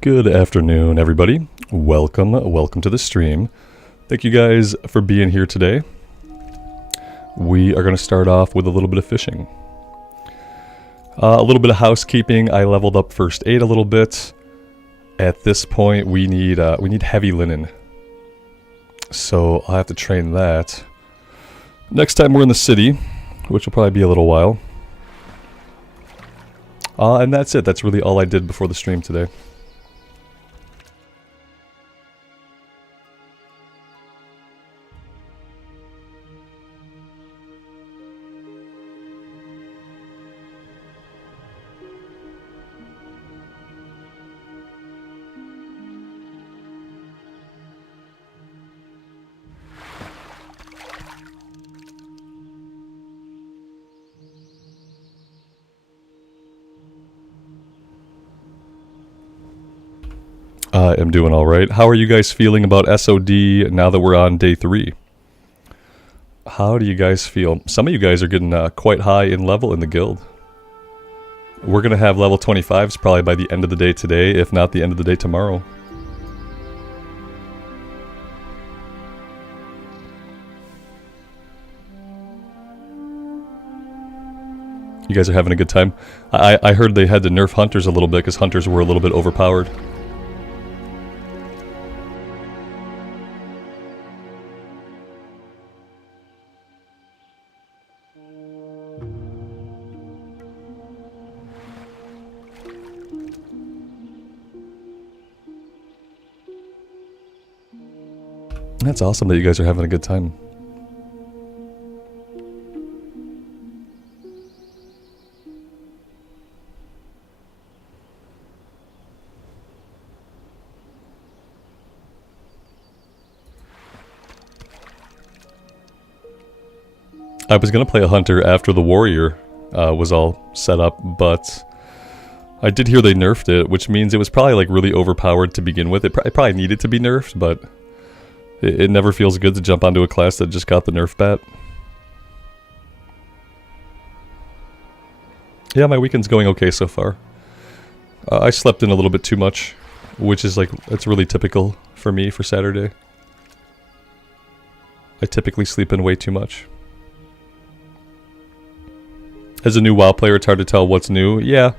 Good afternoon, everybody. Welcome to the stream. Thank you guys for being here today. We are going to start off with a little bit of fishing. A little bit of housekeeping. I leveled up first aid a little bit. At this point, we need heavy linen. So I'll have to train that. Next time we're in the city, which will probably be a little while. And that's it. That's really all I did before the stream today. I am doing alright. How are you guys feeling about SOD now that we're on day 3? How do you guys feel? Some of you guys are getting quite high in level in the guild. We're going to have level 25s probably by the end of the day today, if not the end of the day tomorrow. You guys are having a good time? I heard they had to nerf hunters a little bit because hunters were a little bit overpowered. That's awesome that you guys are having a good time. I was going to play a hunter after the warrior was all set up, but I did hear they nerfed it, which means it was probably like really overpowered to begin with. It probably needed to be nerfed, but it never feels good to jump onto a class that just got the nerf bat. Yeah, my weekend's going okay so far. I slept in a little bit too much, which is like, it's really typical for me for Saturday. I typically sleep in way too much. As a new WoW player, it's hard to tell what's new. Yeah.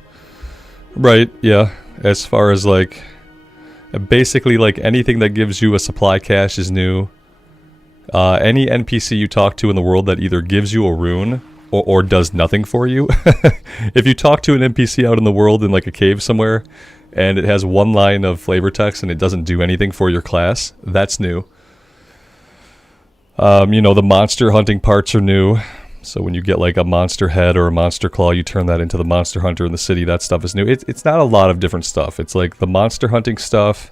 Right, yeah. As far as like... basically, like, anything that gives you a supply cache is new. Any NPC you talk to in the world that either gives you a rune or does nothing for you. If you talk to an NPC out in the world in, like, a cave somewhere, and it has one line of flavor text and it doesn't do anything for your class, that's new. You know, the monster hunting parts are new. So when you get like a monster head or a monster claw, you turn that into the monster hunter in the city. That stuff is new. It's not a lot of different stuff. It's like the monster hunting stuff,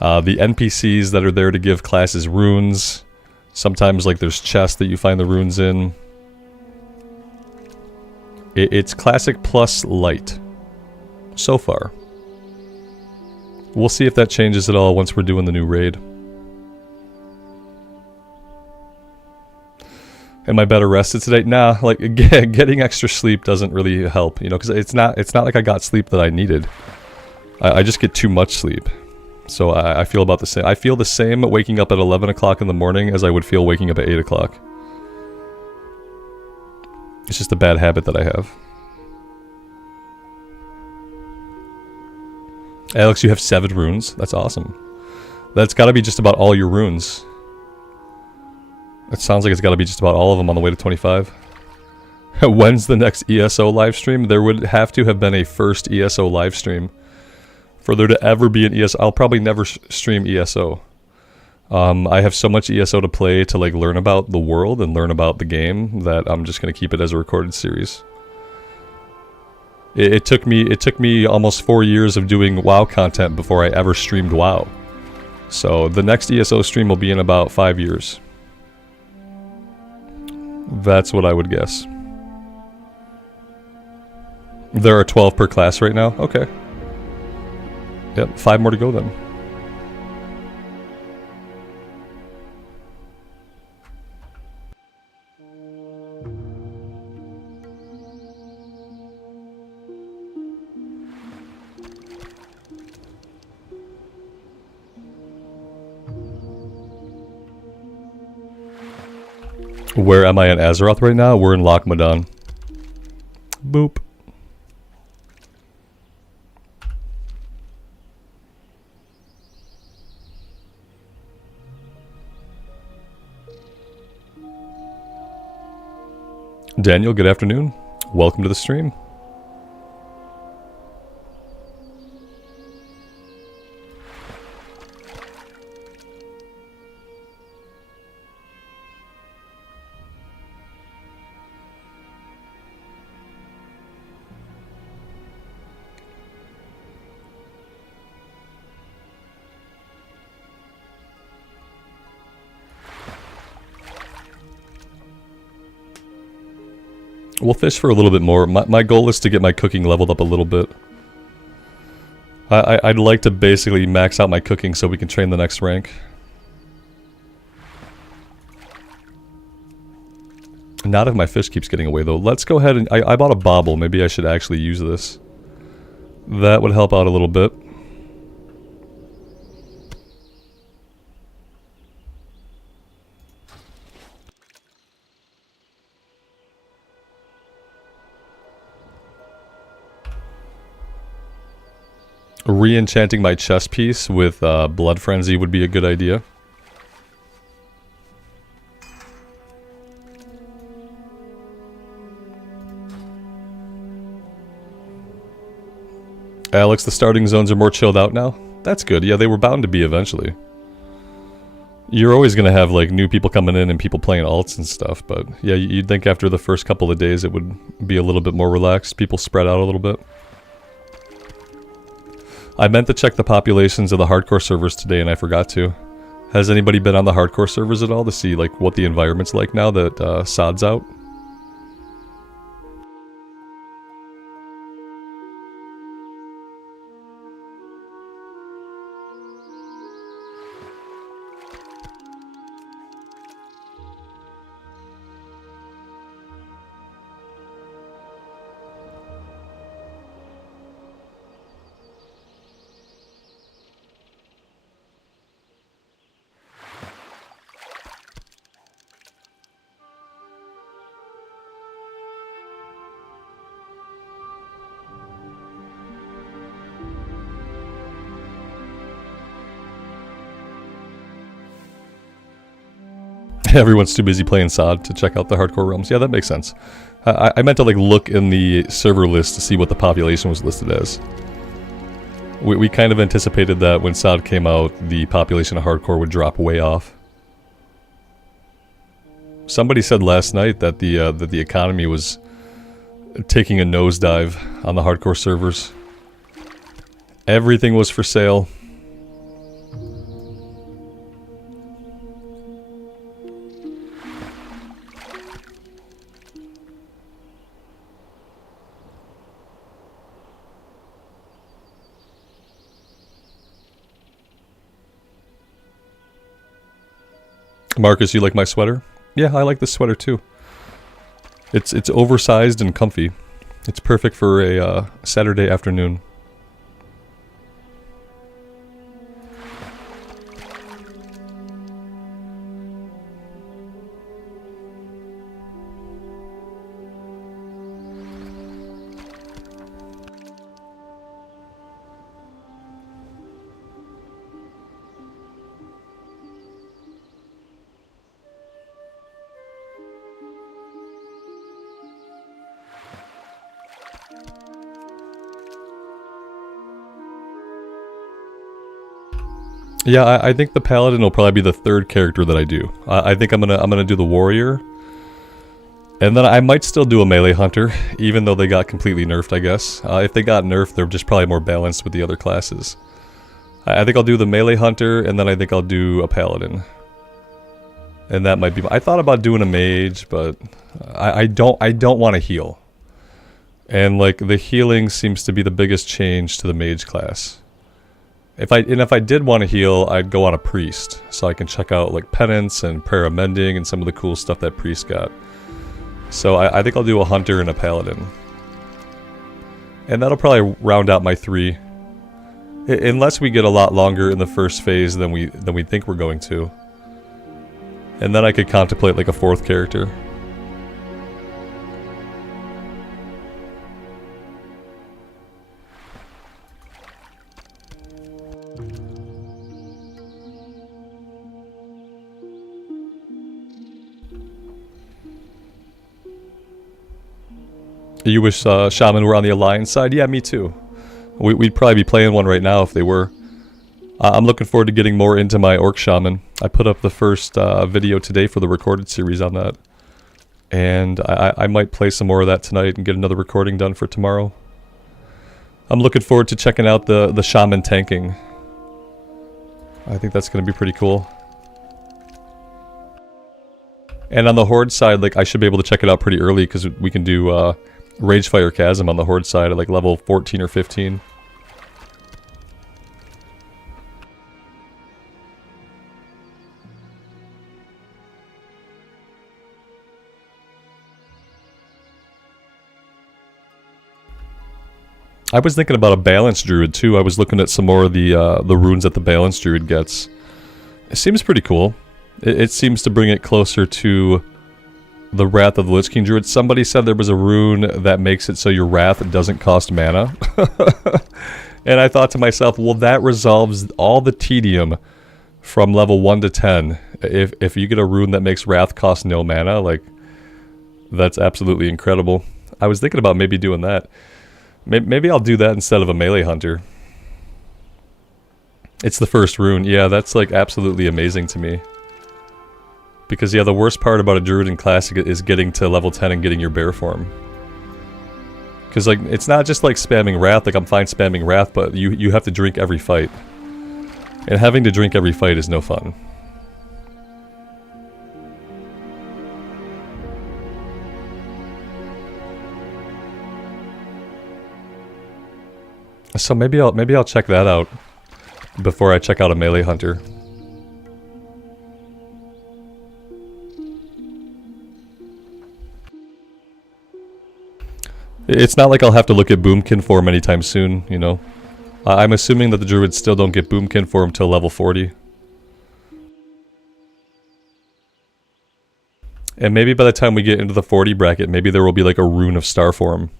the NPCs that are there to give classes runes. Sometimes like there's chests that you find the runes in. It's classic plus light so far. We'll see if that changes at all once we're doing the new raid. Am I better rested today? Nah, like getting extra sleep doesn't really help, you know, because it's not like I got sleep that I needed. I just get too much sleep. So I feel about the same. I feel the same waking up at 11 o'clock in the morning as I would feel waking up at 8 o'clock. It's just a bad habit that I have. Alex, you have 7 runes? That's awesome. That's gotta be just about all your runes. It sounds like it's got to be just about all of them on the way to 25. When's the next ESO livestream? There would have to have been a first ESO livestream. For there to ever be an ESO... I'll probably never stream ESO. I have so much ESO to play to like learn about the world and learn about the game that I'm just going to keep it as a recorded series. It took me almost 4 years of doing WoW content before I ever streamed WoW. So the next ESO stream will be in about 5 years. That's what I would guess. There are 12 per class right now? Okay. Yep, 5 more to go then. Where am I in Azeroth right now? We're in Lochmadon. Boop. Daniel, good afternoon. Welcome to the stream. We'll fish for a little bit more. My goal is to get my cooking leveled up a little bit. I'd like to basically max out my cooking so we can train the next rank. Not if my fish keeps getting away though. Let's go ahead and... I bought a bobble. Maybe I should actually use this. That would help out a little bit. Re-enchanting my chest piece with Blood Frenzy would be a good idea. Alex, the starting zones are more chilled out now? That's good. Yeah, they were bound to be eventually. You're always going to have like new people coming in and people playing alts and stuff, but yeah, you'd think after the first couple of days it would be a little bit more relaxed. People spread out a little bit. I meant to check the populations of the hardcore servers today and I forgot to. Has anybody been on the hardcore servers at all to see like what the environment's like now that Sod's out? Everyone's too busy playing SOD to check out the hardcore realms. Yeah, that makes sense. I meant to like look in the server list to see what the population was listed as. We kind of anticipated that when SOD came out, the population of hardcore would drop way off. Somebody said last night that the economy was taking a nosedive on the hardcore servers. Everything was for sale. Marcus, you like my sweater? Yeah, I like this sweater too. It's oversized and comfy. It's perfect for a Saturday afternoon. Yeah, I think the Paladin will probably be the third character that I do. I think I'm gonna do the Warrior. And then I might still do a Melee Hunter, even though they got completely nerfed, I guess. If they got nerfed, they're just probably more balanced with the other classes. I think I'll do the Melee Hunter, and then I think I'll do a Paladin. And that might be... I thought about doing a Mage, but I don't want to heal. And like, the healing seems to be the biggest change to the Mage class. If I did want to heal, I'd go on a Priest, so I can check out like Penance and Prayer of Mending and some of the cool stuff that Priest got. So I think I'll do a Hunter and a Paladin. And that'll probably round out my 3. Unless we get a lot longer in the first phase than we think we're going to. And then I could contemplate like a 4th character. You wish Shaman were on the Alliance side? Yeah, me too. We'd probably be playing one right now if they were. I'm looking forward to getting more into my Orc Shaman. I put up the first video today for the recorded series on that. And I might play some more of that tonight and get another recording done for tomorrow. I'm looking forward to checking out the Shaman tanking. I think that's going to be pretty cool. And on the Horde side, like I should be able to check it out pretty early because we can do Ragefire Chasm on the Horde side at like level 14 or 15. I was thinking about a Balanced Druid too. I was looking at some more of the runes that the Balanced Druid gets. It seems pretty cool. It seems to bring it closer to the Wrath of the Lich King Druid. Somebody said there was a rune that makes it so your Wrath doesn't cost mana. And I thought to myself, well, that resolves all the tedium from level 1 to 10. If you get a rune that makes Wrath cost no mana, like, that's absolutely incredible. I was thinking about maybe doing that. Maybe I'll do that instead of a melee hunter. It's the first rune. Yeah, that's like absolutely amazing to me. Because yeah, the worst part about a druid in Classic is getting to level 10 and getting your bear form. Because like, it's not just like spamming Wrath, like I'm fine spamming Wrath, but you have to drink every fight. And having to drink every fight is no fun. So maybe I'll check that out before I check out a melee hunter. It's not like I'll have to look at Boomkin form anytime soon, you know. I'm assuming that the druids still don't get Boomkin form till level 40. And maybe by the time we get into the 40 bracket, maybe there will be like a rune of star form.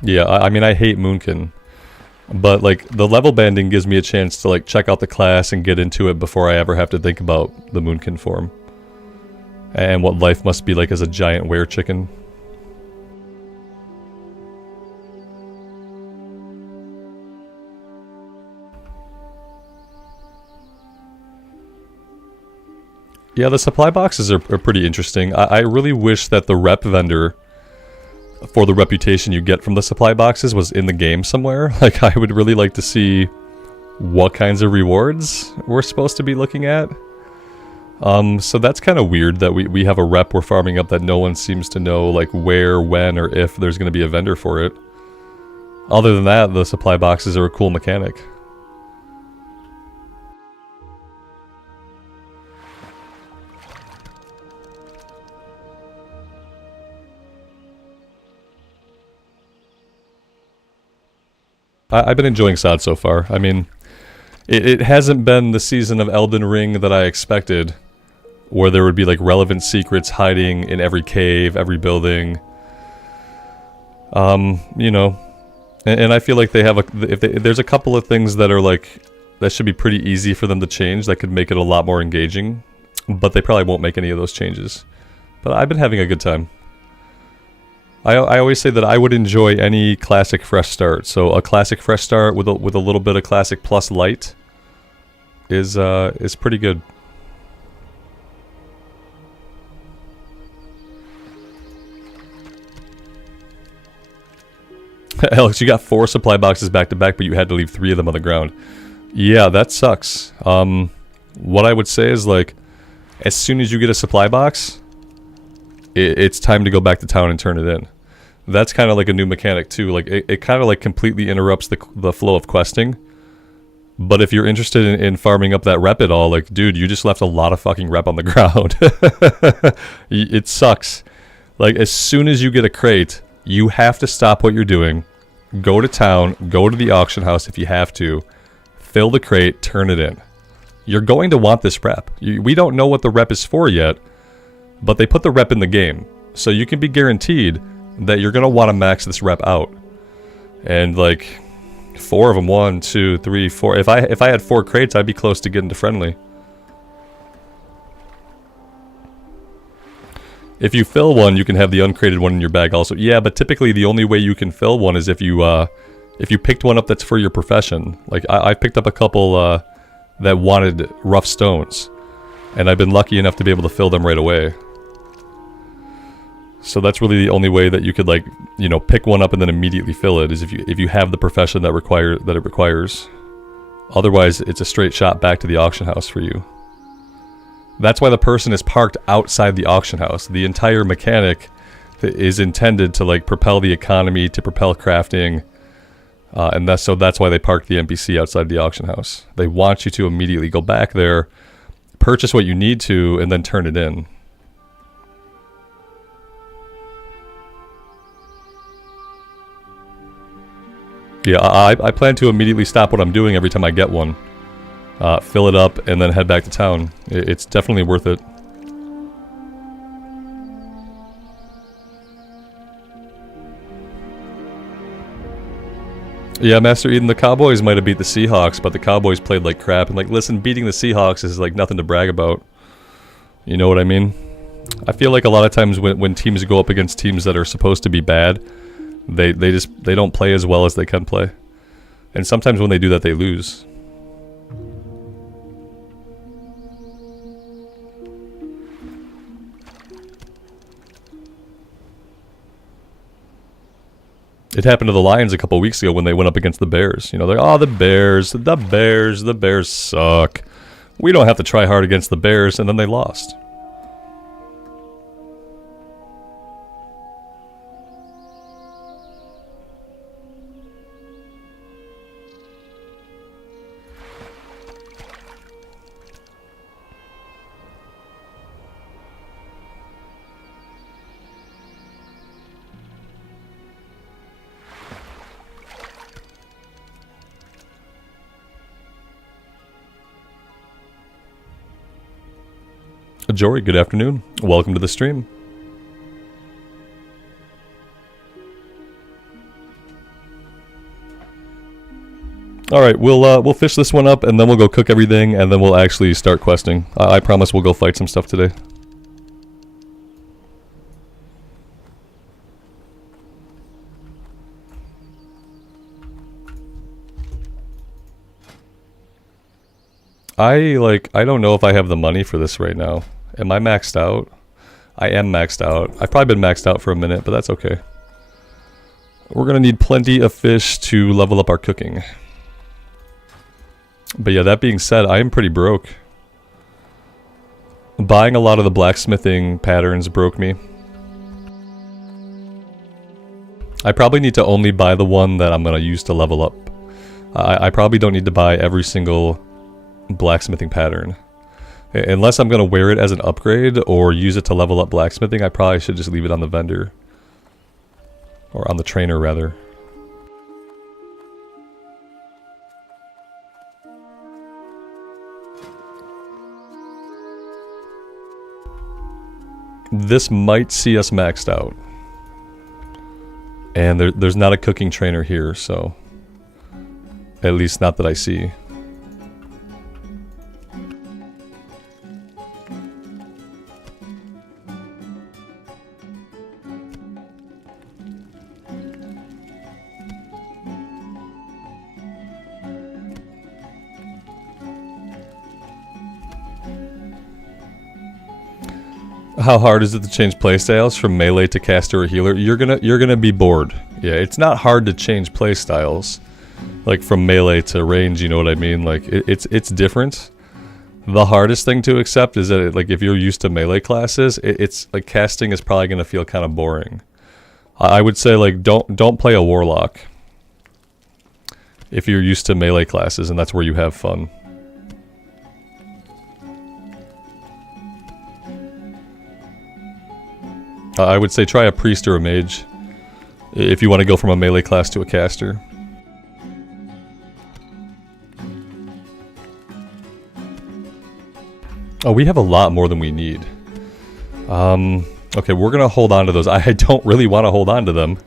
Yeah, I mean, I hate Moonkin. But, like, the level banding gives me a chance to, like, check out the class and get into it before I ever have to think about the Moonkin form. And what life must be like as a giant were-chicken. Yeah, the supply boxes are pretty interesting. I really wish that the rep vendor for the reputation you get from the supply boxes was in the game somewhere. Like, I would really like to see what kinds of rewards we're supposed to be looking at. So that's kind of weird that we have a rep we're farming up that no one seems to know, like, where, when, or if there's going to be a vendor for it. Other than that, the supply boxes are a cool mechanic. I've been enjoying SOD so far. I mean, it hasn't been the season of Elden Ring that I expected, where there would be like relevant secrets hiding in every cave, every building. You know, and I feel like they have there's a couple of things that are like, that should be pretty easy for them to change that could make it a lot more engaging, but they probably won't make any of those changes. But I've been having a good time. I always say that I would enjoy any classic fresh start. So a classic fresh start with a little bit of classic plus light is pretty good. Alex, you got 4 supply boxes back to back, but you had to leave 3 of them on the ground. Yeah, that sucks. What I would say is, like, as soon as you get a supply box, it's time to go back to town and turn it in. That's kind of like a new mechanic too. Like, it kind of like completely interrupts the flow of questing. But if you're interested in farming up that rep at all, like, dude, you just left a lot of fucking rep on the ground. It sucks. Like, as soon as you get a crate, you have to stop what you're doing, go to town, go to the auction house if you have to, fill the crate, turn it in. You're going to want this rep. We don't know what the rep is for yet, but they put the rep in the game. So you can be guaranteed that you're going to want to max this rep out. And like 4 of them, 1, 2, 3, 4. If I had 4 crates, I'd be close to getting to friendly. If you fill one, you can have the uncrated one in your bag also. Yeah, but typically the only way you can fill one is if you picked one up that's for your profession. Like I picked up a couple that wanted rough stones, and I've been lucky enough to be able to fill them right away. So that's really the only way that you could, like, you know, pick one up and then immediately fill it, is if you have the profession that it requires. Otherwise, it's a straight shot back to the auction house for you. That's why the person is parked outside the auction house. The entire mechanic is intended to, like, propel the economy, to propel crafting, and that's why they parked the NPC outside the auction house. They want you to immediately go back there, purchase what you need to, and then turn it in. Yeah, I plan to immediately stop what I'm doing every time I get one. Fill it up, and then head back to town. It's definitely worth it. Yeah, Master Eden, the Cowboys might have beat the Seahawks, but the Cowboys played like crap. And, like, listen, beating the Seahawks is, like, nothing to brag about. You know what I mean? I feel like a lot of times when teams go up against teams that are supposed to be bad, they don't play as well as they can play. And sometimes when they do that, they lose. It happened to the Lions a couple weeks ago when they went up against the Bears. You know, they're, oh, the Bears suck. We don't have to try hard against the Bears, and then they lost. Jory, good afternoon. Welcome to the stream. Alright, we'll fish this one up, and then we'll go cook everything, and then we'll actually start questing. I promise we'll go fight some stuff today. I don't know if I have the money for this right now. Am I maxed out? I am maxed out. I've probably been maxed out for a minute, but that's okay. We're gonna need plenty of fish to level up our cooking. But yeah, that being said, I am pretty broke. Buying a lot of the blacksmithing patterns broke me. I probably need to only buy the one that I'm gonna use to level up. I probably don't need to buy every single blacksmithing pattern. Unless I'm going to wear it as an upgrade or use it to level up blacksmithing, I probably should just leave it on the vendor. Or on the trainer, rather. This might see us maxed out. And there's not a cooking trainer here, so... At least not that I see. How hard is it to change playstyles from melee to caster or healer? You're gonna be bored. Yeah, it's not hard to change playstyles, like from melee to range. You know what I mean? Like it's different. The hardest thing to accept is that like if you're used to melee classes, it's like casting is probably gonna feel kind of boring. I would say like don't play a warlock if you're used to melee classes and that's where you have fun. I would say try a priest or a mage if you want to go from a melee class to a caster. Oh, we have a lot more than we need. Okay, we're gonna hold on to those. I don't really want to hold on to them.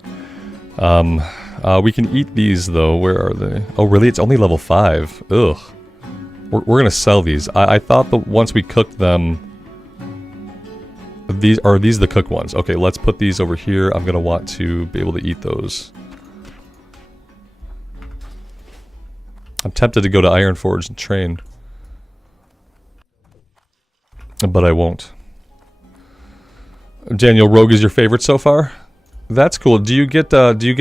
We can eat these though. Where are they? Oh, really? It's only level 5. Ugh. We're gonna sell these. I thought that once we cooked them, these are the cooked ones. Okay, let's put these over here. I'm gonna want to be able to eat those. I'm tempted to go to Ironforge and train, but I won't. Daniel, Rogue is your favorite so far? That's cool. Do you get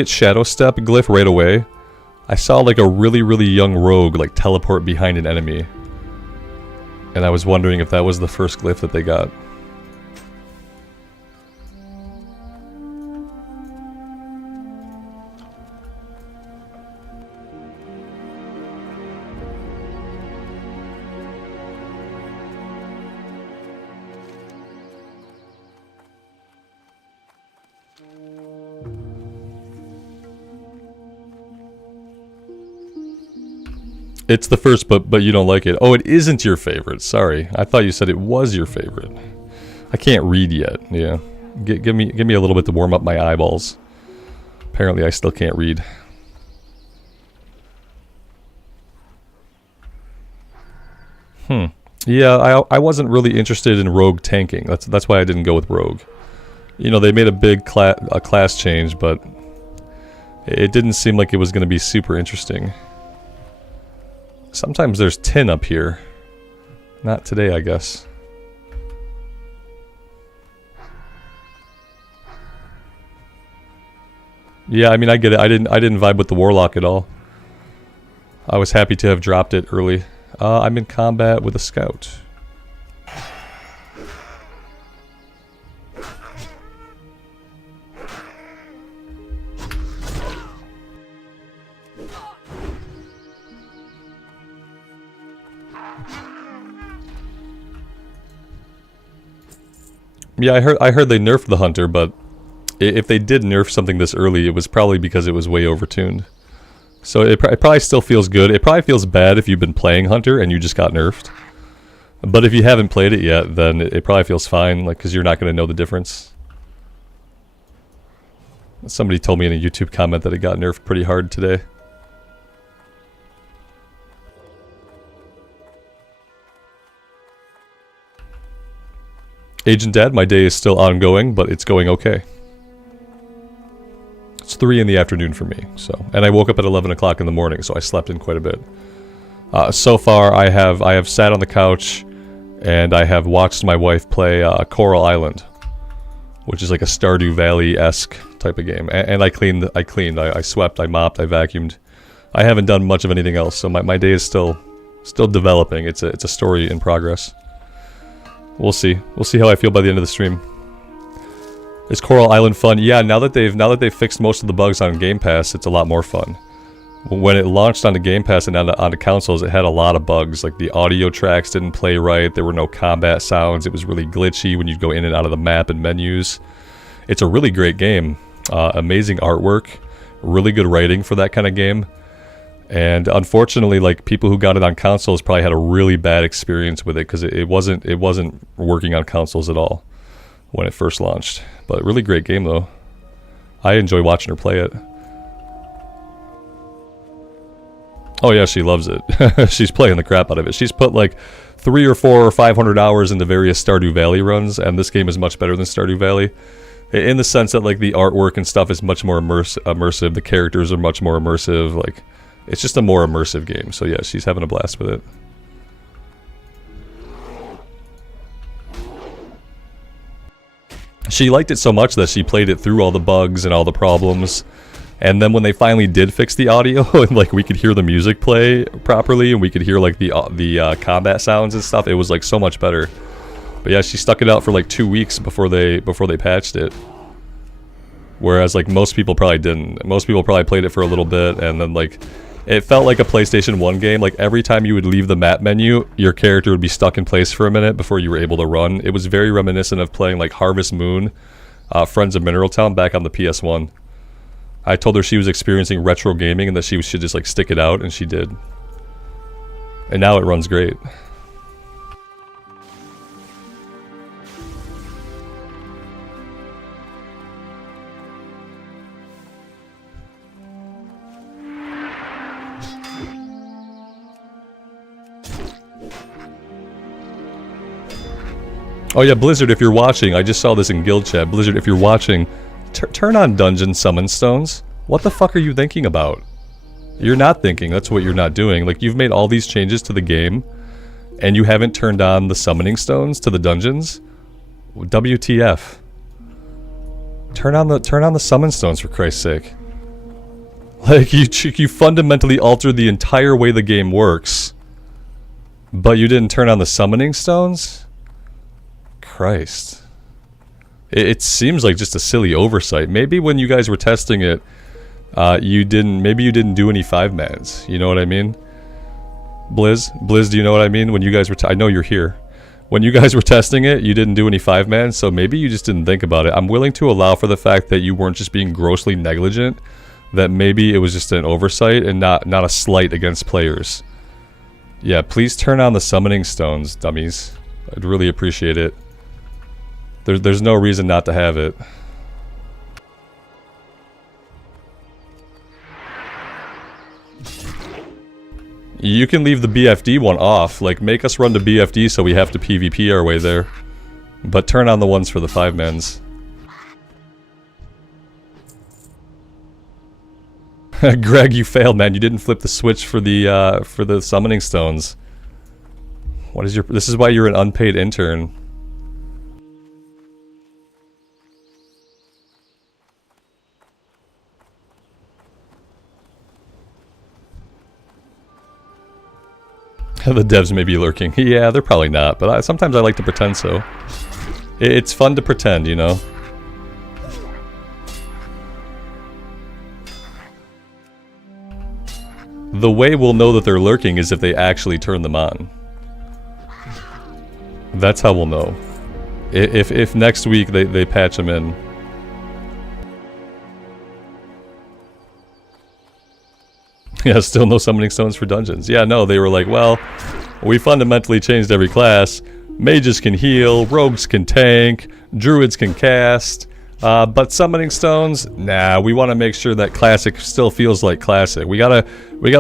Shadow Step glyph right away? I saw like a really young rogue like teleport behind an enemy, and I was wondering if that was the first glyph that they got. It's the first, but you don't like it. Oh, it isn't your favorite. Sorry, I thought you said it was your favorite. I can't read yet. Yeah, give me a little bit to warm up my eyeballs. Apparently, I still can't read. Yeah, I wasn't really interested in Rogue tanking. That's why I didn't go with Rogue. You know, they made a big class change, but it didn't seem like it was going to be super interesting. Sometimes there's tin up here. Not today, I guess. Yeah, I mean, I get it. I didn't vibe with the Warlock at all. I was happy to have dropped it early. I'm in combat with a scout. Yeah, I heard they nerfed the Hunter, but if they did nerf something this early, it was probably because it was way overtuned. So it probably still feels good. It probably feels bad if you've been playing Hunter and you just got nerfed. But if you haven't played it yet, then it probably feels fine, like, because you're not going to know the difference. Somebody told me in a YouTube comment that it got nerfed pretty hard today. Agent Dad, my day is still ongoing, but it's going okay. It's 3 in the afternoon for me, so, and I woke up at 11 o'clock in the morning, so I slept in quite a bit. So far, I have sat on the couch, and I have watched my wife play Coral Island, which is like a Stardew Valley-esque type of game. And I cleaned, I swept, I mopped, I vacuumed. I haven't done much of anything else, so my day is still developing. It's a story in progress. We'll see. We'll see how I feel by the end of the stream. Is Coral Island fun? Yeah, now that they've fixed most of the bugs on Game Pass, it's a lot more fun. When it launched onto Game Pass and onto consoles, it had a lot of bugs. Like the audio tracks didn't play right, there were no combat sounds, it was really glitchy when you'd go in and out of the map and menus. It's a really great game. Amazing artwork, really good writing for that kind of game. And unfortunately, like, people who got it on consoles probably had a really bad experience with it because it wasn't working on consoles at all when it first launched. But really great game though. I enjoy watching her play it. Oh yeah, she loves it. She's playing the crap out of it. She's put like 300 or 400 or 500 hours into various Stardew Valley runs, and this game is much better than Stardew Valley. In the sense that, like, the artwork and stuff is much more immersive, the characters are much more immersive, like, it's just a more immersive game. So yeah, she's having a blast with it. She liked it so much that she played it through all the bugs and all the problems. And then when they finally did fix the audio, and like we could hear the music play properly, and we could hear like the combat sounds and stuff, it was like so much better. But yeah, she stuck it out for like 2 weeks before they patched it. Whereas like most people probably didn't. Most people probably played it for a little bit, and then like it felt like a PlayStation 1 game. Like every time you would leave the map menu, your character would be stuck in place for a minute before you were able to run. It was very reminiscent of playing like Harvest Moon, Friends of Mineral Town back on the PS1. I told her she was experiencing retro gaming and that she should just like stick it out, and she did. And now it runs great. Oh yeah, Blizzard, if you're watching, I just saw this in guild chat. Blizzard, if you're watching, turn on dungeon summon stones. What the fuck are you thinking about? You're not thinking, that's what you're not doing. Like, you've made all these changes to the game, and you haven't turned on the summoning stones to the dungeons? WTF. Turn on the summon stones, for Christ's sake. Like, you fundamentally altered the entire way the game works, but you didn't turn on the summoning stones? Christ. It seems like just a silly oversight. Maybe when you guys were testing it, maybe you didn't do any 5-mans. You know what I mean? Blizz, do you know what I mean? When you guys were, I know you're here. When you guys were testing it, you didn't do any 5-mans, so maybe you just didn't think about it. I'm willing to allow for the fact that you weren't just being grossly negligent, that maybe it was just an oversight and not a slight against players. Yeah, please turn on the summoning stones, dummies. I'd really appreciate it. There's no reason not to have it. You can leave the BFD one off. Like, make us run to BFD so we have to PvP our way there. But turn on the ones for the 5-mans. Greg, you failed, man. You didn't flip the switch for the summoning stones. What is your... This is why you're an unpaid intern. The devs may be lurking. Yeah, they're probably not, but sometimes I like to pretend so. It's fun to pretend, you know? The way we'll know that they're lurking is if they actually turn them on. That's how we'll know. If next week they patch them in. Yeah, still no summoning stones for dungeons. Yeah, no, they were like, well, we fundamentally changed every class. Mages can heal, rogues can tank, druids can cast, but summoning stones, nah, we want to make sure that classic still feels like classic. We gotta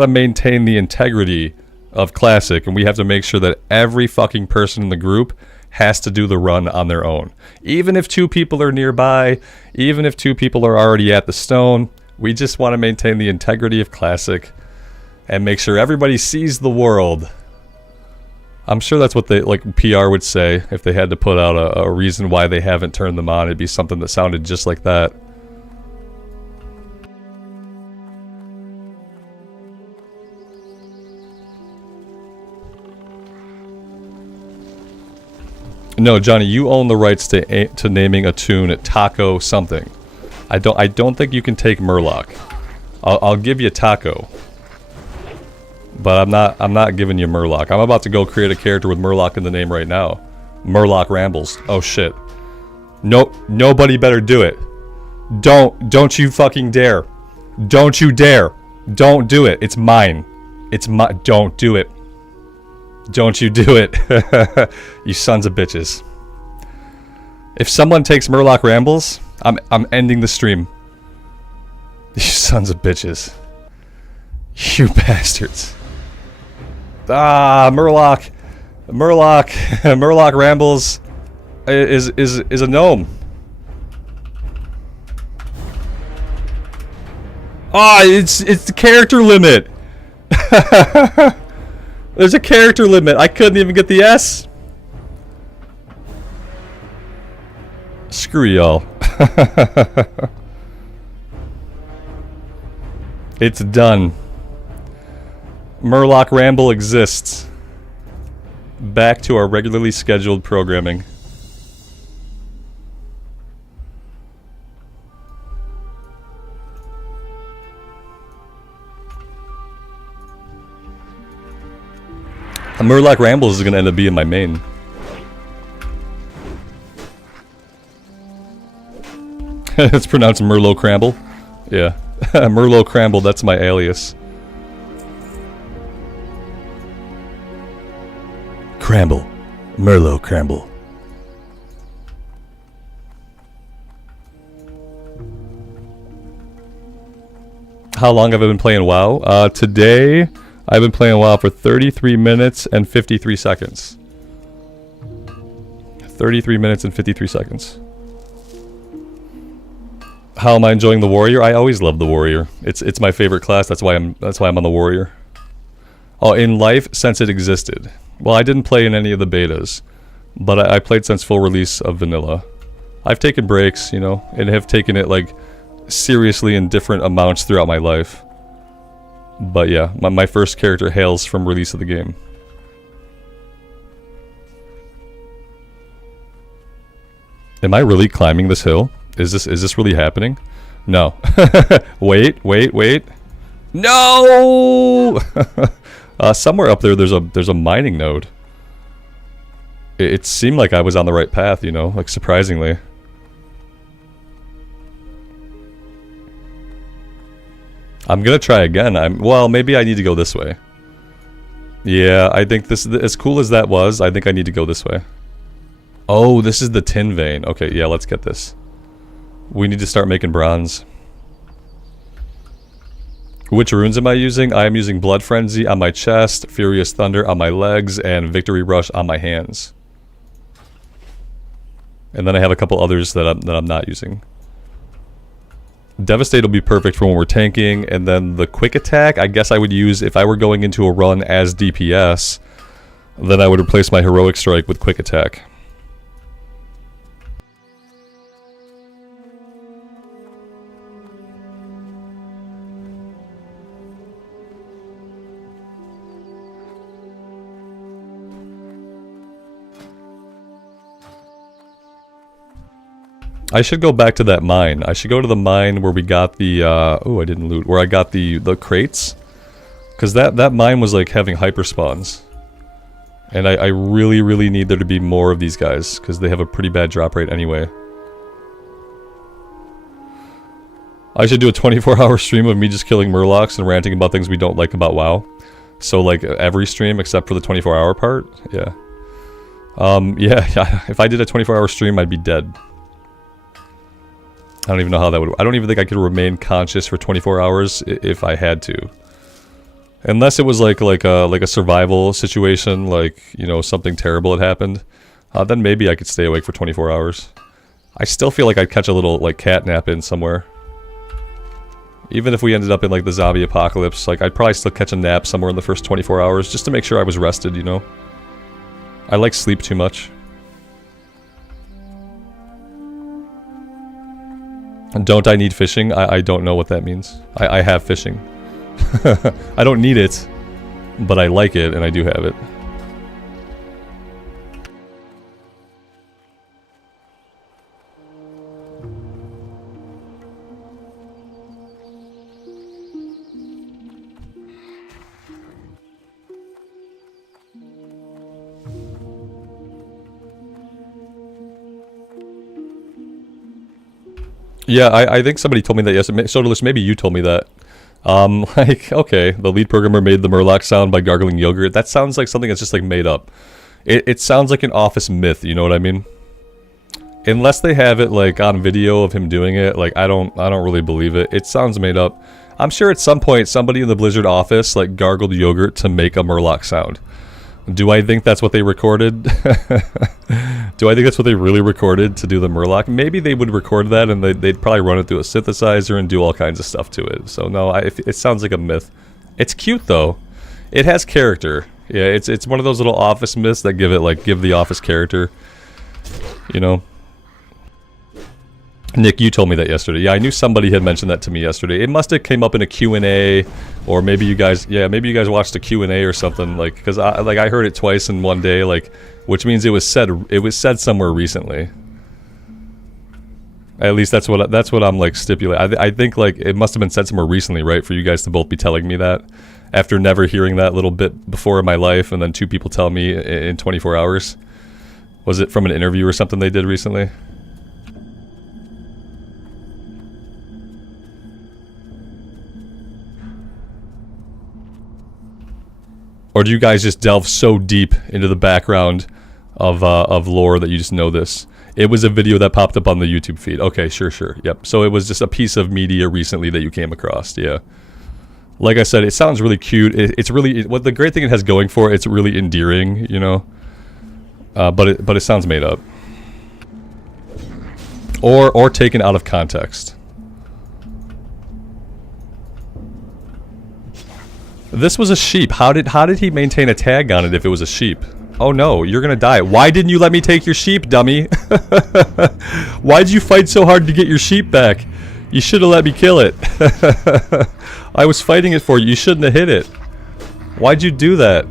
maintain the integrity of classic, and we have to make sure that every fucking person in the group has to do the run on their own. Even if 2 people are nearby, even if 2 people are already at the stone, we just want to maintain the integrity of classic and make sure everybody sees the world. I'm sure that's what they, like, PR would say if they had to put out a reason why they haven't turned them on. It'd be something that sounded just like that. No, Johnny, you own the rights to naming a tune at Taco something. I don't think you can take Murloc. I'll give you Taco. But I'm not giving you Murloc. I'm about to go create a character with Murloc in the name right now. Murloc Rambles. Oh shit. Nope, nobody better do it. Don't you fucking dare. Don't you dare. Don't do it. It's mine. It's my, don't do it. Don't you do it. You sons of bitches. If someone takes Murloc Rambles, I'm ending the stream. You sons of bitches. You bastards. Ah, Murloc Rambles is a gnome. Ah, it's the character limit. There's a character limit. I couldn't even get the S. Screw y'all. It's done. Murloc Ramble exists. Back to our regularly scheduled programming. Murloc Rambles is going to end up being my main. It's pronounced Merlot Cramble. Yeah. Merlot Cramble, that's my alias. Cramble. Merlot Cramble. How long have I been playing WoW? Today, I've been playing WoW for 33 minutes and 53 seconds. 33 minutes and 53 seconds. How am I enjoying the Warrior? I always loved the Warrior. It's my favorite class. That's why I'm on the Warrior. Oh, in life since it existed. Well, I didn't play in any of the betas, but I played since full release of vanilla. I've taken breaks, you know, and have taken it like seriously in different amounts throughout my life. But yeah, my first character hails from release of the game. Am I really climbing this hill? Is this really happening? No. Wait. No! Somewhere up there, there's a mining node. It seemed like I was on the right path, you know, like surprisingly. I'm gonna try again. Well, maybe I need to go this way. Yeah, I think this, as cool as that was, I think I need to go this way. Oh, this is the tin vein. Okay, yeah, let's get this. We need to start making bronze. Which runes am I using? I am using Blood Frenzy on my chest, Furious Thunder on my legs, and Victory Rush on my hands. And then I have a couple others that I'm not using. Devastate will be perfect for when we're tanking, and then the Quick Attack, I guess I would use if I were going into a run as DPS, then I would replace my Heroic Strike with Quick Attack. I should go back to that mine. I should go to the mine where we got the, oh, I didn't loot. Where I got the crates. Because that mine was like having hyper spawns. And I really need there to be more of these guys. Because they have a pretty bad drop rate anyway. I should do a 24-hour stream of me just killing murlocs and ranting about things we don't like about WoW. So like every stream except for the 24-hour part. Yeah. Yeah. If I did a 24-hour stream, I'd be dead. I don't even know how that would work. I don't even think I could remain conscious for 24 hours if I had to. Unless it was like a survival situation, like, you know, something terrible had happened. Then maybe I could stay awake for 24 hours. I still feel like I'd catch a little, like, cat nap in somewhere. Even if we ended up in, like, the zombie apocalypse, like, I'd probably still catch a nap somewhere in the first 24 hours just to make sure I was rested, you know? I like sleep too much. Don't I need fishing? I don't know what that means. I have fishing. I don't need it, but I like it, and I do have it. Yeah, I think somebody told me that yesterday. Sodalis, maybe you told me that. Like, okay, the lead programmer made the Murloc sound by gargling yogurt. That sounds like something that's just like made up. It sounds like an office myth, you know what I mean? Unless they have it like on video of him doing it, like I don't really believe it. It sounds made up. I'm sure at some point somebody in the Blizzard office like gargled yogurt to make a Murloc sound. Do I think that's what they recorded? Do I think that's what they really recorded to do the Murloc? Maybe they would record that and they'd probably run it through a synthesizer and do all kinds of stuff to it. So no, it sounds like a myth. It's cute though. It has character. Yeah, it's one of those little office myths that give the office character. You know. Nick, you told me that yesterday. Yeah, I knew somebody had mentioned that to me yesterday. It must have came up in a Q&A, or maybe you guys, maybe you guys watched a Q&A or something, like, because I heard it twice in one day, like, which means it was said somewhere recently. At least that's what I'm like stipulating. I think like it must have been said somewhere recently, right, for you guys to both be telling me that after never hearing that little bit before in my life, and then two people tell me in 24 hours. Was it from an interview or something they did recently? Or do you guys just delve so deep into the background of lore that you just know this? It was a video that popped up on the YouTube feed. Okay, sure. Yep. So it was just a piece of media recently that you came across. Yeah. Like I said, it sounds really cute. It's really what the great thing it has going for. It's really endearing, you know. But it sounds made up. Or taken out of context. This was a sheep. How did he maintain a tag on it if it was a sheep? Oh no, you're gonna die. Why didn't you let me take your sheep, dummy? Why'd you fight so hard to get your sheep back? You should have let me kill it. I was fighting it for you. You shouldn't have hit it. Why'd you do that?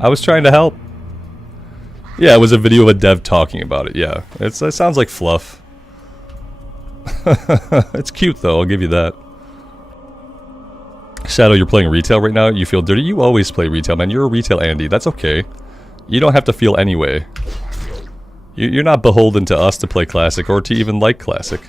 I was trying to help. Yeah, it was a video of a dev talking about it. Yeah, it sounds like fluff. It's cute though, I'll give you that. Shadow, you're playing retail right now? You feel dirty? You always play retail, man. You're a retail Andy. That's okay. You don't have to feel anyway. You're not beholden to us to play Classic or to even like Classic.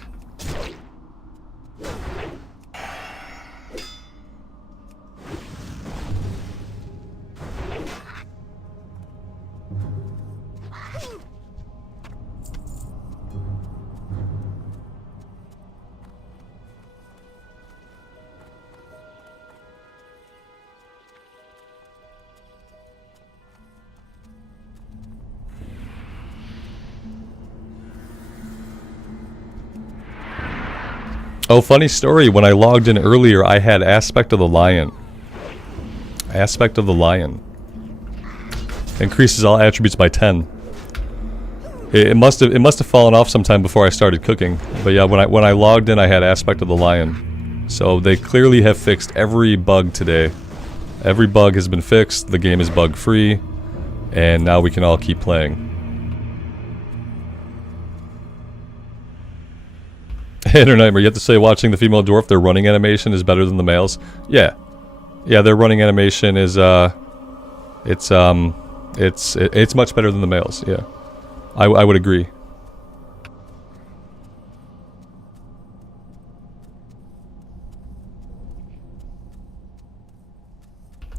Oh, funny story. When I logged in earlier, I had Aspect of the Lion. Aspect of the Lion. Increases all attributes by 10. It must have fallen off sometime before I started cooking. But yeah, when I logged in, I had Aspect of the Lion. So they clearly have fixed every bug today. Every bug has been fixed. The game is bug-free. And now we can all keep playing. Nightmare, you have to say watching the female dwarf, their running animation is better than the males. Yeah. Yeah, their running animation is it's much better than the males, yeah. I would agree.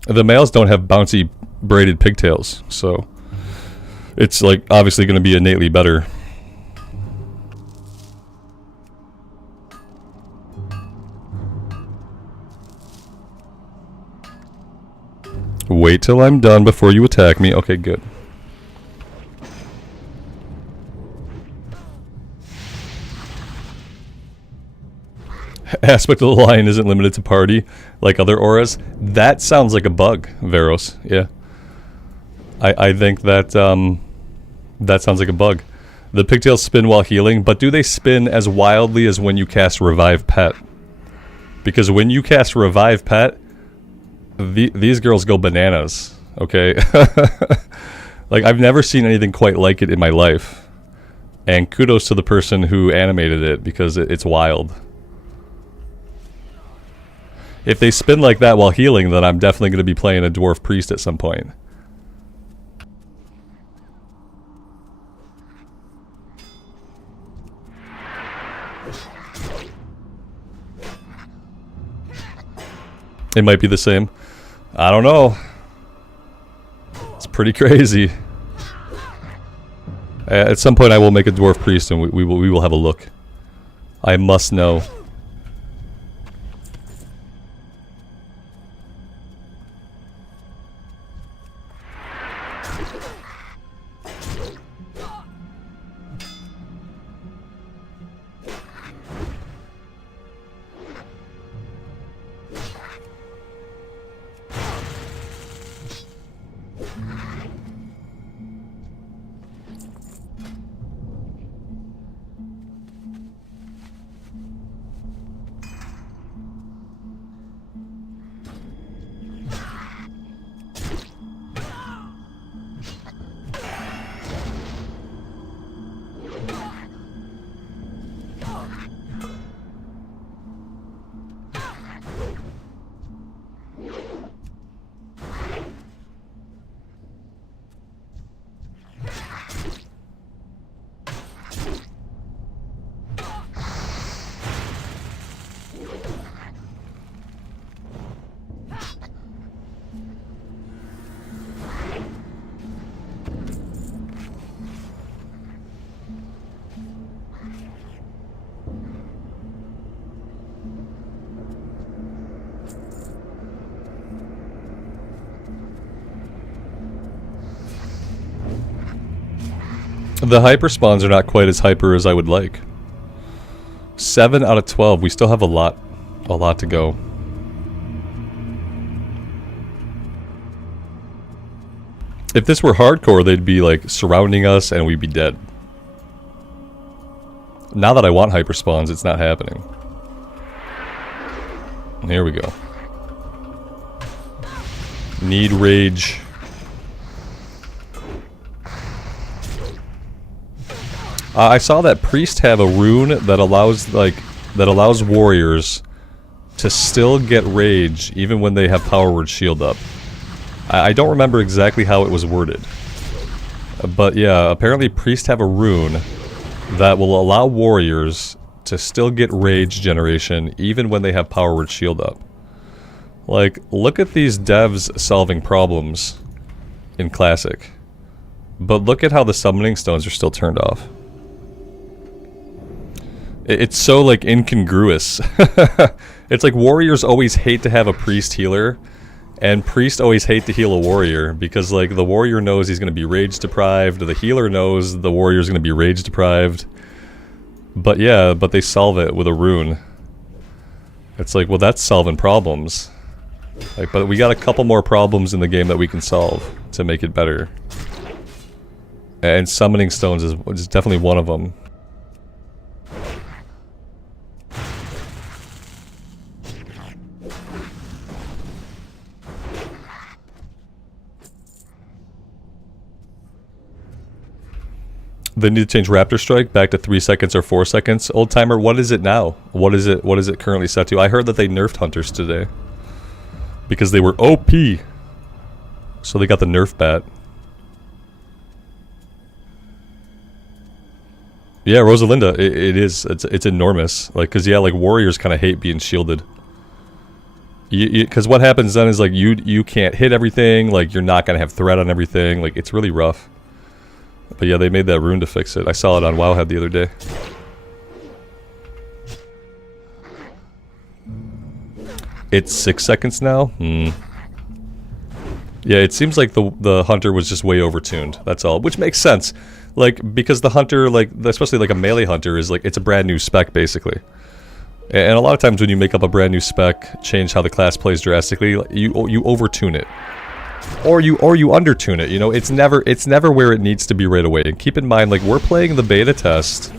The males don't have bouncy braided pigtails, so it's like obviously going to be innately better. Wait till I'm done before you attack me. Okay, good. Aspect of the Lion isn't limited to party like other auras. That sounds like a bug, Veros. Yeah. I think that that sounds like a bug. The pigtails spin while healing, but do they spin as wildly as when you cast Revive Pet? Because when you cast Revive Pet, these girls go bananas, okay? Like, I've never seen anything quite like it in my life. And kudos to the person who animated it, because it's wild. If they spin like that while healing, then I'm definitely going to be playing a Dwarf Priest at some point. It might be the same. I don't know. It's pretty crazy. At some point I will make a Dwarf Priest and we will have a look. I must know. The hyper spawns are not quite as hyper as I would like. 7 out of 12. We still have a lot to go. If this were hardcore, they'd be like surrounding us and we'd be dead. Now that I want hyper spawns, it's not happening. Here we go. Need rage. I saw that priest have a rune that allows warriors to still get rage even when they have power word shield up. I don't remember exactly how it was worded. But yeah, apparently priests have a rune that will allow warriors to still get rage generation even when they have power word shield up. Like, look at these devs solving problems in Classic. But look at how the summoning stones are still turned off. It's so, like, incongruous. It's like warriors always hate to have a priest healer, and priests always hate to heal a warrior, because, like, the warrior knows he's going to be rage deprived, the healer knows the warrior's going to be rage deprived. But yeah, but they solve it with a rune. It's like, well, that's solving problems. Like, but we got a couple more problems in the game that we can solve to make it better. And summoning stones is definitely one of them. They need to change Raptor Strike back to 3 seconds or 4 seconds. Old timer, what is it now? What is it currently set to? I heard that they nerfed hunters today. Because they were OP. So they got the nerf bat. Yeah, Rosalinda, it is. It's enormous. Like, cause yeah, like warriors kind of hate being shielded. Cause what happens then is like you can't hit everything. Like you're not gonna have threat on everything. Like it's really rough. But yeah, they made that rune to fix it. I saw it on Wowhead the other day. It's 6 seconds now? Hmm. Yeah, it seems like the hunter was just way overtuned. That's all. Which makes sense. Like, because the hunter, like, especially like a melee hunter, is like, it's a brand new spec, basically. And a lot of times when you make up a brand new spec, change how the class plays drastically, you overtune it. Or you undertune it, you know, it's never where it needs to be right away. And keep in mind, like, we're playing the beta test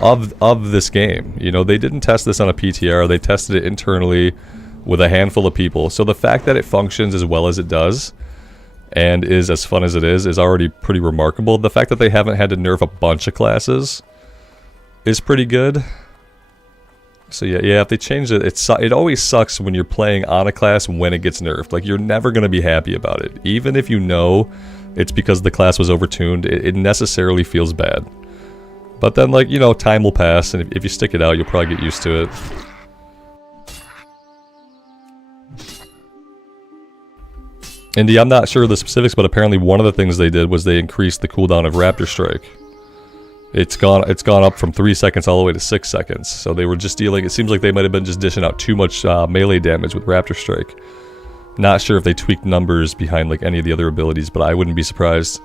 of this game. You know, they didn't test this on a PTR, they tested it internally with a handful of people. So the fact that it functions as well as it does, and is as fun as it is already pretty remarkable. The fact that they haven't had to nerf a bunch of classes is pretty good. So yeah, if they change it, it always sucks when you're playing on a class when it gets nerfed. Like, you're never going to be happy about it. Even if you know it's because the class was overtuned, it necessarily feels bad. But then, like, you know, time will pass, and if you stick it out, you'll probably get used to it. Indy, I'm not sure of the specifics, but apparently one of the things they did was they increased the cooldown of Raptor Strike. It's gone up from 3 seconds all the way to 6 seconds. So they were just dealing, it seems like they might have been just dishing out too much melee damage with Raptor Strike. Not sure if they tweaked numbers behind like any of the other abilities, but I wouldn't be surprised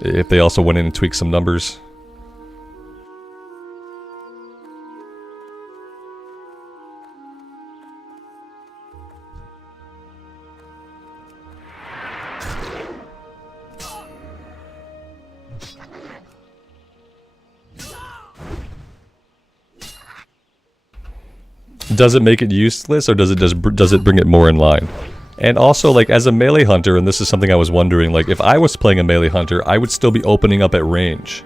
if they also went in and tweaked some numbers. Does it make it useless, or does it bring it more in line? And also, like, as a melee hunter, and this is something I was wondering, like, if I was playing a melee hunter, I would still be opening up at range.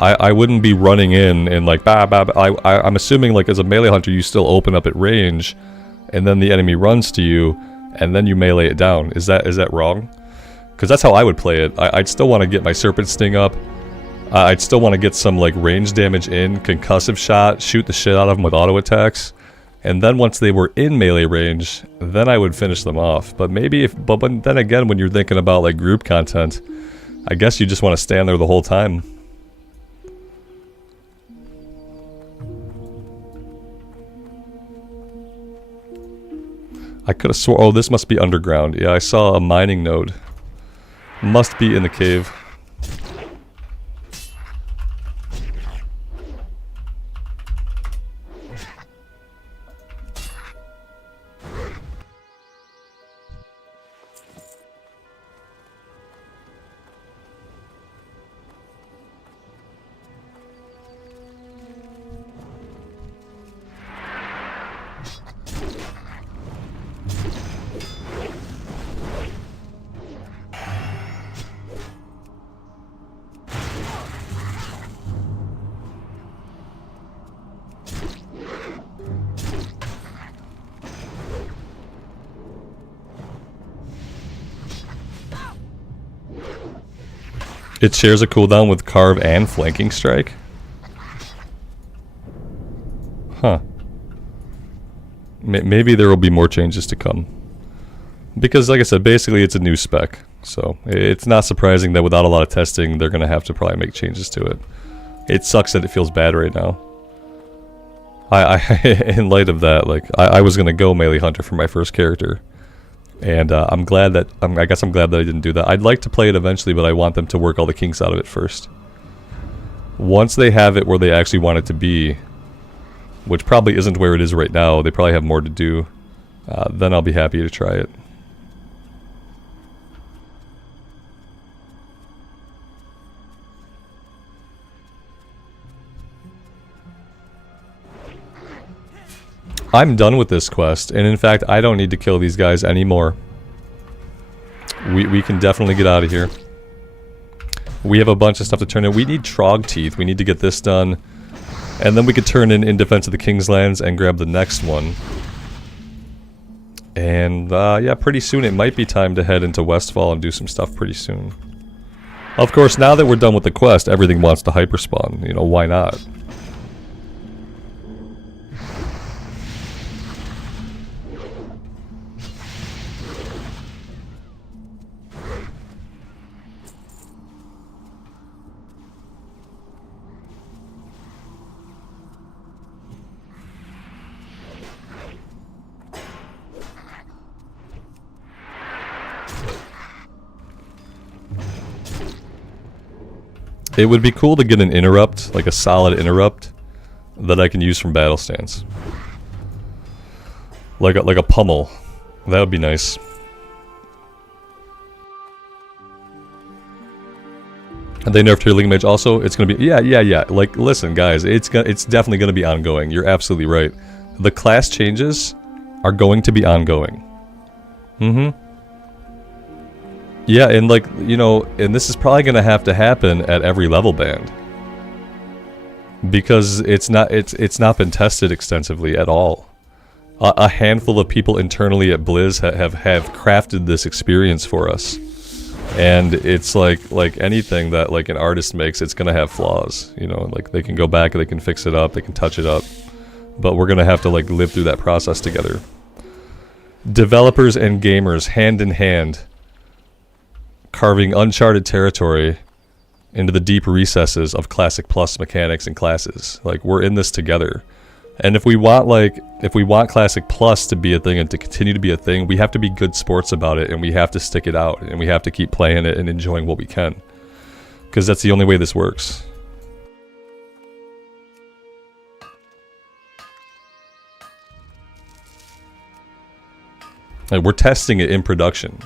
I wouldn't be running in and like, I'm assuming, like, as a melee hunter, you still open up at range, and then the enemy runs to you, and then you melee it down. Is that wrong? Because that's how I would play it. I'd still want to get my Serpent Sting up. I'd still want to get some, like, range damage in, concussive shot, shoot the shit out of them with auto attacks. And then once they were in melee range, then I would finish them off. But maybe but then again, when you're thinking about, like, group content, I guess you just want to stand there the whole time. I could have swore, oh, this must be underground. Yeah, I saw a mining node. Must be in the cave. It shares a cooldown with Carve and Flanking Strike? Huh. Maybe there will be more changes to come. Because, like I said, basically it's a new spec. So, it's not surprising that without a lot of testing, they're going to have to probably make changes to it. It sucks that it feels bad right now. In light of that, like, I was going to go Melee Hunter for my first character. And I'm glad that, I guess I'm glad that I didn't do that. I'd like to play it eventually, but I want them to work all the kinks out of it first. Once they have it where they actually want it to be, which probably isn't where it is right now, they probably have more to do, then I'll be happy to try it. I'm done with this quest, and in fact, I don't need to kill these guys anymore. We can definitely get out of here. We have a bunch of stuff to turn in. We need Trog Teeth. We need to get this done. And then we could turn in Defense of the King's Lands and grab the next one. And, yeah, pretty soon it might be time to head into Westfall and do some stuff pretty soon. Of course, now that we're done with the quest, everything wants to hyperspawn. You know, why not? It would be cool to get an interrupt, like a solid interrupt, that I can use from battle stance. Like a pummel. That would be nice. And they nerfed Healing Mage also. It's gonna be yeah. Like, listen, guys, it's definitely gonna be ongoing. You're absolutely right. The class changes are going to be ongoing. Mm-hmm. Yeah, and like, you know, and this is probably going to have to happen at every level band. Because it's not been tested extensively at all. A handful of people internally at Blizz have crafted this experience for us. And it's like anything that like an artist makes, it's going to have flaws, you know, like they can go back, they can fix it up, they can touch it up. But we're going to have to like live through that process together. Developers and gamers hand in hand, carving uncharted territory into the deep recesses of Classic Plus mechanics and classes. Like, we're in this together. And if we want Classic Plus to be a thing and to continue to be a thing, we have to be good sports about it, and we have to stick it out, and we have to keep playing it and enjoying what we can. Because that's the only way this works. Like, we're testing it in production.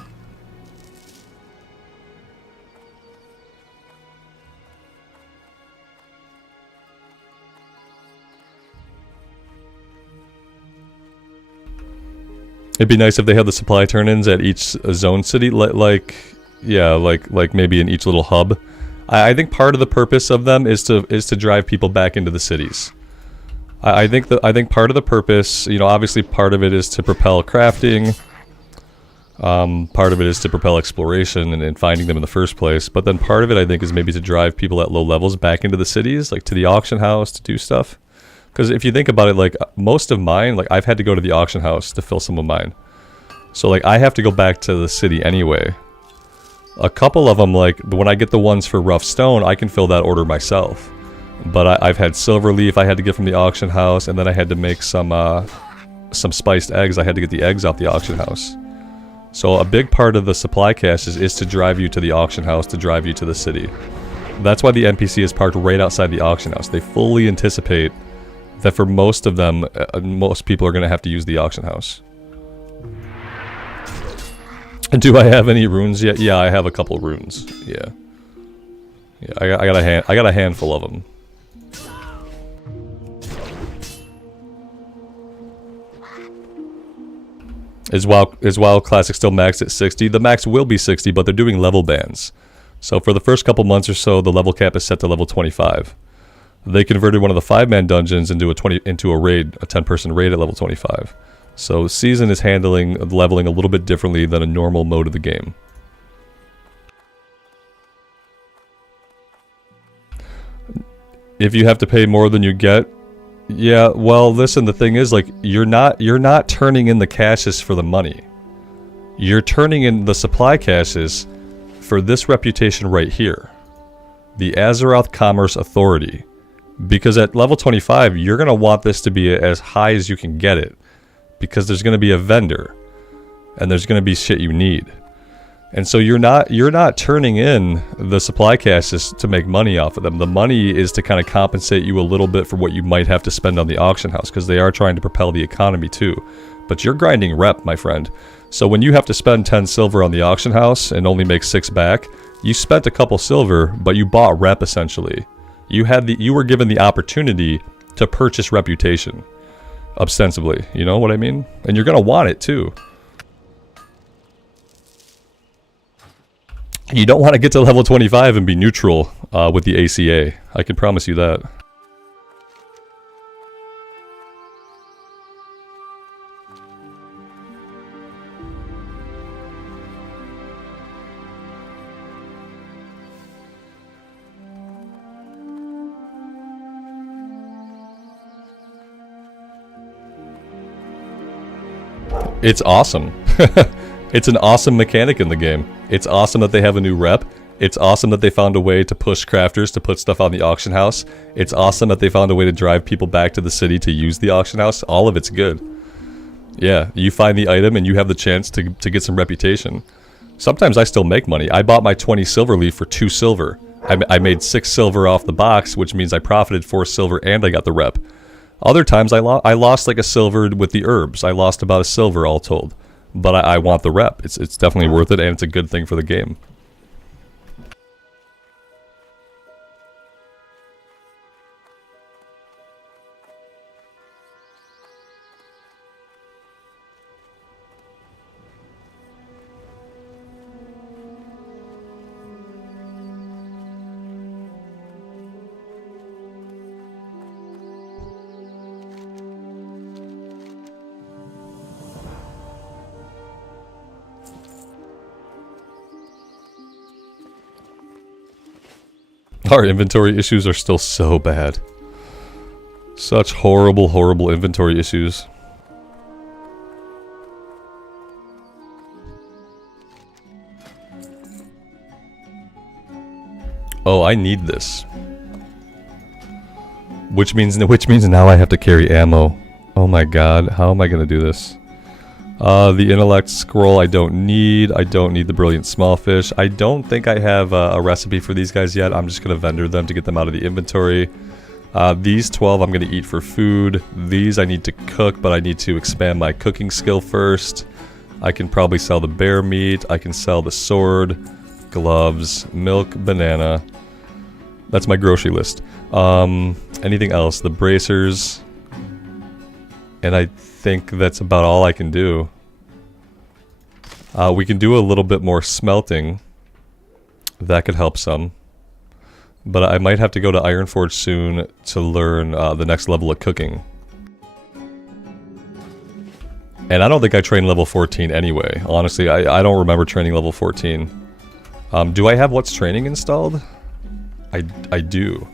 It'd be nice if they had the supply turn-ins at each zone city, like maybe in each little hub. I think part of the purpose of them is to drive people back into the cities. I think part of the purpose, you know, obviously part of it is to propel crafting. Part of it is to propel exploration and finding them in the first place. But then part of it, I think, is maybe to drive people at low levels back into the cities, like to the auction house to do stuff. Because if you think about it, like, most of mine, like, I've had to go to the auction house to fill some of mine. So, like, I have to go back to the city anyway. A couple of them, like, when I get the ones for rough stone, I can fill that order myself. But I've had silver leaf I had to get from the auction house, and then I had to make some spiced eggs. I had to get the eggs off the auction house. So a big part of the supply cache is to drive you to the auction house, to drive you to the city. That's why the NPC is parked right outside the auction house. They fully anticipate that for most of them, most people are going to have to use the auction house. And do I have any runes yet? Yeah, I have a couple runes. Yeah, I got a handful of them. Is WoW Classic still maxed at 60? The max will be 60, but they're doing level bans. So for the first couple months or so, the level cap is set to level 25. They converted one of the 5-man dungeons into a raid, a 10-person raid at level 25. So Season is handling leveling a little bit differently than a normal mode of the game. If you have to pay more than you get, yeah, well, listen, the thing is, like, you're not turning in the caches for the money. You're turning in the supply caches for this reputation right here. The Azeroth Commerce Authority. Because at level 25, you're going to want this to be as high as you can get it. Because there's going to be a vendor. And there's going to be shit you need. And so you're not turning in the supply caches to make money off of them. The money is to kind of compensate you a little bit for what you might have to spend on the auction house, because they are trying to propel the economy too. But you're grinding rep, my friend. So when you have to spend 10 silver on the auction house and only make 6 back, you spent a couple silver, but you bought rep essentially. You were given the opportunity to purchase reputation, ostensibly. You know what I mean? And you're gonna want it too. You don't want to get to level 25 and be neutral with the ACA. I can promise you that. It's awesome. It's an awesome mechanic in the game. It's awesome that they have a new rep. It's awesome that they found a way to push crafters to put stuff on the auction house. It's awesome that they found a way to drive people back to the city to use the auction house. All of it's good. Yeah, you find the item and you have the chance to get some reputation. Sometimes I still make money. I bought my 20 silver leaf for 2 silver. I made 6 silver off the box, which means I profited 4 silver and I got the rep. Other times I lost like a silver with the herbs. I lost about a silver all told. But I want the rep. It's definitely worth it, and it's a good thing for the game. Our inventory issues are still so bad. Such horrible, horrible inventory issues. Oh, I need this. Which means now I have to carry ammo. Oh my god, how am I gonna do this? The intellect scroll I don't need. I don't need the brilliant small fish. I don't think I have a recipe for these guys yet. I'm just gonna vendor them to get them out of the inventory. These 12 I'm gonna eat for food. These I need to cook, but I need to expand my cooking skill first. I can probably sell the bear meat. I can sell the sword, gloves, milk, banana. That's my grocery list. Anything else? The bracers. And I think that's about all I can do. We can do a little bit more smelting. That could help some. But I might have to go to Ironforge soon to learn the next level of cooking. And I don't think I trained level 14 anyway. Honestly, I don't remember training level 14. Do I have what's training installed? I do.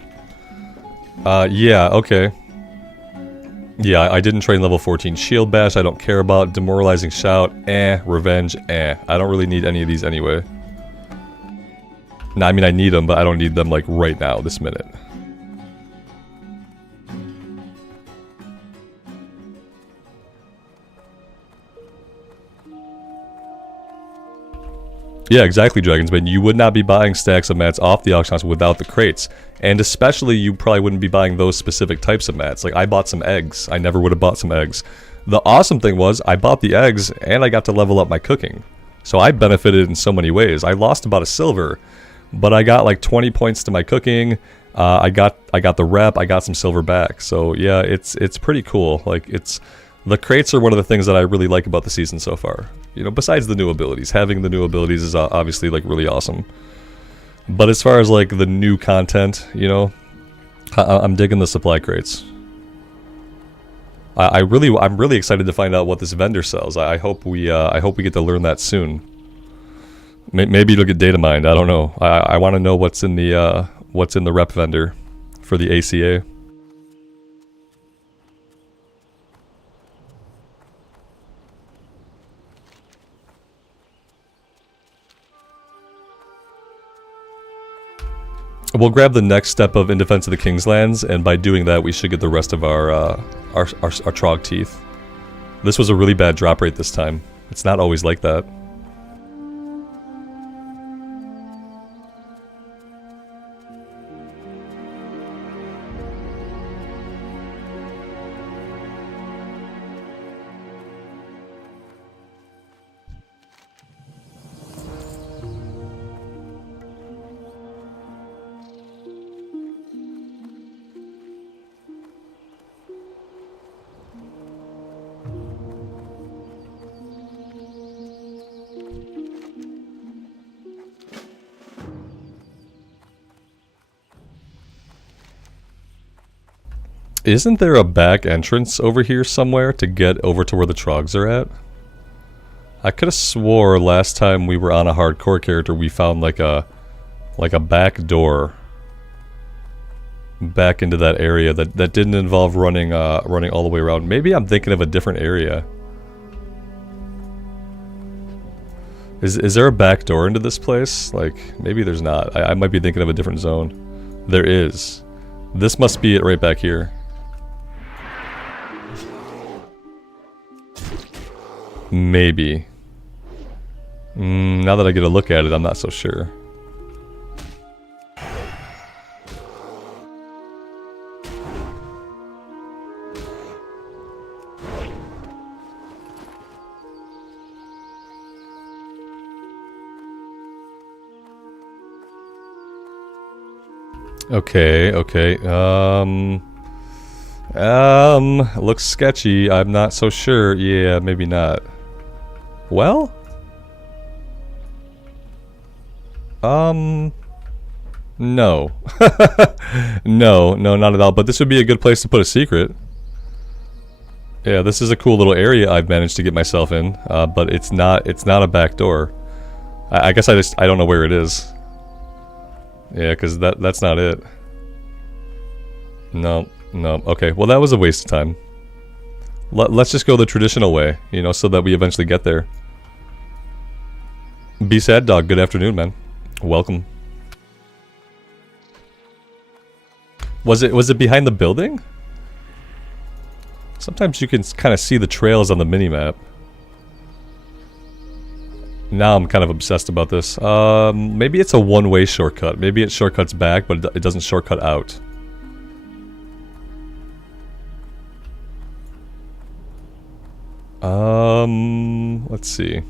Yeah, okay. Yeah, I didn't train level 14. Shield Bash, I don't care about. Demoralizing Shout, Revenge, I don't really need any of these anyway. No, I mean I need them, but I don't need them like right now, this minute. Yeah, exactly, Dragonsbane. You would not be buying stacks of mats off the auction house without the crates. And especially, you probably wouldn't be buying those specific types of mats. Like, I bought some eggs. I never would have bought some eggs. The awesome thing was, I bought the eggs, and I got to level up my cooking. So I benefited in so many ways. I lost about a silver, but I got like 20 points to my cooking. I got the rep, I got some silver back. So yeah, it's pretty cool. Like, the crates are one of the things that I really like about the season so far. You know, besides the new abilities. Having the new abilities is obviously, like, really awesome. But as far as, like, the new content, you know, I'm digging the supply crates. I'm really excited to find out what this vendor sells. I hope we get to learn that soon. Maybe it'll get data mined. I don't know. I want to know what's in the rep vendor. for the ACA. We'll grab the next step of In Defense of the King's Lands, and by doing that, we should get the rest of our Trog teeth. This was a really bad drop rate this time. It's not always like that. Isn't there a back entrance over here somewhere to get over to where the Trogs are at? I could have swore last time we were on a hardcore character we found like a back door back into that area that didn't involve running all the way around. Maybe I'm thinking of a different area. Is there a back door into this place? Like, maybe there's not. I might be thinking of a different zone. There is. This must be it right back here. Maybe. Now that I get a look at it, I'm not so sure. Okay, okay. Looks sketchy. I'm not so sure. Yeah, maybe not. Well? No. No, not at all. But this would be a good place to put a secret. Yeah, this is a cool little area I've managed to get myself in, but it's not a back door. I guess I don't know where it is. Yeah, because that's not it. No. Okay, well that was a waste of time. Let's just go the traditional way, you know, so that we eventually get there. Be sad dog, good afternoon, man. Welcome. Was it behind the building? Sometimes you can kind of see the trails on the minimap. Now I'm kind of obsessed about this. Maybe it's a one-way shortcut. Maybe it shortcuts back, but it doesn't shortcut out. Let's see.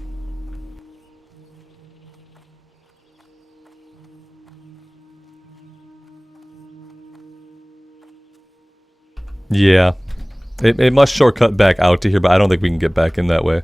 Yeah. It must shortcut back out to here, but I don't think we can get back in that way.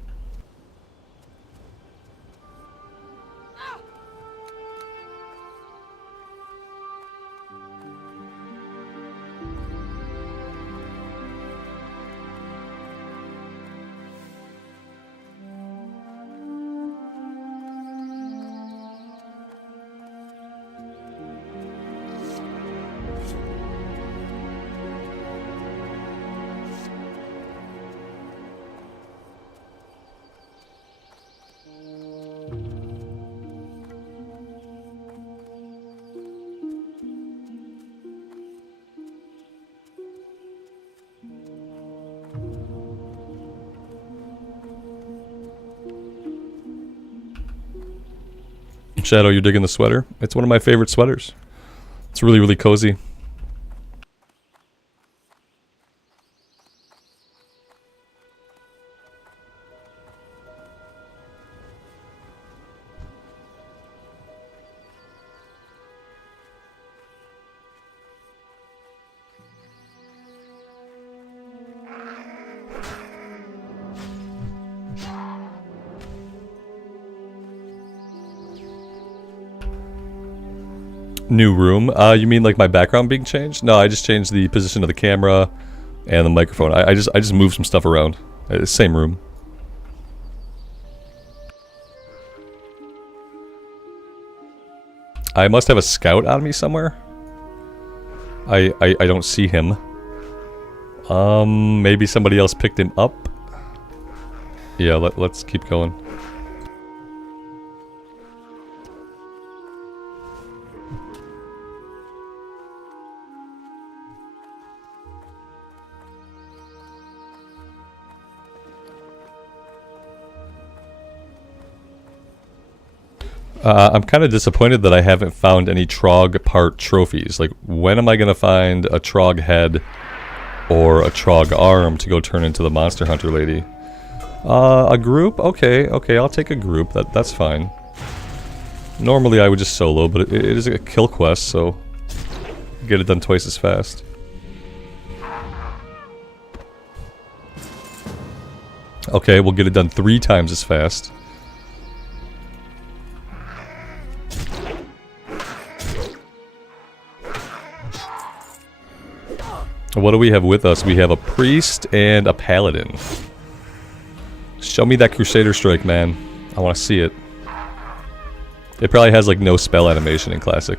Shadow, you're digging the sweater? It's one of my favorite sweaters. It's really, really cozy. New room? You mean like my background being changed? No, I just changed the position of the camera and the microphone. I just moved some stuff around. Same room. I must have a scout on me somewhere. I don't see him. Maybe somebody else picked him up? Yeah, let's keep going. I'm kind of disappointed that I haven't found any Trog part trophies. Like, when am I going to find a Trog head or a Trog arm to go turn into the Monster Hunter lady? A group? Okay, I'll take a group. That's fine. Normally I would just solo, but it is a kill quest, so get it done twice as fast. Okay, we'll get it done 3 times as fast. What do we have with us? We have a priest and a paladin. Show me that Crusader strike, man. I want to see it. It probably has like no spell animation in Classic.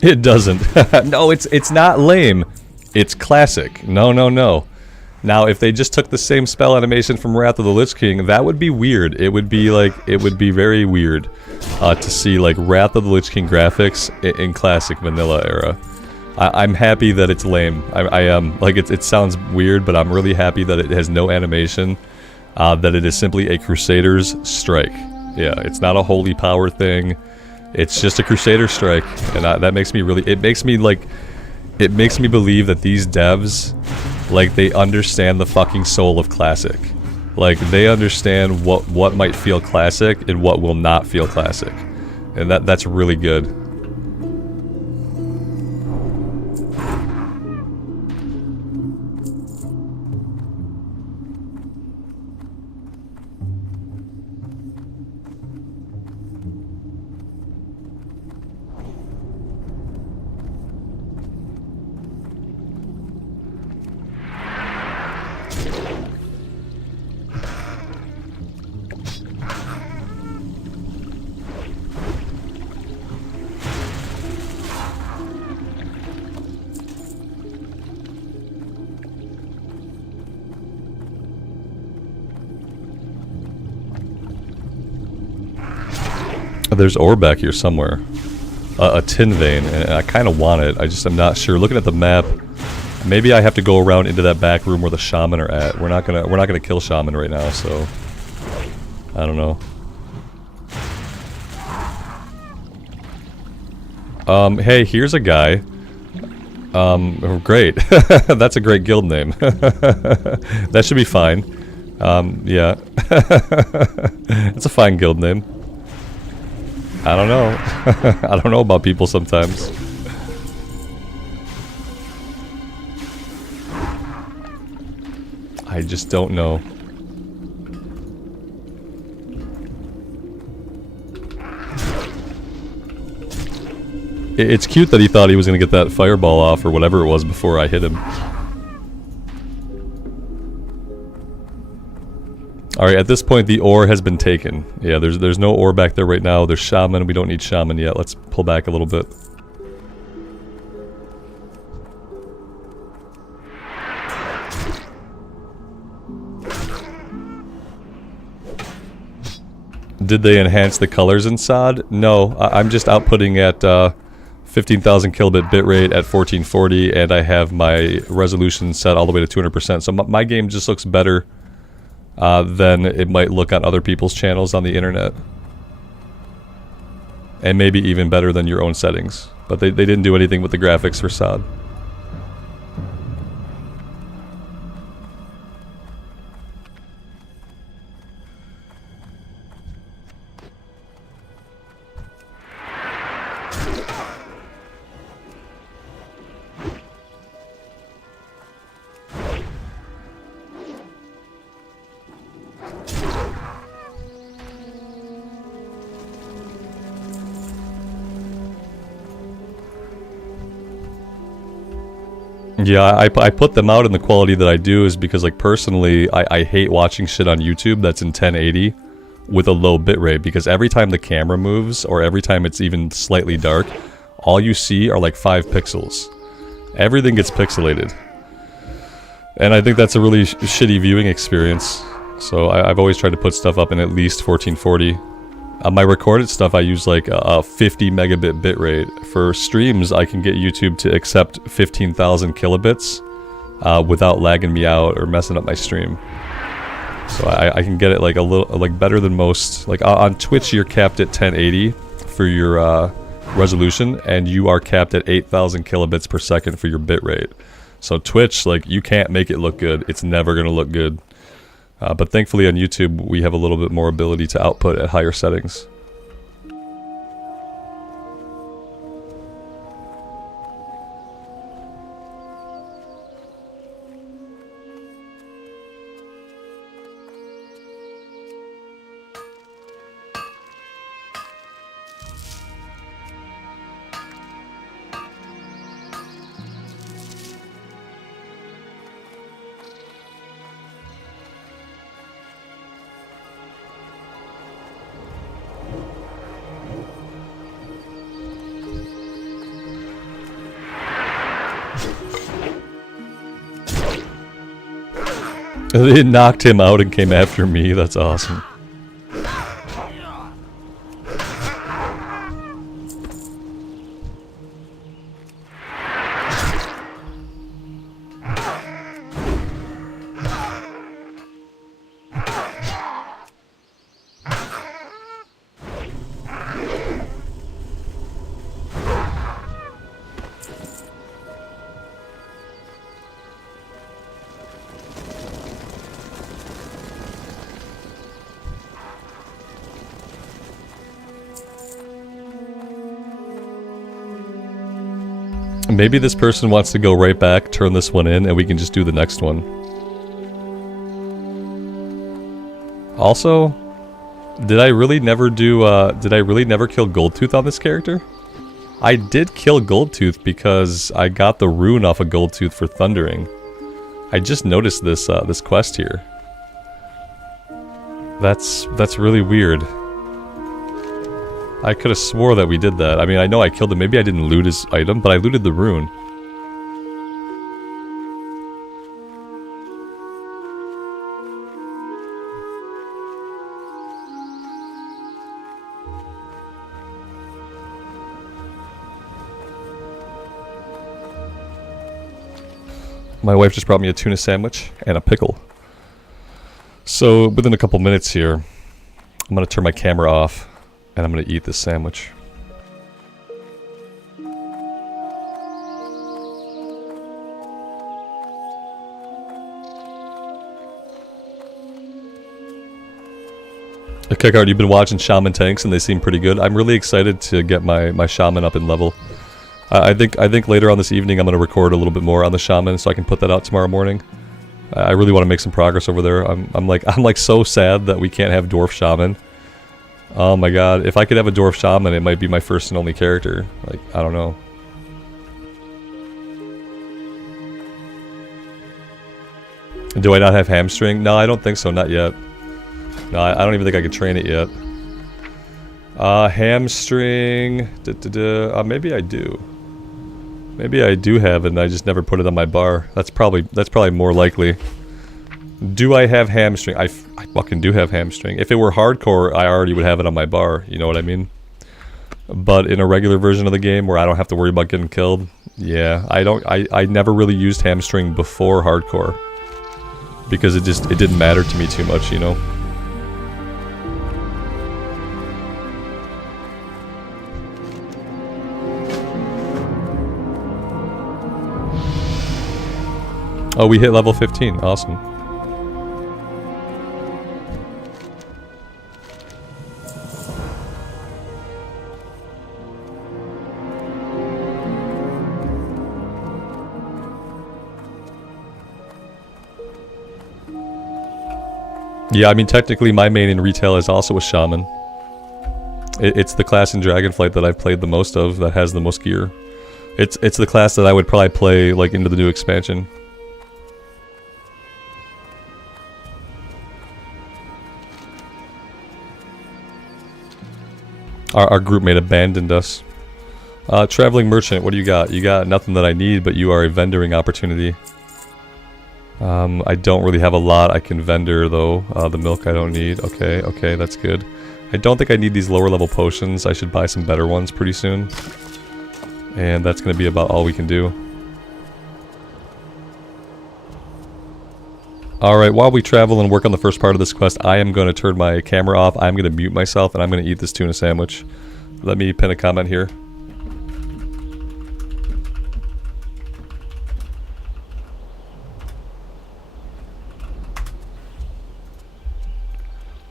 It doesn't. No, it's not lame. It's classic. No. Now, if they just took the same spell animation from Wrath of the Lich King, that would be weird. It would be very weird to see like Wrath of the Lich King graphics in classic vanilla era. I'm happy that it's lame. I am. Like, it sounds weird, but I'm really happy that it has no animation. That it is simply a Crusader's strike. Yeah, it's not a holy power thing. It's just a Crusader strike, and that makes me really. It makes me believe that these devs, like, they understand the fucking soul of classic. Like, they understand what might feel classic and what will not feel classic, and that's really good. There's ore back here somewhere. A tin vein, and I kind of want it. I just am not sure. Looking at the map, maybe I have to go around into that back room where the shaman are at. We're not gonna kill shaman right now, so I don't know. Hey, here's a guy. Great. That's a great guild name. That should be fine. Yeah. It's a fine guild name. I don't know. I don't know about people sometimes. I just don't know. It's cute that he thought he was going to get that fireball off or whatever it was before I hit him. Alright, at this point the ore has been taken. Yeah, there's no ore back there right now. There's shaman. We don't need shaman yet. Let's pull back a little bit. Did they enhance the colors in SOD? No, I'm just outputting at 15,000 kilobit bitrate at 1440, and I have my resolution set all the way to 200%. So my game just looks better than it might look on other people's channels on the internet. And maybe even better than your own settings. But they didn't do anything with the graphics for SOD. Yeah, I put them out in the quality that I do is because, like, personally, I hate watching shit on YouTube that's in 1080 with a low bitrate, because every time the camera moves, or every time it's even slightly dark, all you see are like 5 pixels. Everything gets pixelated. And I think that's a really shitty viewing experience. So I've always tried to put stuff up in at least 1440. On my recorded stuff, I use like a 50 megabit bitrate. For streams, I can get YouTube to accept 15,000 kilobits without lagging me out or messing up my stream. So I can get it like a little, like better than most. Like on Twitch, you're capped at 1080 for your resolution, and you are capped at 8,000 kilobits per second for your bitrate. So Twitch, like, you can't make it look good. It's never gonna look good. But thankfully on YouTube, we have a little bit more ability to output at higher settings. It knocked him out and came after me. That's awesome. Maybe this person wants to go right back, turn this one in, and we can just do the next one. Also, did I really never do, did I really never kill Goldtooth on this character? I did kill Goldtooth because I got the rune off of Goldtooth for thundering. I just noticed this, this quest here. That's really weird. I could have swore that we did that. I mean, I know I killed him. Maybe I didn't loot his item, but I looted the rune. My wife just brought me a tuna sandwich and a pickle. So, within a couple minutes here, I'm going to turn my camera off. And I'm gonna eat this sandwich. Okay, Card, you've been watching Shaman tanks and they seem pretty good. I'm really excited to get my Shaman up in level. I think later on this evening I'm gonna record a little bit more on the Shaman so I can put that out tomorrow morning. I really want to make some progress over there. I'm like so sad that we can't have Dwarf Shaman. Oh my god, if I could have a Dwarf Shaman, it might be my first and only character. Like, I don't know. Do I not have Hamstring? No, I don't think so, not yet. No, I don't even think I can train it yet. Hamstring... maybe I do. Maybe I do have it and I just never put it on my bar. That's probably more likely. Do I have Hamstring? I fucking do have Hamstring. If it were hardcore, I already would have it on my bar, you know what I mean? But in a regular version of the game where I don't have to worry about getting killed, yeah, I never really used Hamstring before hardcore. Because it didn't matter to me too much, you know? Oh, we hit level 15, awesome. Yeah, I mean, technically my main in retail is also a Shaman. It's the class in Dragonflight that I've played the most of that has the most gear. It's the class that I would probably play like into the new expansion. Our group mate abandoned us. Traveling merchant, what do you got? You got nothing that I need, but you are a vendoring opportunity. I don't really have a lot I can vendor though. The milk I don't need. Okay, okay, that's good. I don't think I need these lower level potions. I should buy some better ones pretty soon. And that's going to be about all we can do. Alright, while we travel and work on the first part of this quest, I am going to turn my camera off. I'm going to mute myself and I'm going to eat this tuna sandwich. Let me pin a comment here.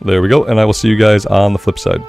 There we go, and I will see you guys on the flip side.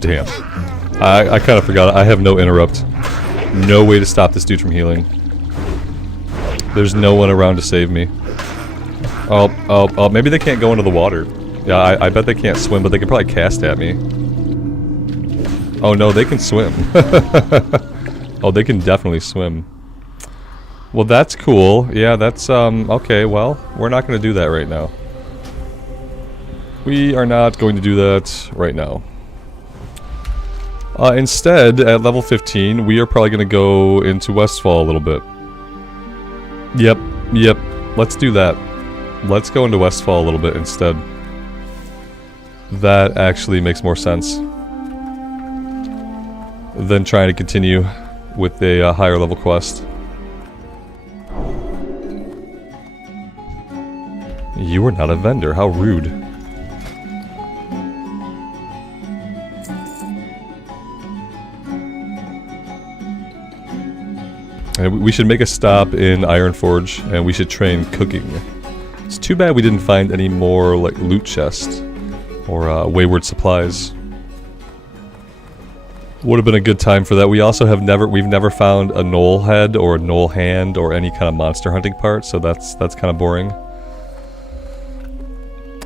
Damn. I kind of forgot. I have no interrupt. No way to stop this dude from healing. There's no one around to save me. Oh, maybe they can't go into the water. Yeah, I bet they can't swim, but they can probably cast at me. Oh no, they can swim. Oh, they can definitely swim. Well, that's cool. Yeah, that's, okay, well, we're not going to do that right now. We are not going to do that right now. Instead, at level 15, we are probably going to go into Westfall a little bit. Yep. Let's do that. Let's go into Westfall a little bit instead. That actually makes more sense than trying to continue with a higher level quest. You are not a vendor, how rude. And we should make a stop in Ironforge, and we should train cooking. It's too bad we didn't find any more like loot chests or wayward supplies. Would have been a good time for that. We also have we've never found a gnoll head or a gnoll hand or any kind of monster hunting part, so that's kind of boring.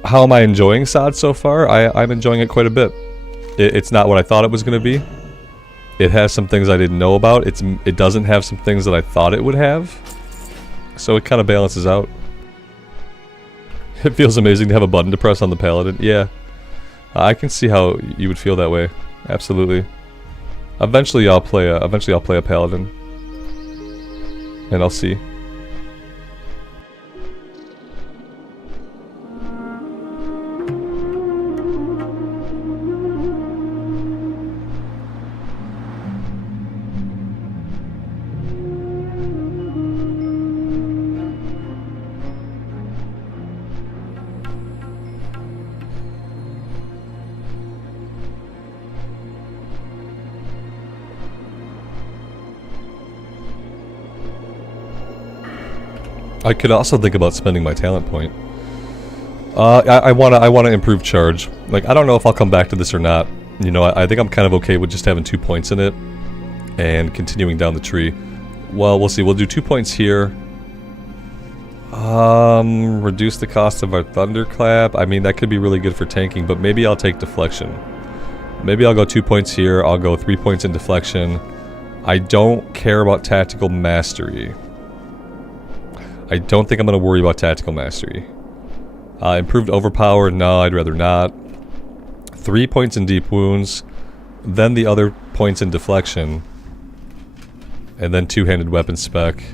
How am I enjoying SOD so far? I'm enjoying it quite a bit. It's not what I thought it was going to be. It has some things I didn't know about. It doesn't have some things that I thought it would have. So it kind of balances out. It feels amazing to have a button to press on the paladin. Yeah. I can see how you would feel that way. Absolutely. Eventually I'll play a paladin. And I'll see. I could also think about spending my talent point. I wanna improve charge. Like, I don't know if I'll come back to this or not. You know, I think I'm kind of okay with just having 2 points in it and continuing down the tree. Well, we'll see. We'll do 2 points here. Reduce the cost of our thunderclap. I mean, that could be really good for tanking, but maybe I'll take deflection. Maybe I'll go 2 points here. I'll go 3 points in deflection. I don't care about tactical mastery. I don't think I'm going to worry about tactical mastery. Improved overpower, no, I'd rather not. 3 points in deep wounds, then the other points in deflection, and then two-handed weapon spec,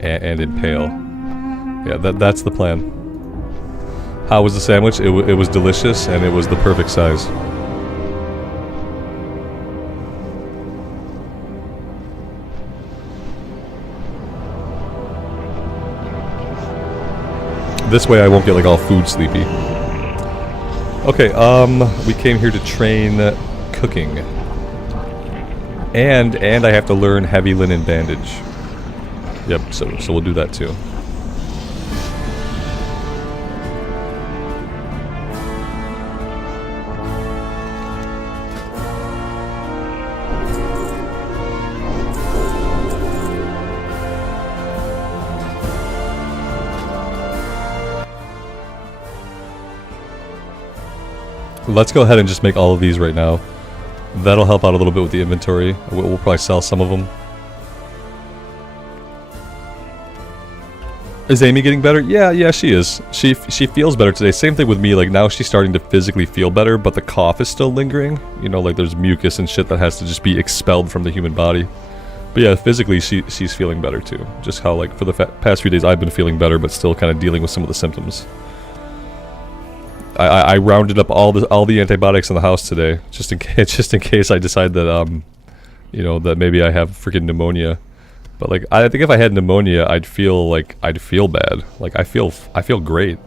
and impale. Yeah, that's the plan. How was the sandwich? It was delicious, and it was the perfect size. This way I won't get like all food sleepy. Okay, we came here to train cooking. And I have to learn heavy linen bandage. Yep, so we'll do that too. Let's go ahead and just make all of these right now. That'll help out a little bit with the inventory. We'll probably sell some of them. Is Amy getting better? Yeah, she is. She feels better today. Same thing with me. Like, now she's starting to physically feel better, but the cough is still lingering. You know, like there's mucus and shit that has to just be expelled from the human body. But yeah, physically she's feeling better too. Just how, like, for the past few days I've been feeling better, but still kind of dealing with some of the symptoms. I rounded up all the antibiotics in the house today, just in case I decide that you know, that maybe I have freaking pneumonia. But like, I think if I had pneumonia, I'd feel bad. Like, I feel great.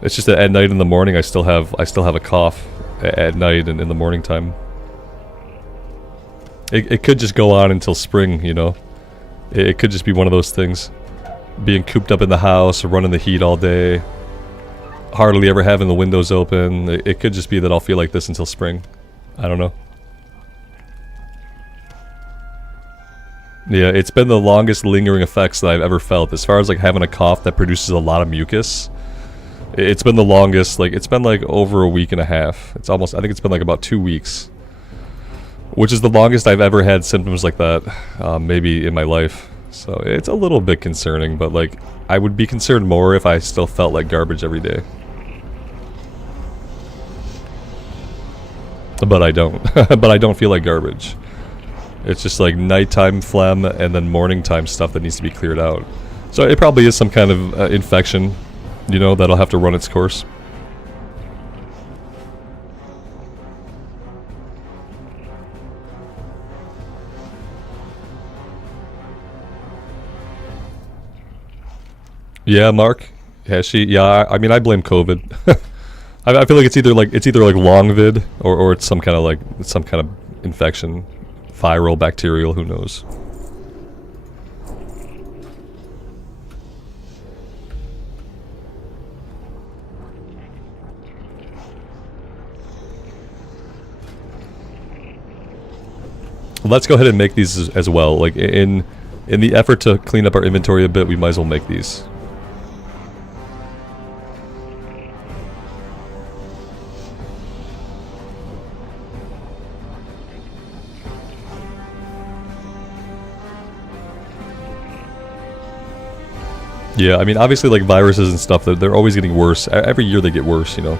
It's just that at night and in the morning I still have a cough at night and in the morning time. It could just go on until spring, you know. It could just be one of those things. Being cooped up in the house, running the heat all day. Hardly ever having the windows open. It could just be that I'll feel like this until spring. I don't know. Yeah, it's been the longest lingering effects that I've ever felt. As far as like having a cough that produces a lot of mucus, it's been the longest. Like, it's been like over a week and a half. It's almost, I think it's been like about 2 weeks, which is the longest I've ever had symptoms like that, maybe in my life. So it's a little bit concerning, but like, I would be concerned more if I still felt like garbage every day. But I don't. But I don't feel like garbage. It's just like nighttime phlegm and then morning time stuff that needs to be cleared out. So it probably is some kind of infection, you know, that'll have to run its course. Yeah, Mark. Has she? Yeah, I mean, I blame COVID. I feel like it's either like long vid or it's some kind of infection, viral, bacterial, who knows. Let's go ahead and make these as well. Like in the effort to clean up our inventory a bit, we might as well make these. Yeah, I mean, obviously, like viruses and stuff, they're always getting worse. Every year they get worse, you know.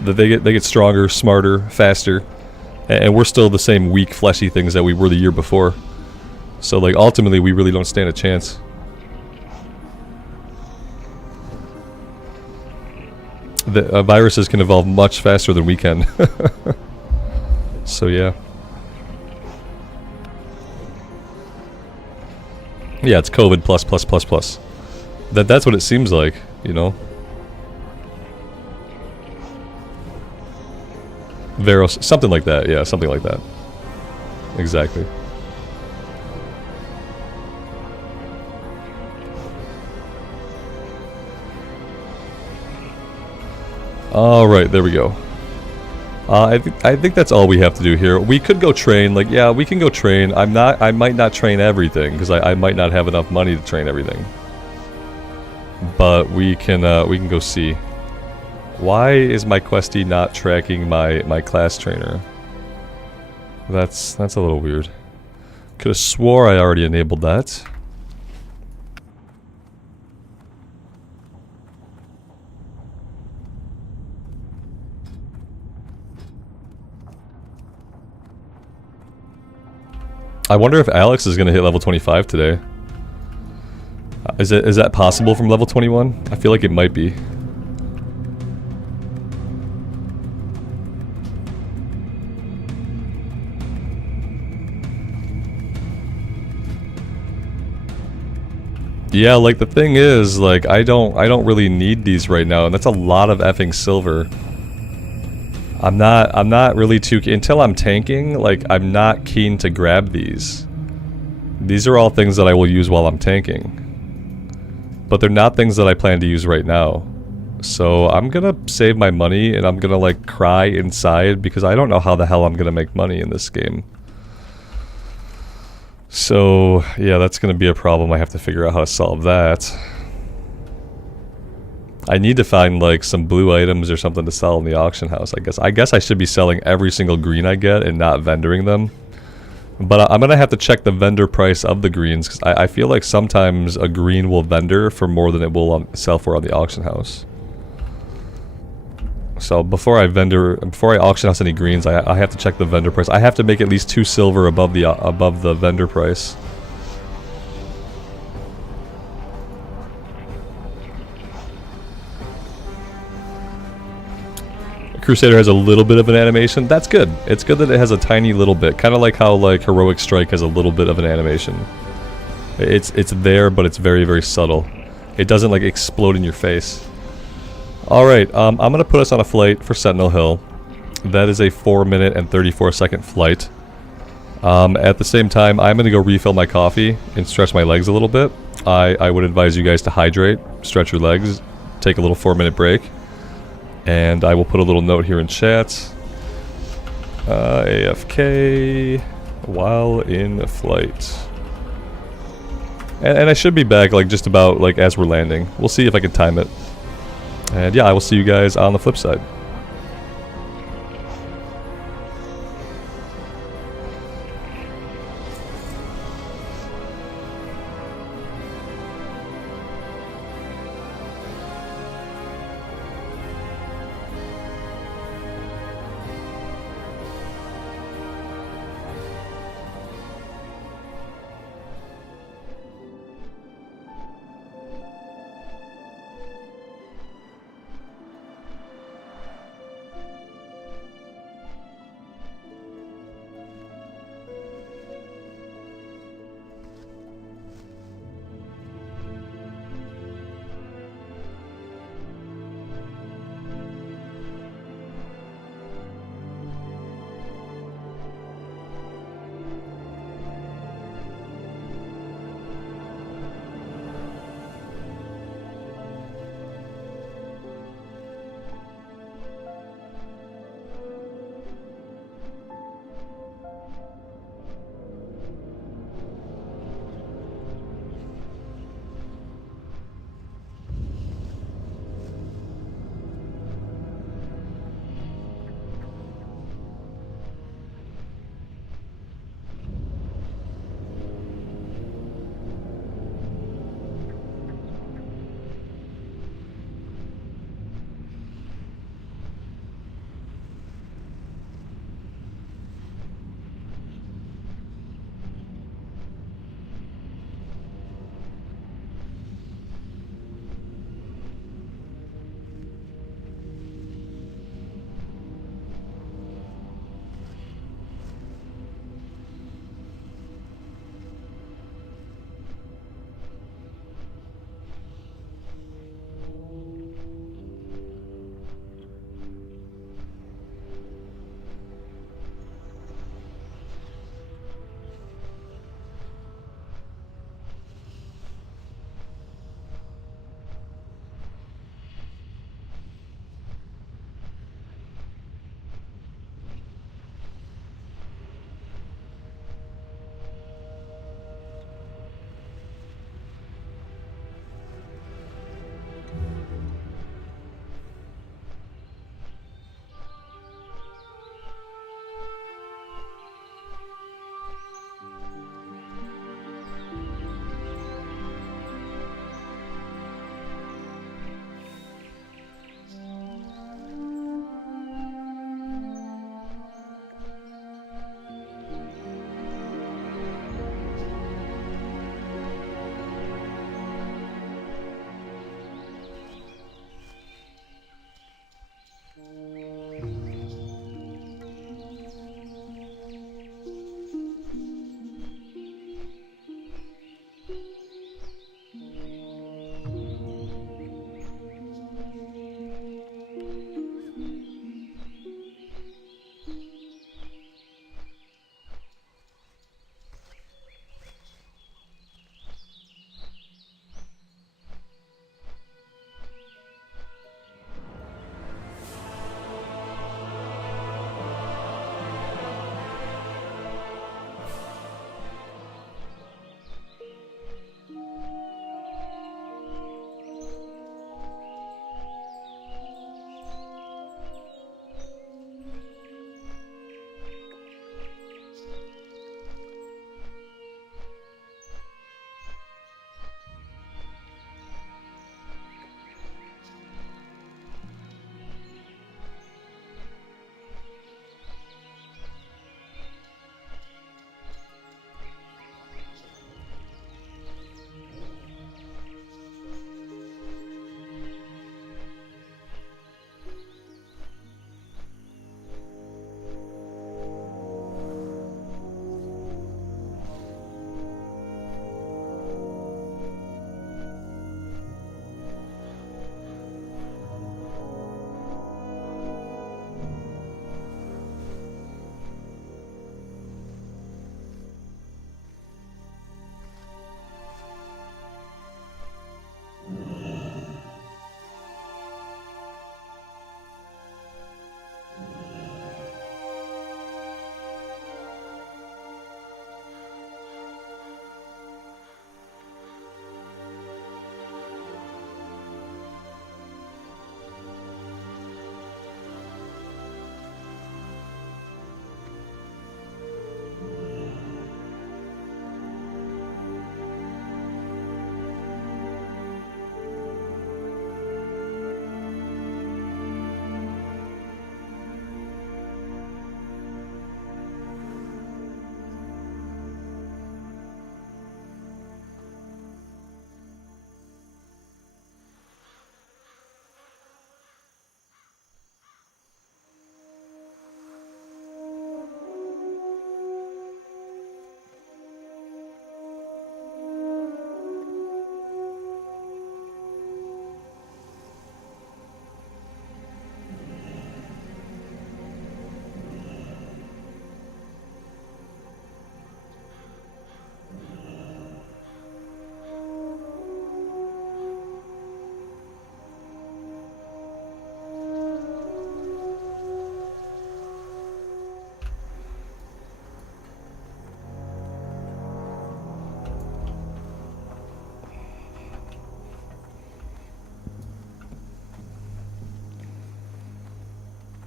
They get stronger, smarter, faster, and we're still the same weak, fleshy things that we were the year before. So, like, ultimately, we really don't stand a chance. The viruses can evolve much faster than we can. So, yeah. Yeah, it's COVID plus plus plus plus. That's what it seems like, you know. Veros, something like that, yeah, something like that. Exactly. Alright, there we go. I think that's all we have to do here. We could go train, like, yeah, we can go train. I might not train everything, because I might not have enough money to train everything. But we can go see. Why is my Questie not tracking my class trainer? That's a little weird. Could have swore I already enabled that. I wonder if Alex is gonna hit level 25 today. Is that possible from level 21? I feel like it might be. Yeah, like the thing is, like I don't really need these right now, and that's a lot of effing silver. I'm not really too until I'm tanking, like I'm not keen to grab these. These are all things that I will use while I'm tanking. But they're not things that I plan to use right now. So I'm gonna save my money and I'm gonna like cry inside because I don't know how the hell I'm gonna make money in this game. So yeah, that's gonna be a problem. I have to figure out how to solve that. I need to find like some blue items or something to sell in the auction house, I guess I should be selling every single green I get and not vendoring them. But I'm gonna have to check the vendor price of the greens, because I feel like sometimes a green will vendor for more than it will sell for on the auction house. So before I auction house any greens, I have to check the vendor price. I have to make at least 2 silver above the vendor price. Crusader has a little bit of an animation. That's good. It's good that it has a tiny little bit. Kind of like how like Heroic Strike has a little bit of an animation. It's there, but it's very, very subtle. It doesn't like explode in your face. Alright, I'm gonna put us on a flight for Sentinel Hill. That is a 4-minute and 34-second flight. At the same time, I'm gonna go refill my coffee and stretch my legs a little bit. I would advise you guys to hydrate, stretch your legs, take a little 4-minute break. And I will put a little note here in chat. AFK while in flight. And I should be back like just about like as we're landing. We'll see if I can time it. And yeah, I will see you guys on the flip side.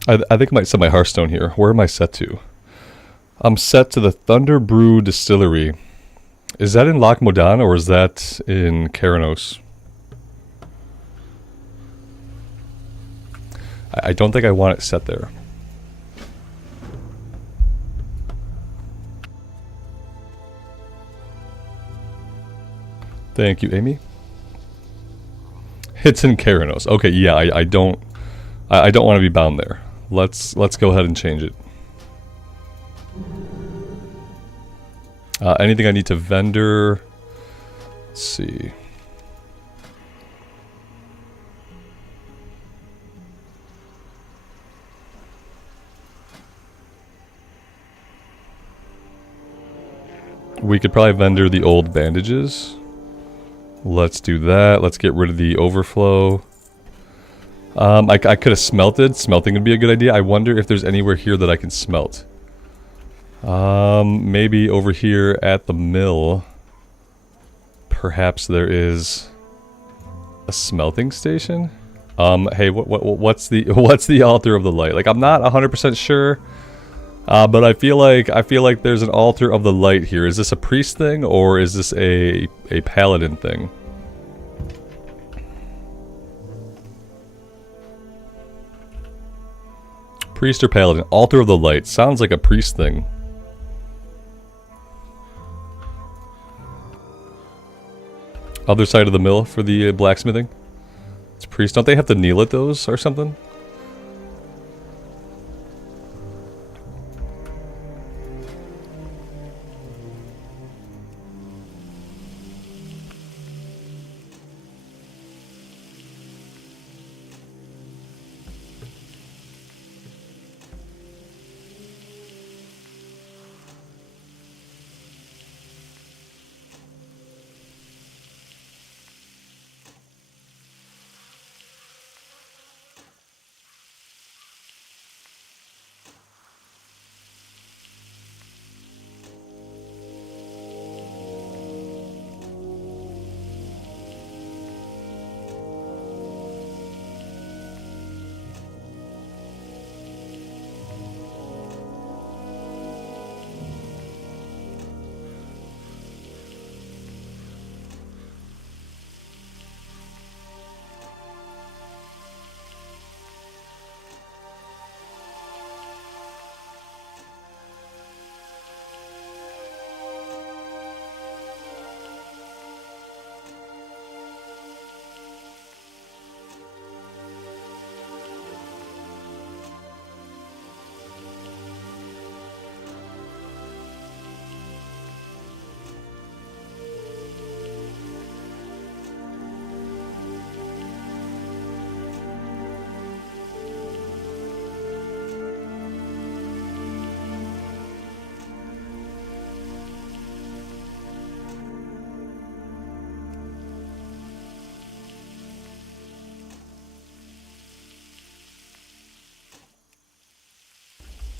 I think I might set my Hearthstone here. Where am I set to? I'm set to the Thunder Brew Distillery. Is that in Loch Modan or is that in Keranos? I don't think I want it set there. Thank you, Amy. It's in Keranos. Okay, yeah, I don't want to be bound there. Let's go ahead and change it. Anything I need to vendor? Let's see. We could probably vendor the old bandages. Let's do that. Let's get rid of the overflow. I could have smelted. Smelting would be a good idea. I wonder if there's anywhere here that I can smelt. Maybe over here at the mill. Perhaps there is a smelting station. Hey, what's the altar of the light? Like, I'm not 100% sure. But I feel like there's an altar of the light here. Is this a priest thing or is this a paladin thing? Priest or paladin? Altar of the light. Sounds like a priest thing. Other side of the mill for the blacksmithing. It's priest. Don't they have to kneel at those or something?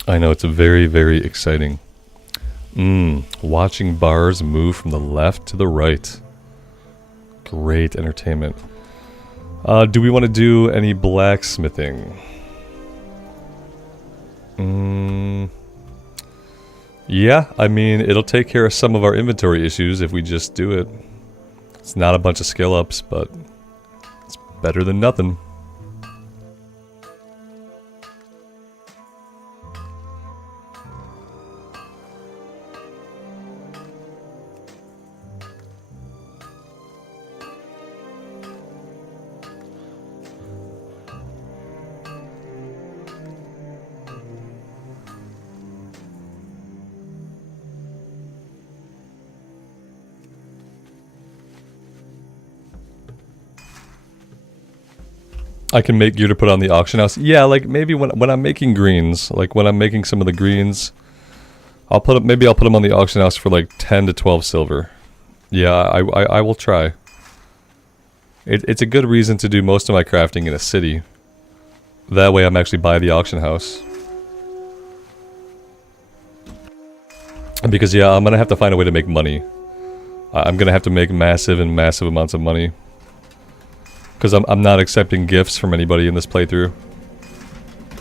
I know, it's a very, very exciting. Watching bars move from the left to the right. Great entertainment. Do we want to do any blacksmithing? Yeah, I mean, it'll take care of some of our inventory issues if we just do it. It's not a bunch of skill ups, but it's better than nothing. I can make gear to put on the auction house. Yeah, like maybe when I'm making greens, like when I'm making some of the greens, maybe I'll put them on the auction house for like 10 to 12 silver. Yeah, I will try. It's a good reason to do most of my crafting in a city. That way I'm actually by the auction house. Because yeah, I'm gonna have to find a way to make money. I'm gonna have to make massive amounts of money. Because I'm not accepting gifts from anybody in this playthrough.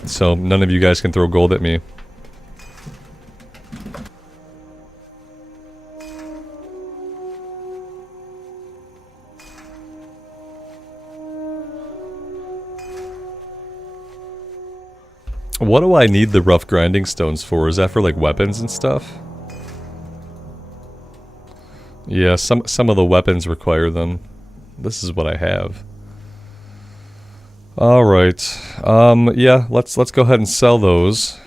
So none of you guys can throw gold at me. What do I need the rough grinding stones for? Is that for like weapons and stuff? Yeah, some of the weapons require them. This is what I have. All right. Yeah, let's go ahead and sell those.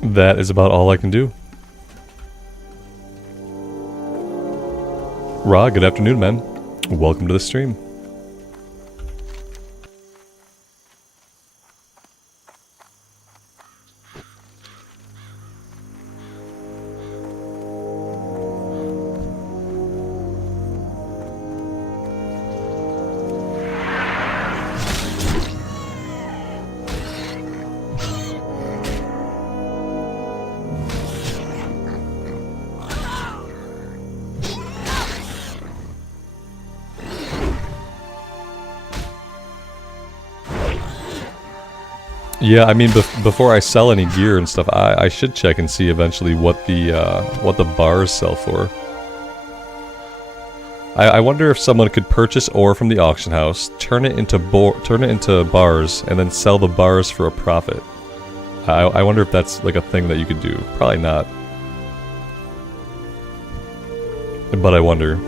That is about all I can do. Ra, good afternoon, man. Welcome to the stream. Yeah, I mean, before I sell any gear and stuff, I should check and see eventually what the bars sell for. I wonder if someone could purchase ore from the auction house, turn it into bars, and then sell the bars for a profit. I wonder if that's like a thing that you could do. Probably not. But I wonder.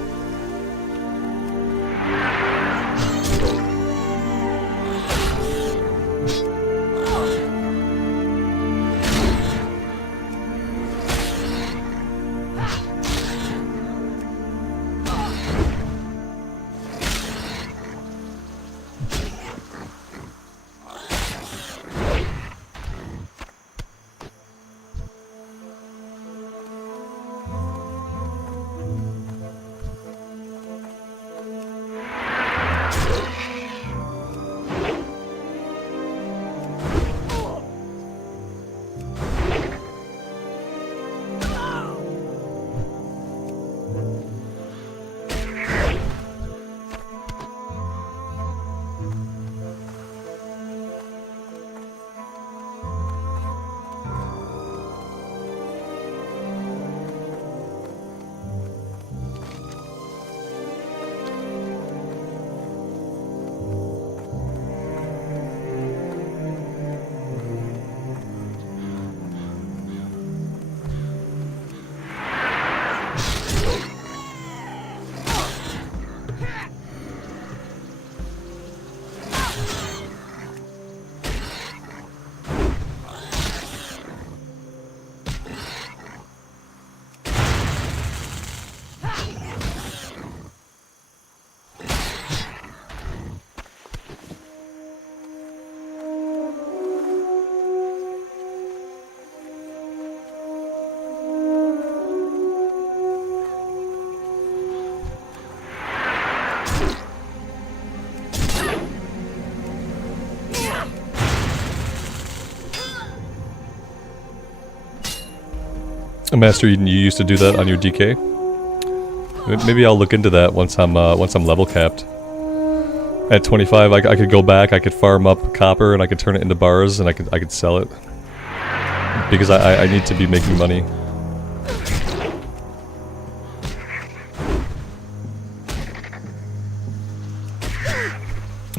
Master Eden, you used to do that on your DK? Maybe I'll look into that once I'm level capped. At 25, I could go back, I could farm up copper, and I could turn it into bars, and I could sell it. Because I need to be making money.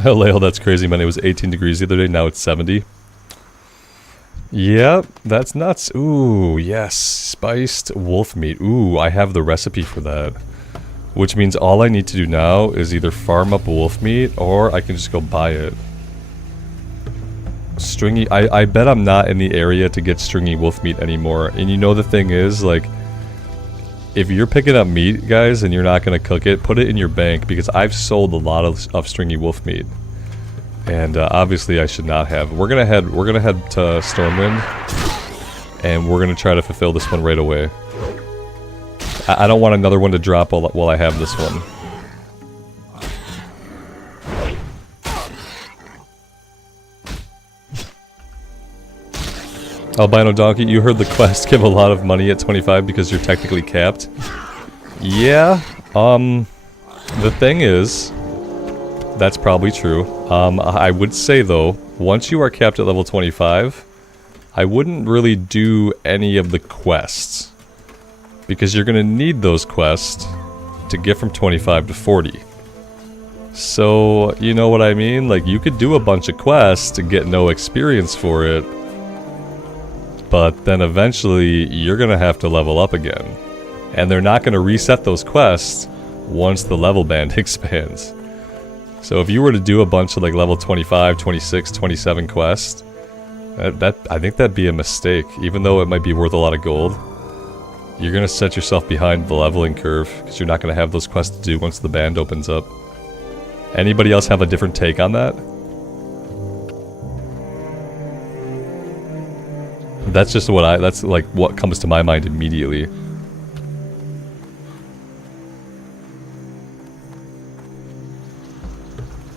Oh, Lale, that's crazy, man. It was 18 degrees the other day, now it's 70. Yep, that's nuts. Ooh, yes. Spiced wolf meat. Ooh, I have the recipe for that. Which means all I need to do now is either farm up wolf meat or I can just go buy it. Stringy, I bet I'm not in the area to get stringy wolf meat anymore. And you know the thing is, like, if you're picking up meat, guys, and you're not going to cook it, put it in your bank, because I've sold a lot of stringy wolf meat. And obviously I should not have. We're gonna head to Stormwind, and we're gonna try to fulfill this one right away. I don't want another one to drop while I have this one. Albino Donkey, you heard the quest give a lot of money at 25 because you're technically capped. Yeah, the thing is, that's probably true. I would say though, once you are capped at level 25, I wouldn't really do any of the quests, because you're gonna need those quests to get from 25 to 40. So, you know what I mean? Like, you could do a bunch of quests to get no experience for it, but then eventually you're gonna have to level up again. And they're not gonna reset those quests once the level band expands. So if you were to do a bunch of like level 25, 26, 27 quests, I think that'd be a mistake. Even though it might be worth a lot of gold, you're gonna set yourself behind the leveling curve, because you're not gonna have those quests to do once the band opens up. Anybody else have a different take on that? That's just that's like what comes to my mind immediately.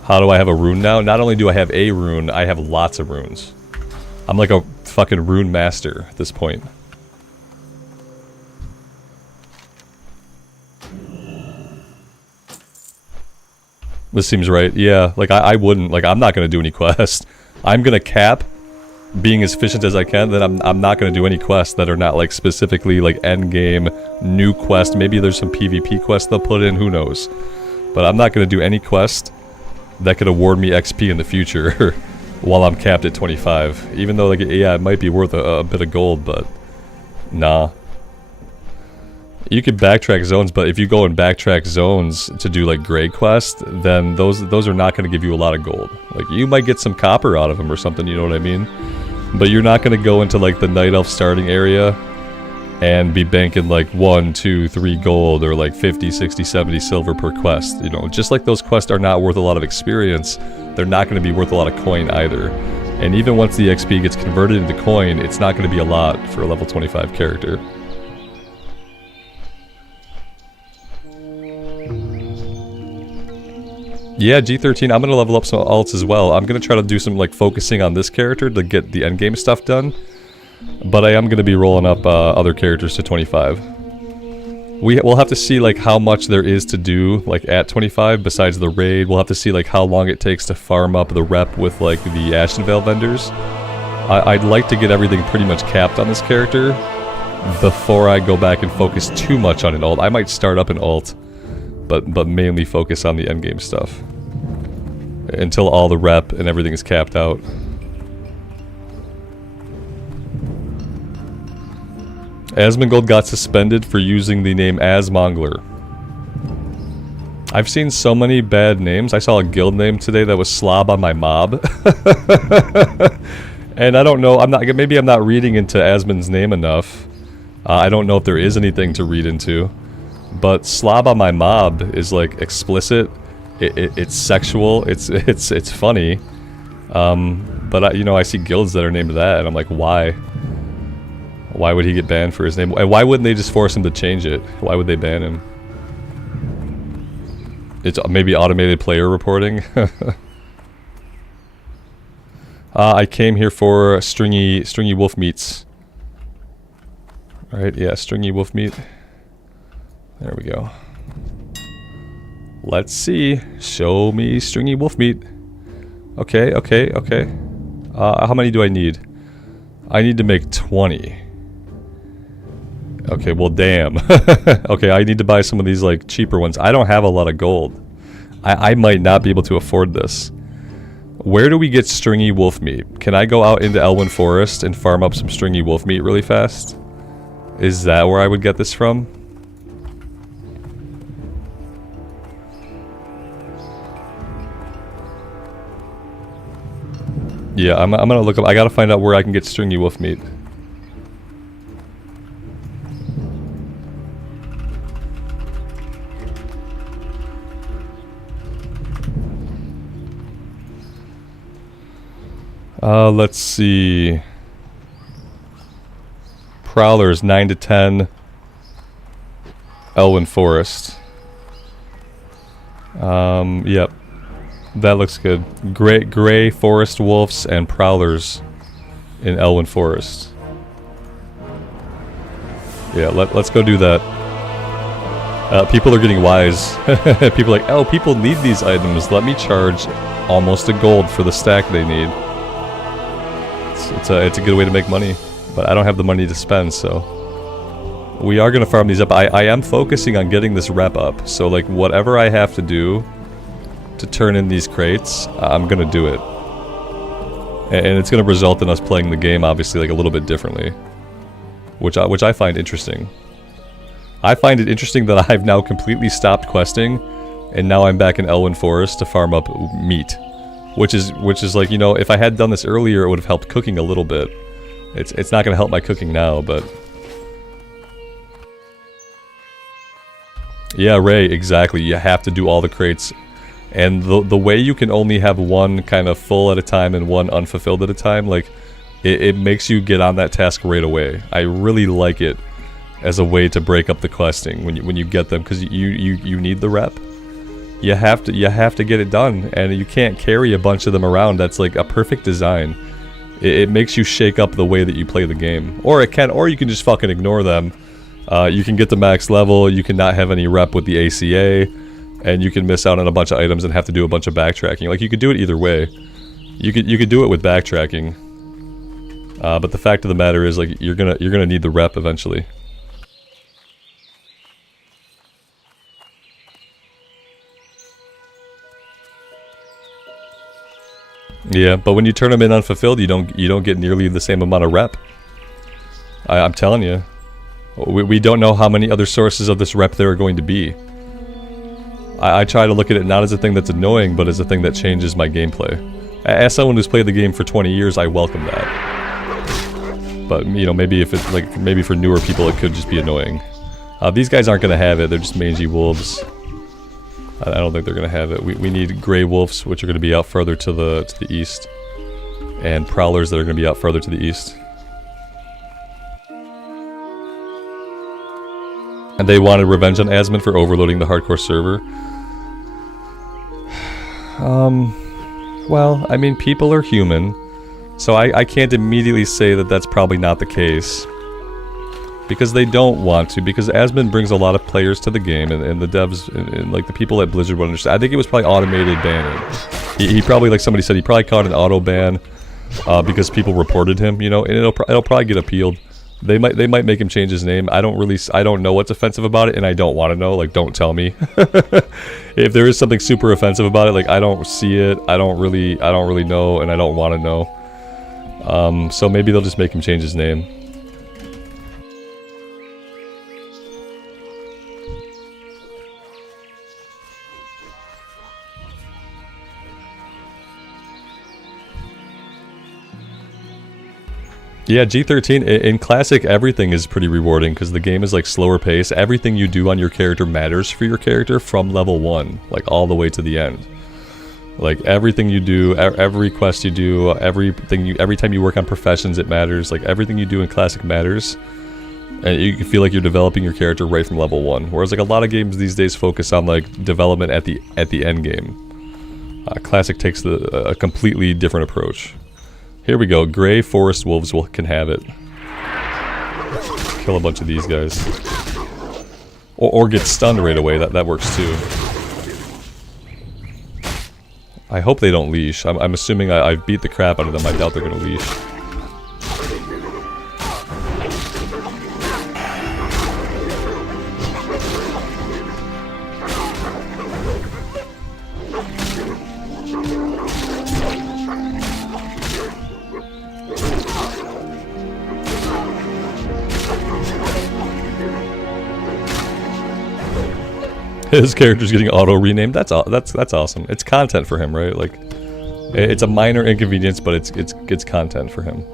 How do I have a rune now? Not only do I have a rune, I have lots of runes. I'm like a fucking rune master at this point. This seems right. Yeah, like I wouldn't, like, I'm not gonna do any quests. I'm gonna cap being as efficient as I can, then I'm not gonna do any quests that are not like specifically like endgame new quest. Maybe there's some PvP quests they'll put in, who knows. But I'm not gonna do any quest that could award me XP in the future while I'm capped at 25. Even though, like, yeah, it might be worth a bit of gold, but nah. You could backtrack zones, but if you go and backtrack zones to do like grade quest, then those are not going to give you a lot of gold. Like, you might get some copper out of them or something, you know what I mean? But you're not going to go into like the Night Elf starting area and be banking like 1, 2, 3 gold or like 50, 60, 70 silver per quest. You know, just like those quests are not worth a lot of experience, they're not going to be worth a lot of coin either. And even once the XP gets converted into coin, it's not going to be a lot for a level 25 character. Yeah, G13, I'm going to level up some alts as well. I'm going to try to do some like focusing on this character to get the endgame stuff done. But I am going to be rolling up other characters to 25. We'll have to see like how much there is to do like at 25 besides the raid. We'll have to see like how long it takes to farm up the rep with like the Ashenvale vendors. I'd like to get everything pretty much capped on this character before I go back and focus too much on an ult. I might start up an ult, but mainly focus on the endgame stuff until all the rep and everything is capped out. Asmongold got suspended for using the name Asmongler. I've seen so many bad names. I saw a guild name today that was Slob on my mob. And I don't know, maybe I'm not reading into Asmon's name enough. I don't know if there is anything to read into. But Slob on my mob is like explicit. It's sexual. It's funny. But you know, I see guilds that are named that, and I'm like, why? Why would he get banned for his name? And why wouldn't they just force him to change it? Why would they ban him? It's maybe automated player reporting. I came here for stringy wolf meats. Alright, yeah, stringy wolf meat. There we go. Let's see. Show me stringy wolf meat. Okay. How many do I need? I need to make 20. Okay, well damn. Okay, I need to buy some of these like cheaper ones. I don't have a lot of gold. I might not be able to afford this. Where do we get stringy wolf meat? Can I go out into Elwyn Forest and farm up some stringy wolf meat really fast? Is that where I would get this from? Yeah, I'm gonna look up. I gotta find out where I can get stringy wolf meat. Let's see. Prowlers 9 to 10. Elwyn Forest. Yep. That looks good. Gray forest wolves and prowlers in Elwyn Forest. Yeah, let's go do that. People are getting wise. People are like, oh, people need these items. Let me charge almost a gold for the stack they need. It's a good way to make money, but I don't have the money to spend, so we are gonna farm these up. I am focusing on getting this rep up, so like whatever I have to do to turn in these crates, I'm gonna do it, and it's gonna result in us playing the game obviously like a little bit differently, which I find interesting. I find it interesting that I've now completely stopped questing, and now I'm back in Elwyn Forest to farm up meat. Which is like, you know, if I had done this earlier, it would have helped cooking a little bit. It's not going to help my cooking now, but... Yeah, Ray, exactly. You have to do all the crates. And the way you can only have one kind of full at a time and one unfulfilled at a time, like, it makes you get on that task right away. I really like it as a way to break up the questing when you get them, because you need the rep. You have to get it done, and you can't carry a bunch of them around. That's like a perfect design. It makes you shake up the way that you play the game, or you can just fucking ignore them. You can get to max level, you can not have any rep with the ACA, and you can miss out on a bunch of items and have to do a bunch of backtracking. Like, you could do it either way. You could do it with backtracking, but the fact of the matter is, like, you're gonna need the rep eventually. Yeah, but when you turn them in unfulfilled, you don't get nearly the same amount of rep. I'm telling you, we don't know how many other sources of this rep there are going to be. I try to look at it not as a thing that's annoying, but as a thing that changes my gameplay. As someone who's played the game for 20 years, I welcome that. But you know, maybe if it's like maybe for newer people, it could just be annoying. These guys aren't gonna have it. They're just mangy wolves. I don't think they're gonna have it. We need gray wolves, which are gonna be out further to the east, and prowlers that are gonna be out further to the east. And they wanted revenge on Asmund for overloading the hardcore server. Well, I mean, people are human, so I can't immediately say that that's probably not the case. Because they don't want to, because Asmund brings a lot of players to the game, and the devs, and like the people at Blizzard would understand. I think it was probably automated banning. He probably, like somebody said, he probably caught an auto ban because people reported him, you know, and it'll probably get appealed. They might make him change his name. I don't know what's offensive about it, and I don't want to know. Like, don't tell me. If there is something super offensive about it, like I don't see it, I don't really know, and I don't want to know. So maybe they'll just make him change his name. Yeah, G13, in Classic, everything is pretty rewarding because the game is like slower pace. Everything you do on your character matters for your character from level 1, like all the way to the end. Like everything you do, every quest you do, every time you work on professions, it matters. Like everything you do in Classic matters. And you can feel like you're developing your character right from level 1. Whereas like a lot of games these days focus on like development at the end game. Classic takes a completely different approach. Here we go. Gray forest wolves can have it. Kill a bunch of these guys. Or get stunned right away. That works too. I hope they don't leash. I'm assuming I've beat the crap out of them. I doubt they're gonna leash. His character's getting auto renamed. That's awesome. It's content for him, right? Like It's a minor inconvenience, but it's content for him.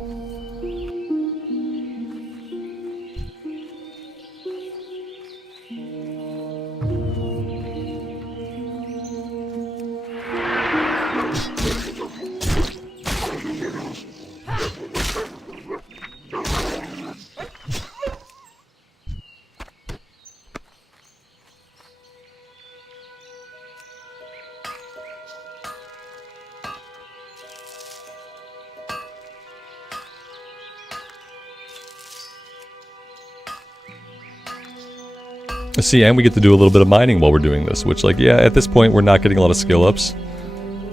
See, and we get to do a little bit of mining while we're doing this, which, like, yeah, at this point we're not getting a lot of skill ups.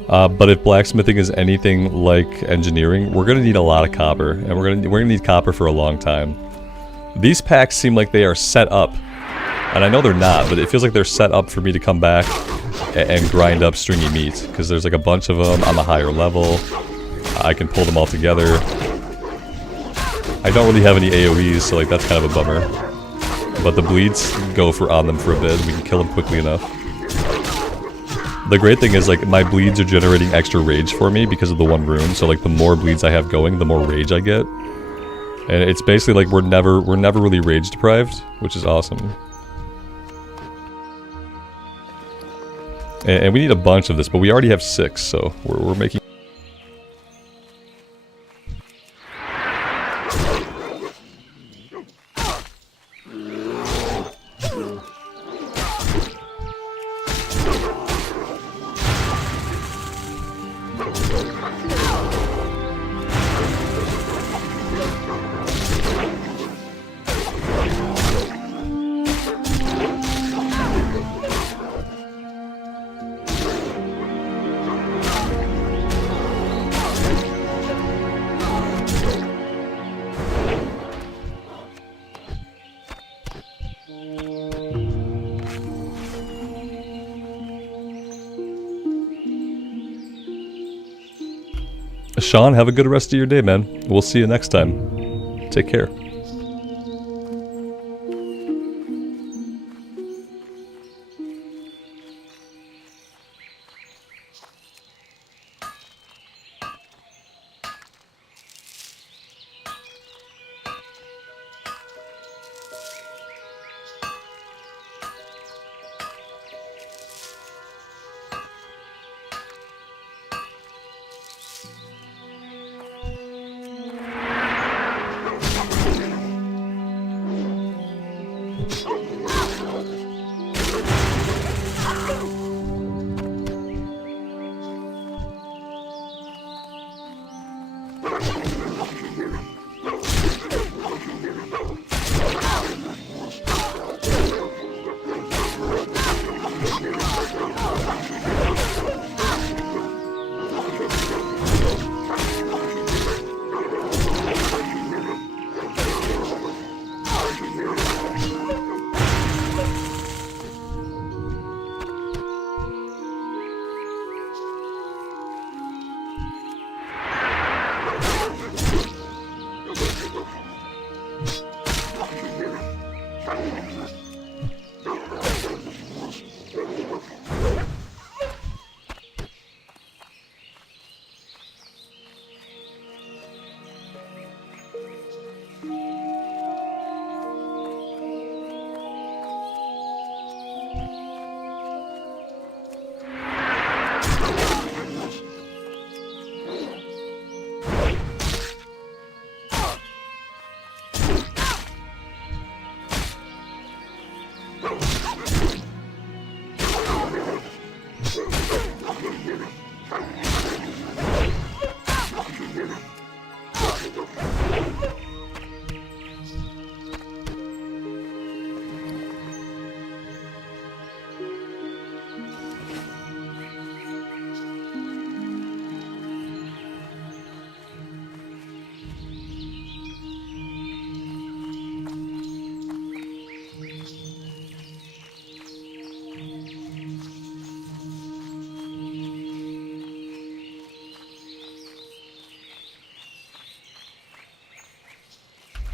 But if blacksmithing is anything like engineering, we're gonna need a lot of copper, and we're gonna need copper for a long time. These packs seem like they are set up, and I know they're not, but it feels like they're set up for me to come back and grind up stringy meat, because there's like a bunch of them on a higher level. I can pull them all together. I don't really have any AoEs, so like that's kind of a bummer. But the bleeds go on them for a bit. We can kill them quickly enough. The great thing is, like, my bleeds are generating extra rage for me because of the one rune. So like the more bleeds I have going, the more rage I get. And it's basically like we're never really rage deprived, which is awesome. And we need a bunch of this, but we already have 6, so we're making. Sean, have a good rest of your day, man. We'll see you next time. Take care.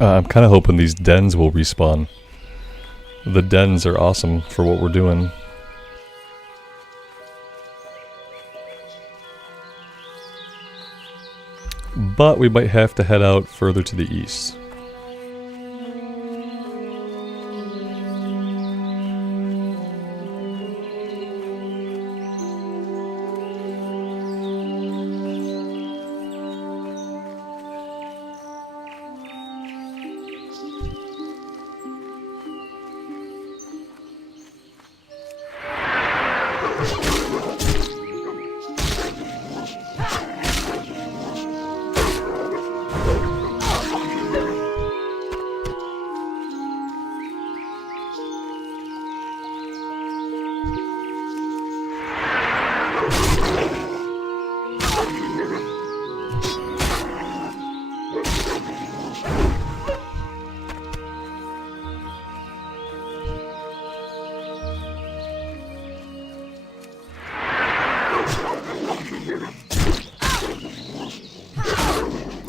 I'm kind of hoping these dens will respawn. The dens are awesome for what we're doing. but we might have to head out further to the east.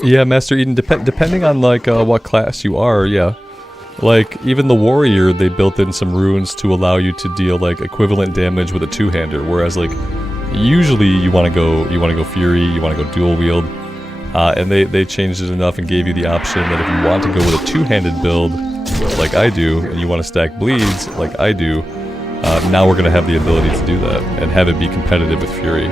Yeah, Master Eden, depending on like what class you are, yeah. Like, even the warrior, they built in some runes to allow you to deal like equivalent damage with a two-hander, whereas like usually you want to go fury, you want to go dual wield, and they changed it enough and gave you the option that if you want to go with a two-handed build, like I do, and you want to stack bleeds, like I do, now we're gonna have the ability to do that and have it be competitive with fury.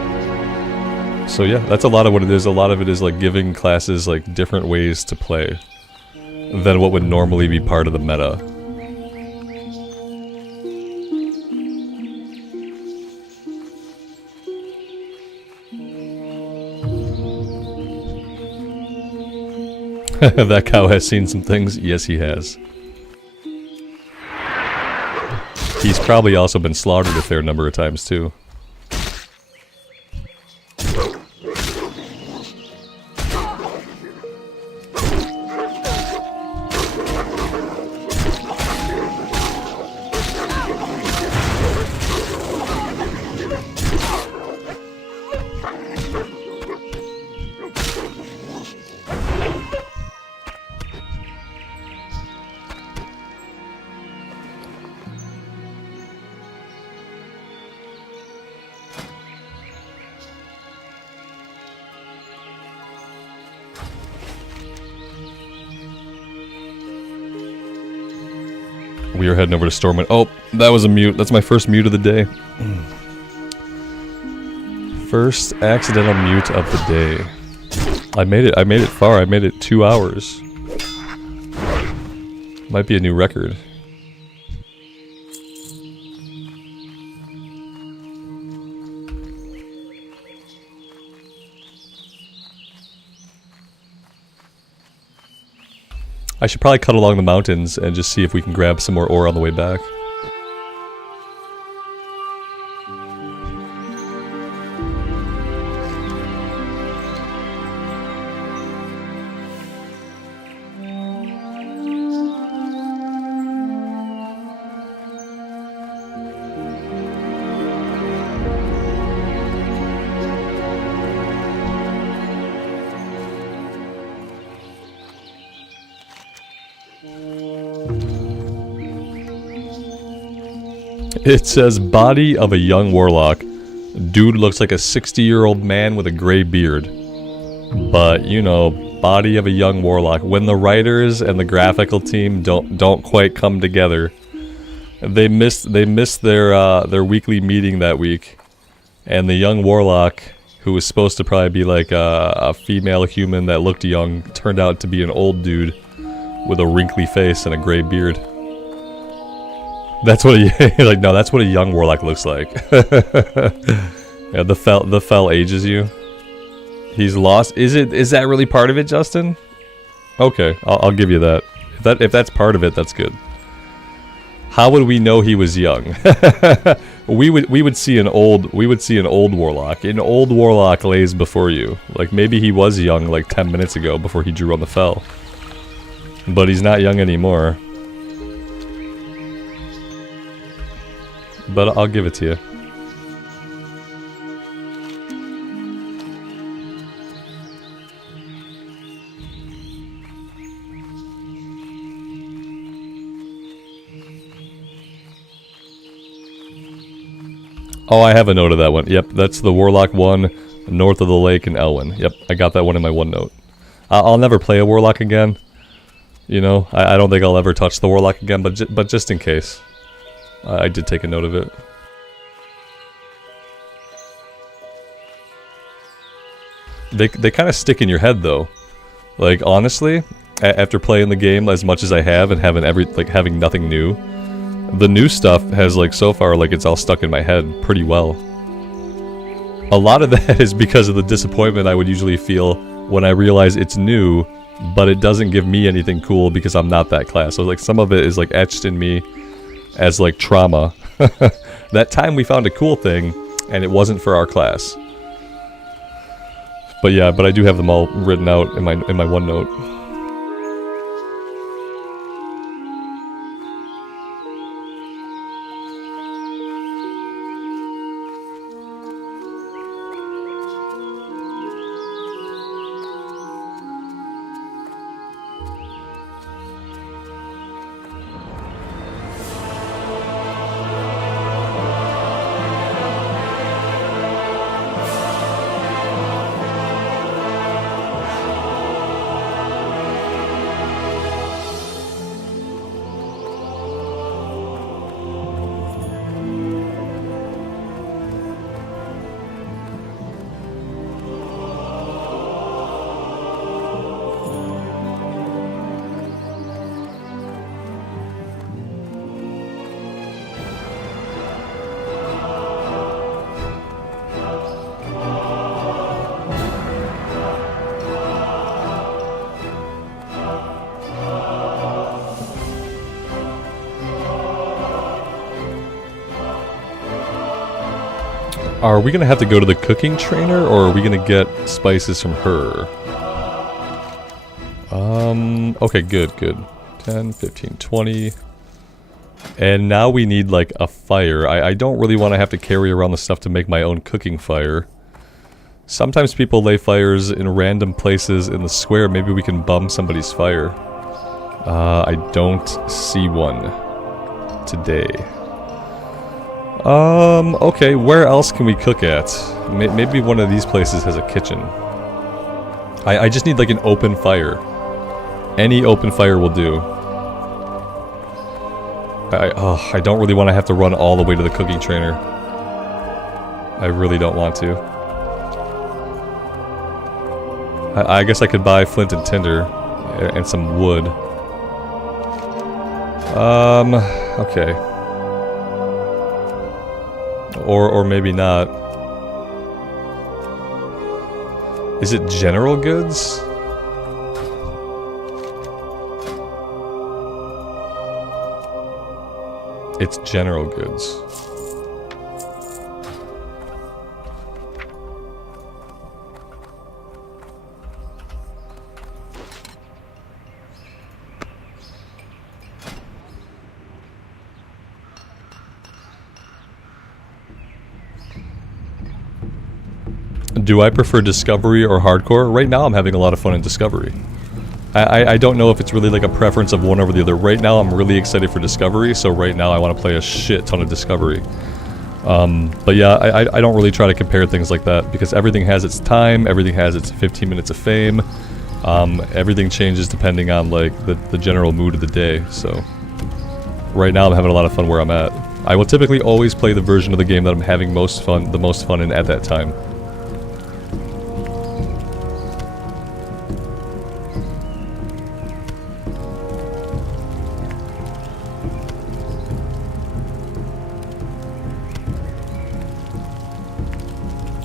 So yeah, that's a lot of what it is. A lot of it is like giving classes like different ways to play than what would normally be part of the meta. That cow has seen some things. Yes, he has. He's probably also been slaughtered a fair number of times too. We are heading over to Stormwind. Oh, that was a mute. That's my first mute of the day. First accidental mute of the day. I made it far. I made it 2 hours. Might be a new record. I should probably cut along the mountains and just see if we can grab some more ore on the way back. It says, body of a young warlock. Dude looks like a 60-year-old man with a gray beard. But, you know, body of a young warlock. When the writers and the graphical team don't quite come together, they missed their weekly meeting that week, and the young warlock, who was supposed to probably be like a female human that looked young, turned out to be an old dude with a wrinkly face and a gray beard. That's what like, no, that's what a young warlock looks like. Yeah, the fell ages you. He's lost. Is that really part of it, Justin? Okay, I'll give you that. If that's part of it, that's good. How would we know he was young? we would see an old warlock. An old warlock lays before you. Like maybe he was young like 10 minutes ago before he drew on the fell. But he's not young anymore. But I'll give it to you. Oh, I have a note of that one. Yep, that's the Warlock one, north of the lake in Elwyn. Yep, I got that one in my OneNote. I'll never play a Warlock again. You know, I don't think I'll ever touch the Warlock again, but just in case. I did take a note of it. They kind of stick in your head though. Like honestly, after playing the game as much as I have and having nothing new, the new stuff has like so far like it's all stuck in my head pretty well. A lot of that is because of the disappointment I would usually feel when I realize it's new, but it doesn't give me anything cool because I'm not that class. So like some of it is like etched in me as like trauma. That time we found a cool thing and it wasn't for our class. But yeah, but I do have them all written out in my OneNote. Are we gonna have to go to the cooking trainer, or are we gonna get spices from her? Okay, good. 10, 15, 20. And now we need, like, a fire. I don't really want to have to carry around the stuff to make my own cooking fire. Sometimes people lay fires in random places in the square. Maybe we can bum somebody's fire. I don't see one today. Okay, where else can we cook at? Maybe one of these places has a kitchen. I just need like an open fire. Any open fire will do. I don't really want to have to run all the way to the cooking trainer. I really don't want to. I guess I could buy flint and tinder and some wood. Okay. Or maybe not. Is it general goods? It's general goods. Do I prefer Discovery or Hardcore? Right now I'm having a lot of fun in Discovery. I don't know if it's really like a preference of one over the other. Right now I'm really excited for Discovery, so right now I want to play a shit ton of Discovery. But yeah, I don't really try to compare things like that, because everything has its time, everything has its 15 minutes of fame. Everything changes depending on like the general mood of the day, so... Right now I'm having a lot of fun where I'm at. I will typically always play the version of the game that I'm having the most fun in at that time.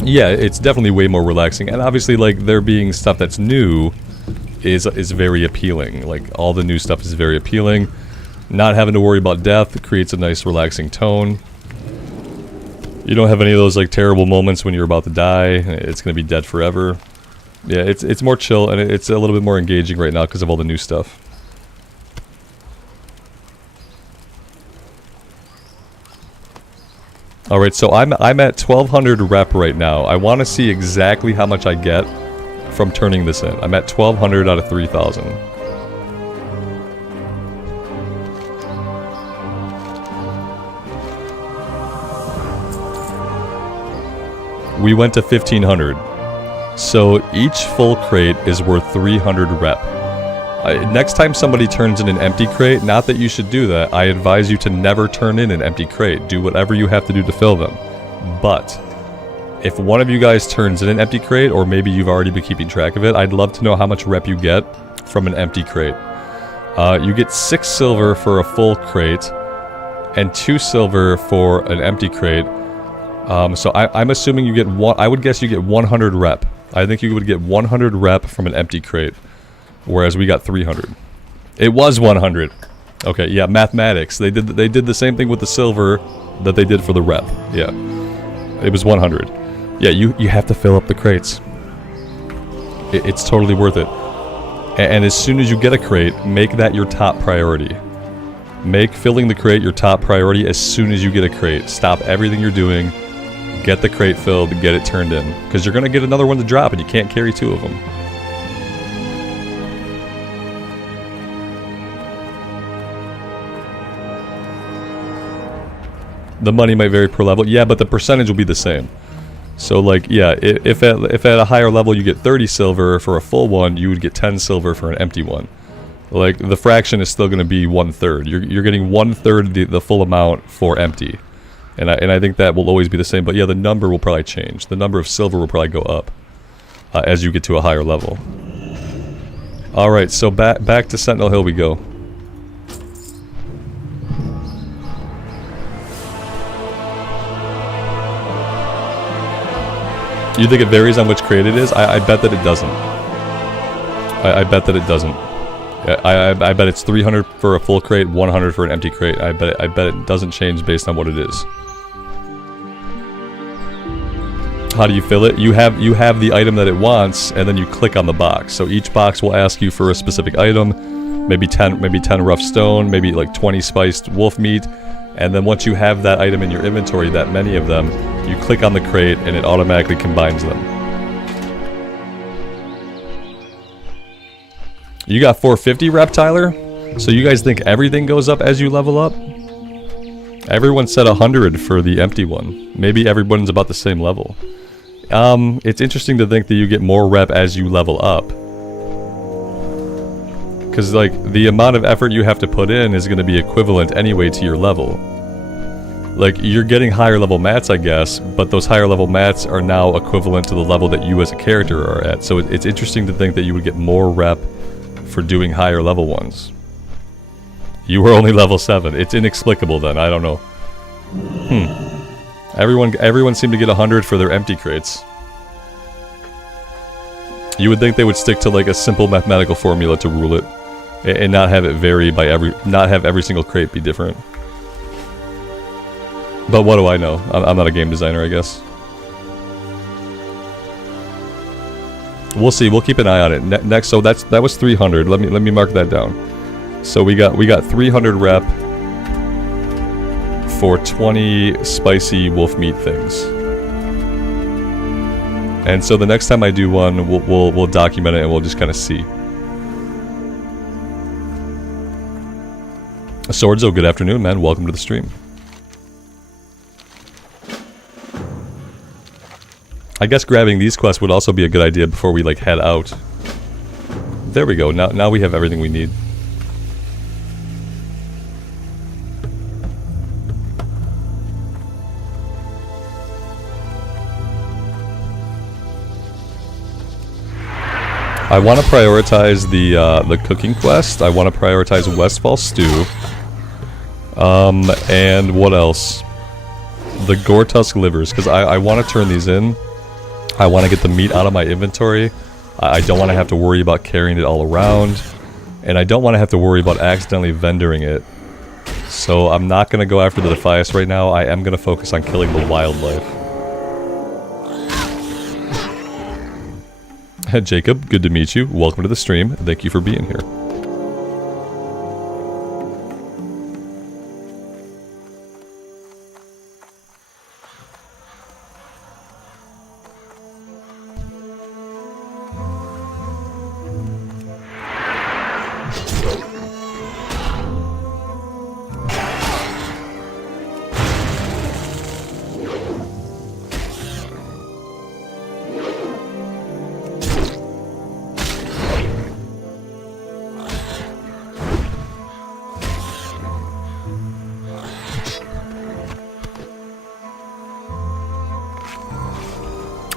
Yeah, it's definitely way more relaxing, and obviously, like, there being stuff that's new is very appealing. Like, all the new stuff is very appealing. Not having to worry about death creates a nice, relaxing tone. You don't have any of those, like, terrible moments when you're about to die. It's gonna be dead forever. Yeah, it's more chill, and it's a little bit more engaging right now because of all the new stuff. Alright, so I'm at 1200 rep right now. I want to see exactly how much I get from turning this in. I'm at 1200 out of 3000. We went to 1500. So each full crate is worth 300 rep. Next time somebody turns in an empty crate, not that you should do that, I advise you to never turn in an empty crate. Do whatever you have to do to fill them. But if one of you guys turns in an empty crate, or maybe you've already been keeping track of it, I'd love to know how much rep you get from an empty crate. You get 6 silver for a full crate, and 2 silver for an empty crate. So I'm assuming you get one. I would guess you get 100 rep. I think you would get 100 rep from an empty crate, whereas we got 300. It was 100. Okay, yeah, mathematics. They did the same thing with the silver that they did for the rep. Yeah, it was 100. Yeah, you have to fill up the crates. It's totally worth it. And as soon as you get a crate, make that your top priority. Make filling the crate your top priority as soon as you get a crate. Stop everything you're doing. Get the crate filled, get it turned in. Because you're going to get another one to drop and you can't carry 2 of them. The money might vary per level. Yeah, but the percentage will be the same. So like, yeah, if at a higher level you get 30 silver for a full one, you would get 10 silver for an empty one. Like, the fraction is still going to be 1/3. You're getting 1/3 the full amount for empty. And I think that will always be the same. But yeah, the number will probably change. The number of silver will probably go up as you get to a higher level. Alright, so back to Sentinel Hill we go. You think it varies on which crate it is? I bet that it doesn't. I bet that it doesn't. I bet it's 300 for a full crate, 100 for an empty crate. I bet it doesn't change based on what it is. How do you fill it? You have the item that it wants, and then you click on the box. So each box will ask you for a specific item, maybe 10 rough stone, maybe like 20 spiced wolf meat, and then once you have that item in your inventory, that many of them, you click on the crate and it automatically combines them. You got 450 rep, Tyler? So you guys think everything goes up as you level up? Everyone said 100 for the empty one. Maybe everyone's about the same level. It's interesting to think that you get more rep as you level up. Because, like, the amount of effort you have to put in is going to be equivalent anyway to your level. Like, you're getting higher level mats, I guess, but those higher level mats are now equivalent to the level that you as a character are at. So it's interesting to think that you would get more rep for doing higher level ones. You were only level 7. It's inexplicable then, I don't know. Everyone seemed to get 100 for their empty crates. You would think they would stick to like a simple mathematical formula to rule it, and not have it vary by not have every single crate be different. But what do I know? I'm not a game designer, I guess. We'll see. We'll keep an eye on it. Next, so that was 300. Let me mark that down. So we got 300 rep for 20 spicy wolf meat things. And so the next time I do one, we'll document it and we'll just kind of see. Swordzo, good afternoon, man. Welcome to the stream. I guess grabbing these quests would also be a good idea before we like head out. There we go. Now we have everything we need. I want to prioritize the cooking quest. I want to prioritize Westfall stew. And what else? The Gortusk livers, because I want to turn these in. I want to get the meat out of my inventory. I don't want to have to worry about carrying it all around. And I don't want to have to worry about accidentally vendoring it. So I'm not going to go after the Defias right now. I am going to focus on killing the wildlife. Jacob, good to meet you. Welcome to the stream. Thank you for being here.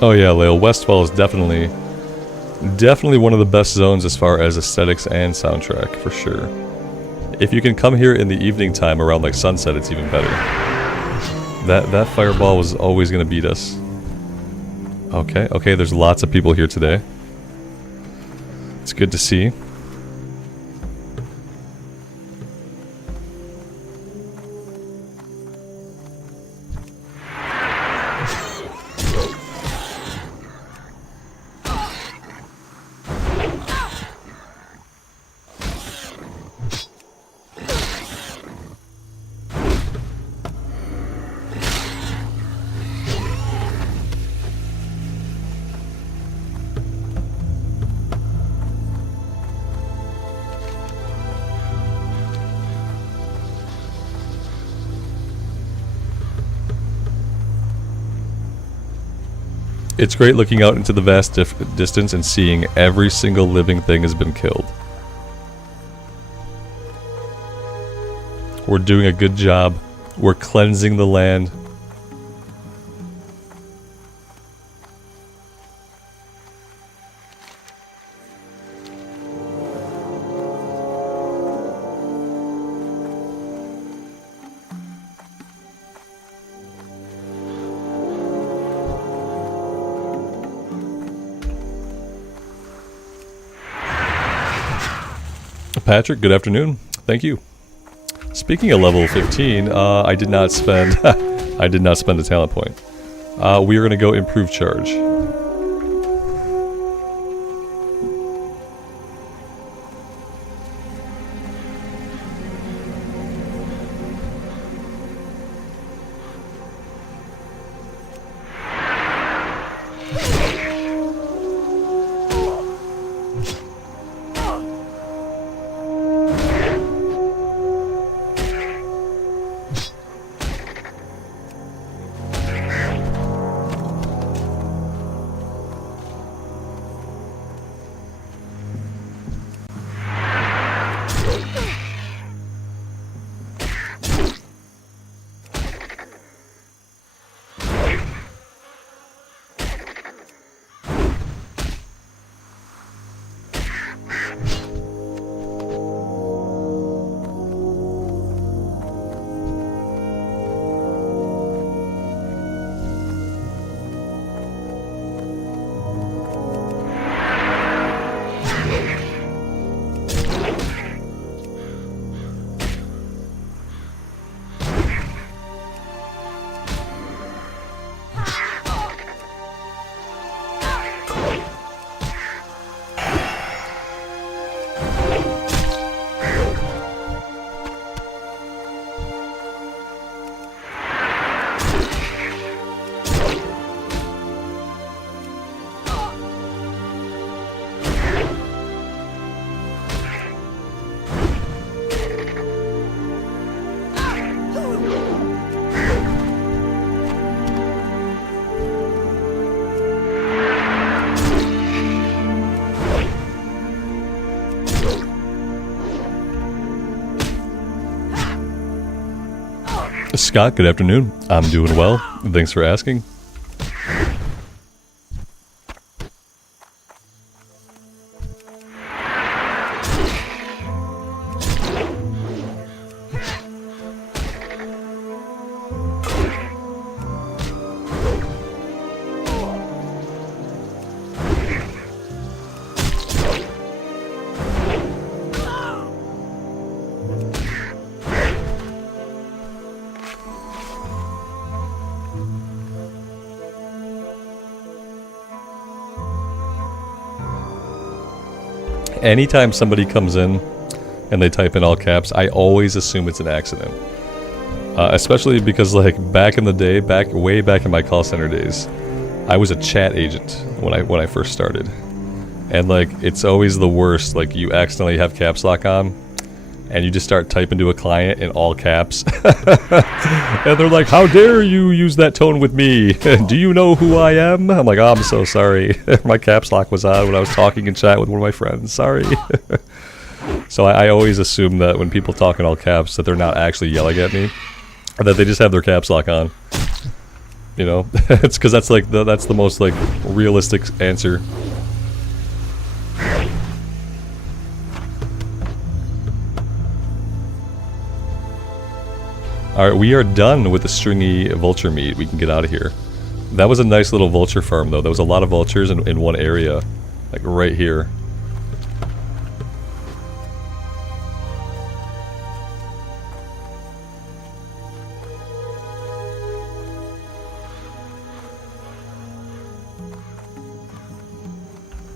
Oh yeah, Lale, Westfall is definitely one of the best zones as far as aesthetics and soundtrack, for sure. If you can come here in the evening time around like sunset, it's even better. That fireball was always gonna beat us. Okay, there's lots of people here today. It's good to see. It's great looking out into the vast distance and seeing every single living thing has been killed. We're doing a good job. We're cleansing the land. Patrick, good afternoon. Thank you. Speaking of level 15, I did not spend I did not spend a talent point. We are going to go improve charge. Scott, good afternoon. I'm doing well. Thanks for asking. Anytime somebody comes in and they type in all caps, I always assume it's an accident. Especially because, like, back in the day, way back in my call center days, I was a chat agent when I first started. And, like, it's always the worst. Like, you accidentally have caps lock on, and you just start typing to a client in all caps. And they're like, how dare you use that tone with me? Do you know who I am? I'm like, oh, I'm so sorry. My caps lock was on when I was talking in chat with one of my friends. Sorry. So I always assume that when people talk in all caps that they're not actually yelling at me, or that they just have their caps lock on. You know, it's because that's like that's the most like realistic answer. Alright, we are done with the stringy vulture meat. We can get out of here. That was a nice little vulture farm, though. There was a lot of vultures in one area. Like, right here.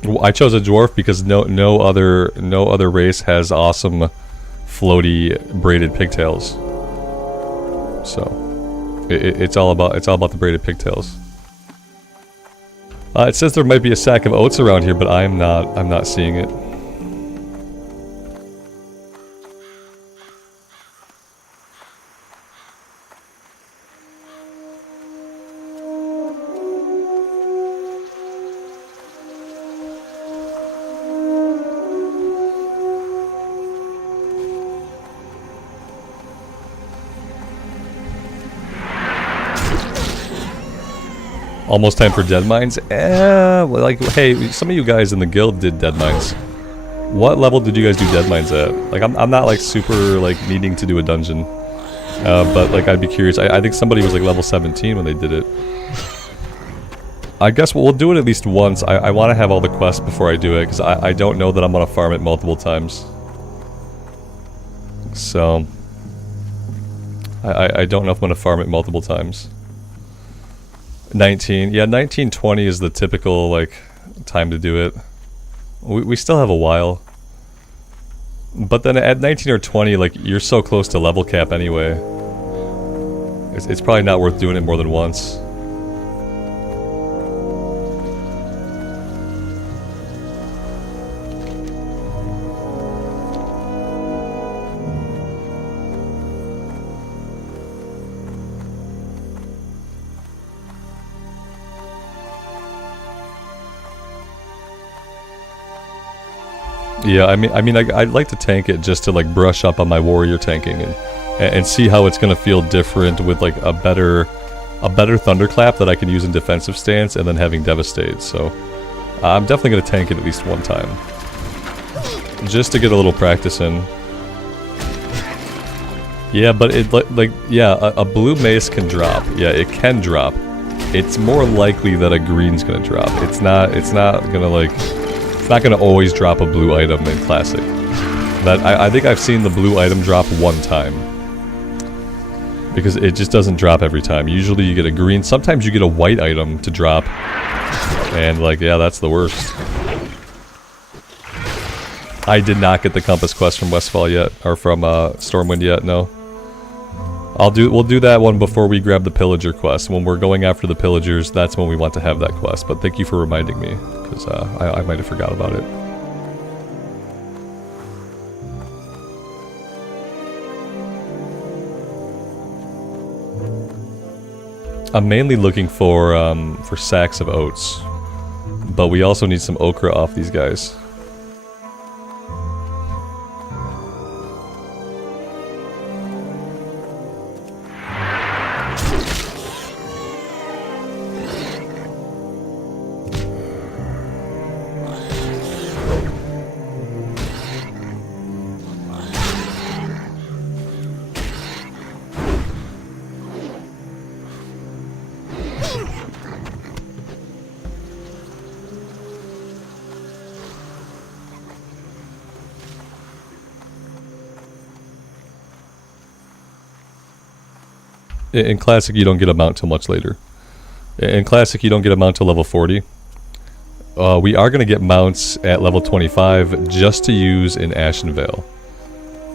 Well, I chose a dwarf because no other race has awesome floaty braided pigtails. So, it's all about the braided pigtails. It says there might be a sack of oats around here, but I'm not seeing it. Almost time for dead mines? Like, hey, some of you guys in the guild did dead mines. What level did you guys do dead mines at? Like, I'm not like super like needing to do a dungeon, but like I'd be curious. I think somebody was like level 17 when they did it. I guess we'll do it at least once. I want to have all the quests before I do it because I don't know that I'm gonna farm it multiple times. So I don't know if I'm gonna farm it multiple times. 19, yeah, 19, 20 is the typical, like, time to do it. We still have a while. But then at 19 or 20, like, you're so close to level cap anyway. It's probably not worth doing it more than once. Yeah, I mean, I'd like to tank it just to like brush up on my warrior tanking and see how it's gonna feel different with like a better thunderclap that I can use in defensive stance and then having devastate. So I'm definitely gonna tank it at least one time, just to get a little practice in. Yeah, but it a blue mace can drop. Yeah, it can drop. It's more likely that a green's gonna drop. It's not gonna like. It's not going to always drop a blue item in Classic. I think I've seen the blue item drop one time. Because it just doesn't drop every time. Usually you get a green, sometimes you get a white item to drop. And like, yeah, that's the worst. I did not get the compass quest from Westfall yet, or from Stormwind yet, no. We'll do that one before we grab the pillager quest. When we're going after the pillagers, that's when we want to have that quest. But thank you for reminding me, because I might have forgot about it. I'm mainly looking for sacks of oats, but we also need some okra off these guys. In Classic, you don't get a mount till much later. In Classic, you don't get a mount till level 40. We are going to get mounts at level 25 just to use in Ashen Vale.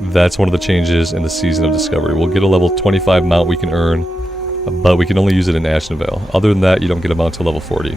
That's one of the changes in the Season of Discovery. We'll get a level 25 mount we can earn, but we can only use it in Ashen Vale. Other than that, you don't get a mount till level 40.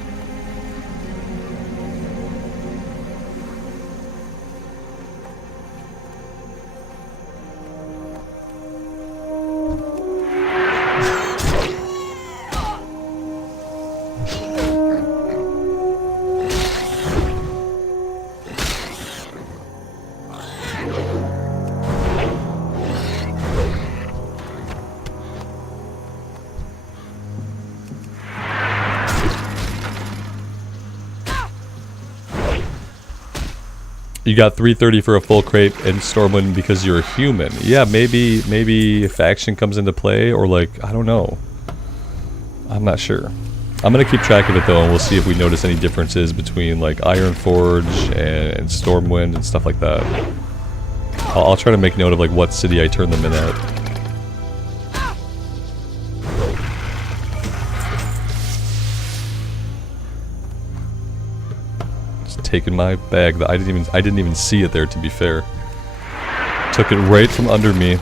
You got 330 for a full crate in Stormwind because you're a human. Yeah, maybe faction comes into play, or like, I don't know. I'm not sure. I'm gonna keep track of it though, and we'll see if we notice any differences between like Ironforge and Stormwind and stuff like that. I'll try to make note of like what city I turn them in at. Taking my bag that I didn't even see it there, to be fair. Took it right from under me.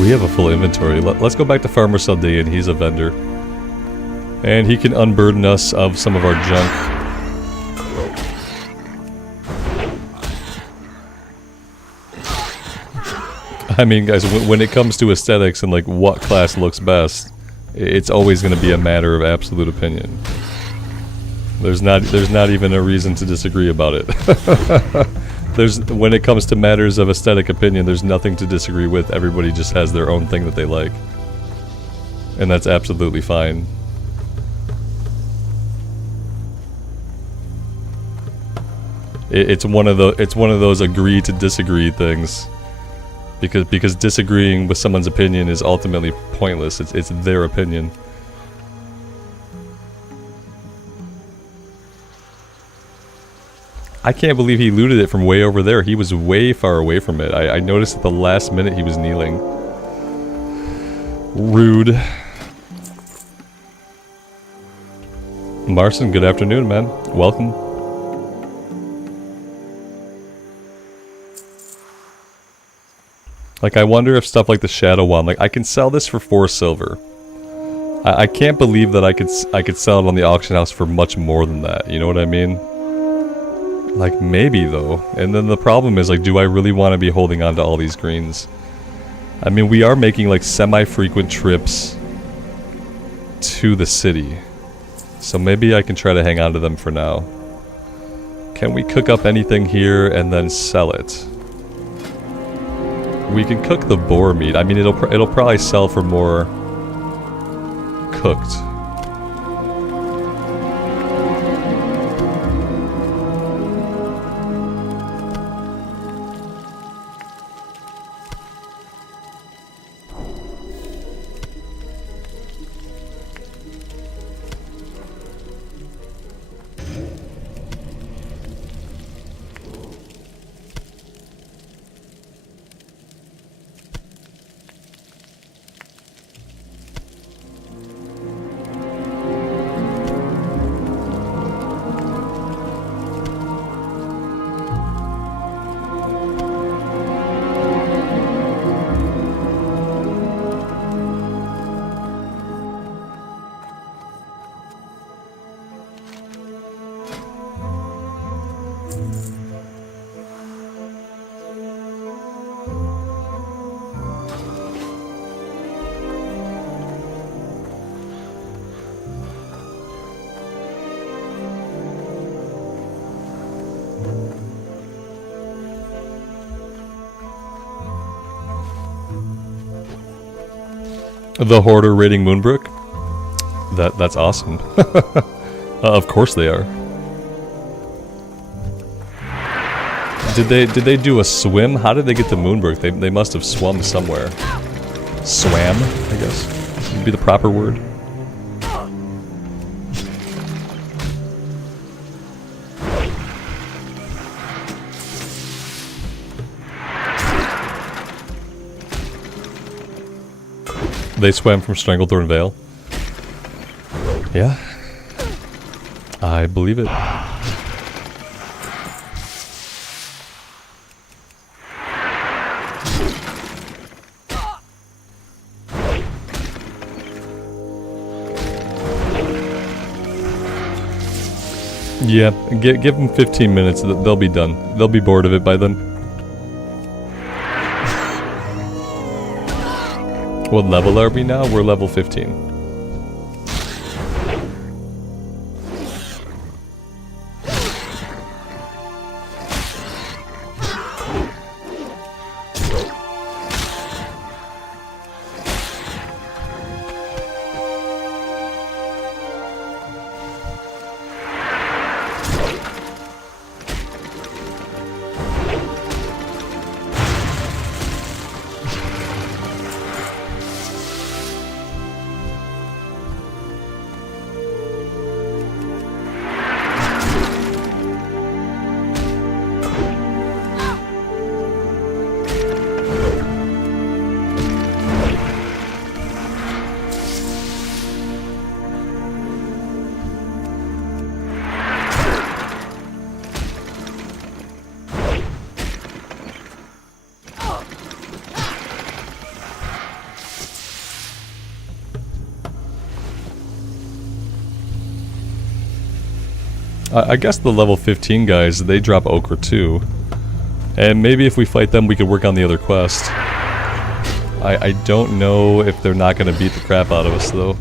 We have a full inventory. Let's go back to Farmer Saldean. He's a vendor. And he can unburden us of some of our junk. I mean, guys, when it comes to aesthetics and like what class looks best, it's always going to be a matter of absolute opinion. There's not even a reason to disagree about it. When it comes to matters of aesthetic opinion, there's nothing to disagree with. Everybody just has their own thing that they like. And that's absolutely fine. It's one of those agree to disagree things. Because disagreeing with someone's opinion is ultimately pointless. It's their opinion. I can't believe he looted it from way over there. He was way far away from it. I noticed at the last minute he was kneeling. Rude. Marson, good afternoon, man. Welcome. Like, I wonder if stuff like the Shadow Wand, like, I can sell this for 4 silver. I can't believe that I could sell it on the auction house for much more than that. You know what I mean? Like, maybe, though. And then the problem is, like, do I really want to be holding on to all these greens? I mean, we are making, like, semi-frequent trips to the city. So maybe I can try to hang on to them for now. Can we cook up anything here and then sell it? We can cook the boar meat. I mean, it'll probably sell for more cooked. The Hoarder raiding Moonbrook? That's awesome. Of course they are. Did they do a swim? How did they get to Moonbrook? They must have swum somewhere. Swam, I guess, would be the proper word. They swam from Stranglethorn Vale. Yeah. I believe it. Yeah, give them 15 minutes, they'll be done. They'll be bored of it by then. What level are we now? We're level 15. I guess the level 15 guys, they drop Ochre too. And maybe if we fight them, we could work on the other quest. I don't know if they're not going to beat the crap out of us, though.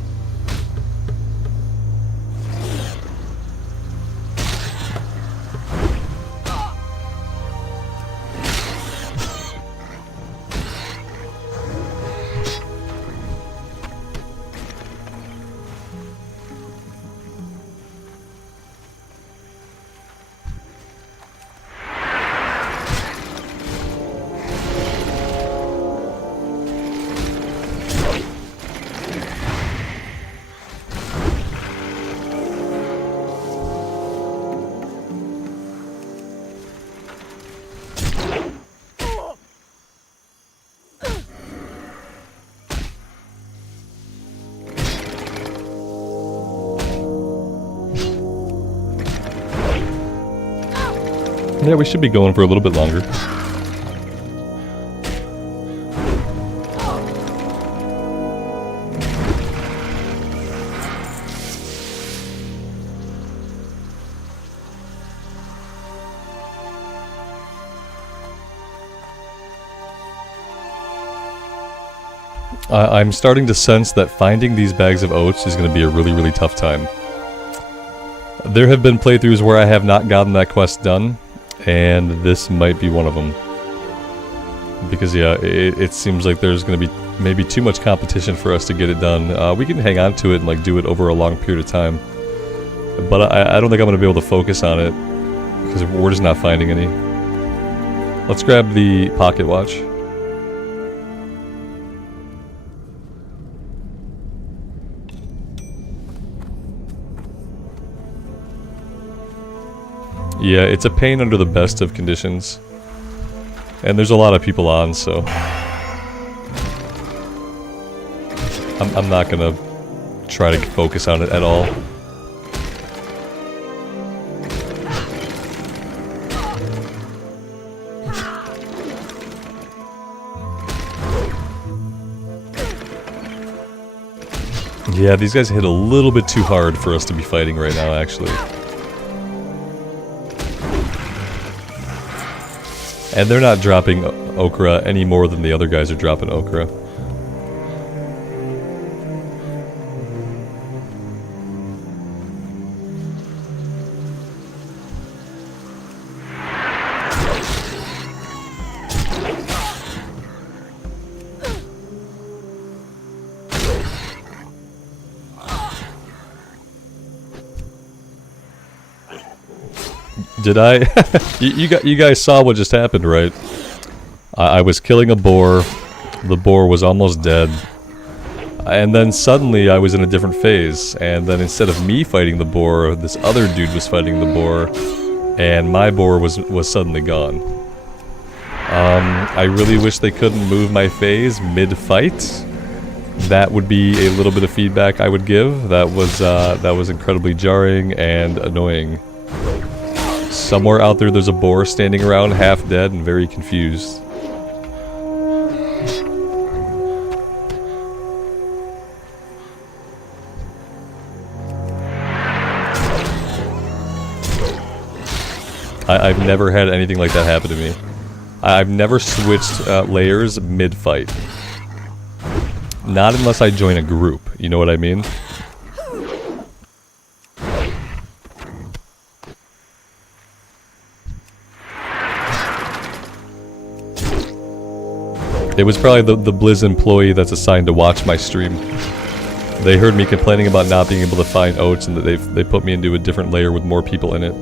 Yeah, we should be going for a little bit longer. I'm starting to sense that finding these bags of oats is going to be a really, really tough time. There have been playthroughs where I have not gotten that quest done, and this might be one of them. Because yeah, it seems like there's going to be maybe too much competition for us to get it done. We can hang on to it and like do it over a long period of time. But I don't think I'm going to be able to focus on it, because we're just not finding any. Let's grab the pocket watch. Yeah, it's a pain under the best of conditions. And there's a lot of people on, so... I'm not gonna try to focus on it at all. Yeah, these guys hit a little bit too hard for us to be fighting right now, actually. And they're not dropping Ochre any more than the other guys are dropping Ochre. Did I? you guys saw what just happened, right? I was killing a boar. The boar was almost dead. And then suddenly I was in a different phase. And then instead of me fighting the boar, this other dude was fighting the boar. And my boar was suddenly gone. I really wish they couldn't move my phase mid-fight. That would be a little bit of feedback I would give. That was incredibly jarring and annoying. Somewhere out there there's a boar standing around half dead and very confused. I've never had anything like that happen to me. I've never switched layers mid-fight. Not unless I join a group, you know what I mean? It was probably the Blizz employee that's assigned to watch my stream. They heard me complaining about not being able to find oats and that they put me into a different layer with more people in it.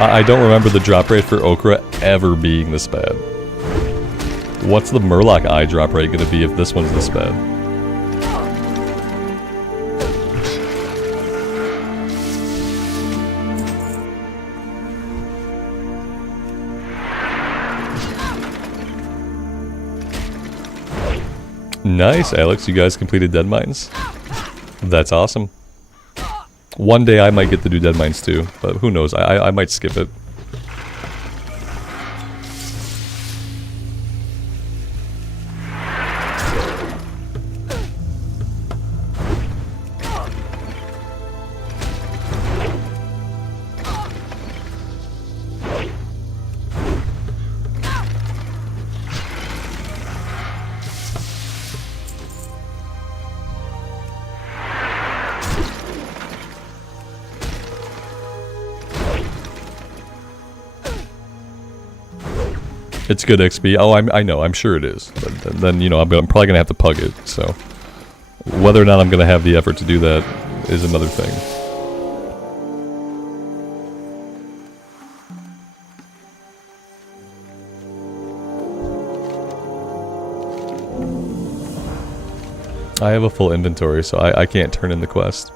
I don't remember the drop rate for Okra ever being this bad. What's the Murloc eye drop rate gonna be if this one's this bad? Nice, Alex, you guys completed Dead Mines? That's awesome. One day I might get to do Dead Mines too, but who knows, I might skip it. It's good XP. Oh, I know. I'm sure it is. But then, you know, I'm probably going to have to pug it. So, whether or not I'm going to have the effort to do that is another thing. I have a full inventory, so I can't turn in the quest.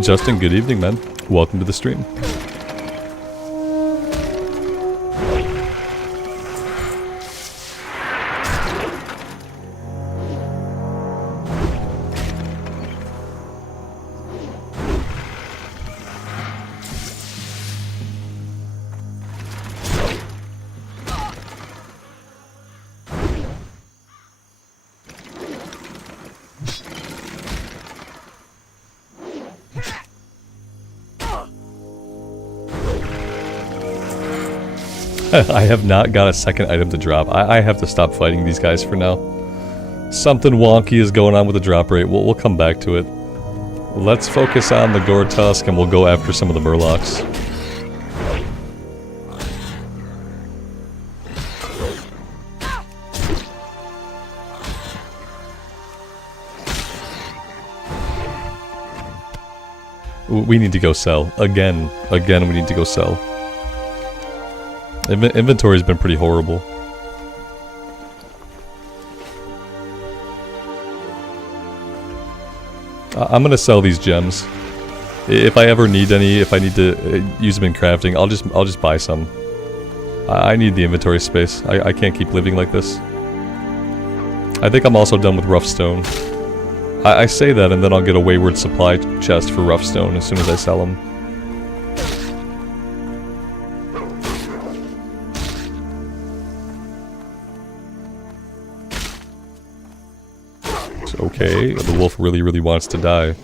Justin, good evening, man. Welcome to the stream. I have not got a second item to drop. I have to stop fighting these guys for now. Something wonky is going on with the drop rate. We'll come back to it. Let's focus on the Gore Tusk and we'll go after some of the Murlocs. We need to go sell. Again, we need to go sell. Inventory's been pretty horrible. I'm gonna sell these gems. If I ever need any, if I need to use them in crafting, I'll just buy some. I need the inventory space. I can't keep living like this. I think I'm also done with rough stone. I say that and then I'll get a wayward supply chest for rough stone as soon as I sell them. Okay, the wolf really wants to die.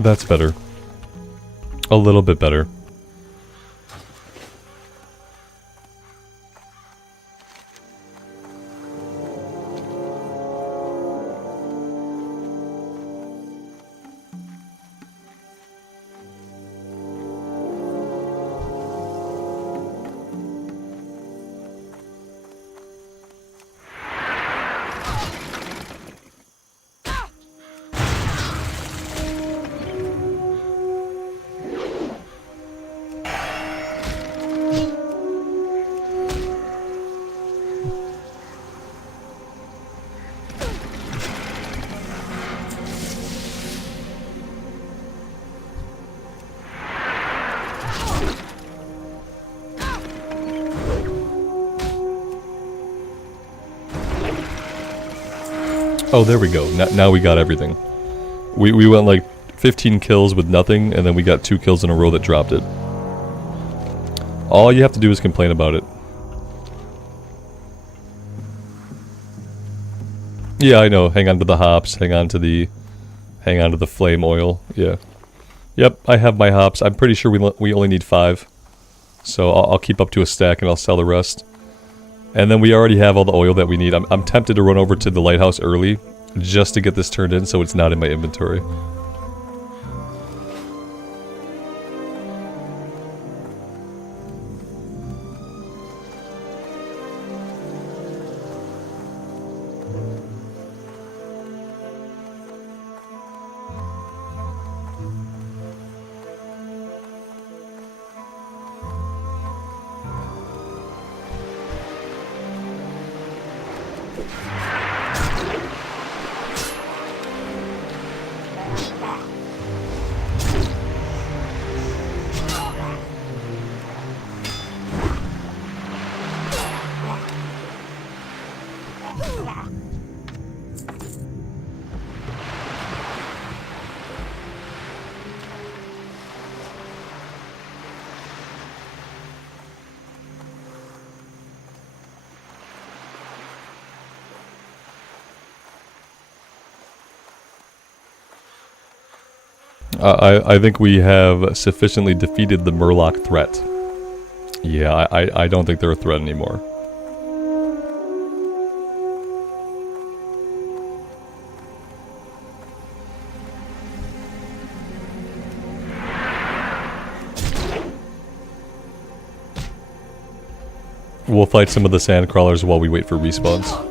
That's better. A little bit better. Oh, there we go. Now we got everything. We went like 15 kills with nothing, and then we got 2 kills in a row that dropped it. All you have to do is complain about it. Yeah, I know. Hang on to the hops. Hang on to the flame oil. Yeah. Yep, I have my hops. I'm pretty sure we only need 5. So I'll keep up to a stack and I'll sell the rest. And then we already have all the oil that we need. I'm tempted to run over to the lighthouse early just to get this turned in so it's not in my inventory. I think we have sufficiently defeated the Murloc threat. Yeah, I don't think they're a threat anymore. We'll fight some of the sand crawlers while we wait for respawns.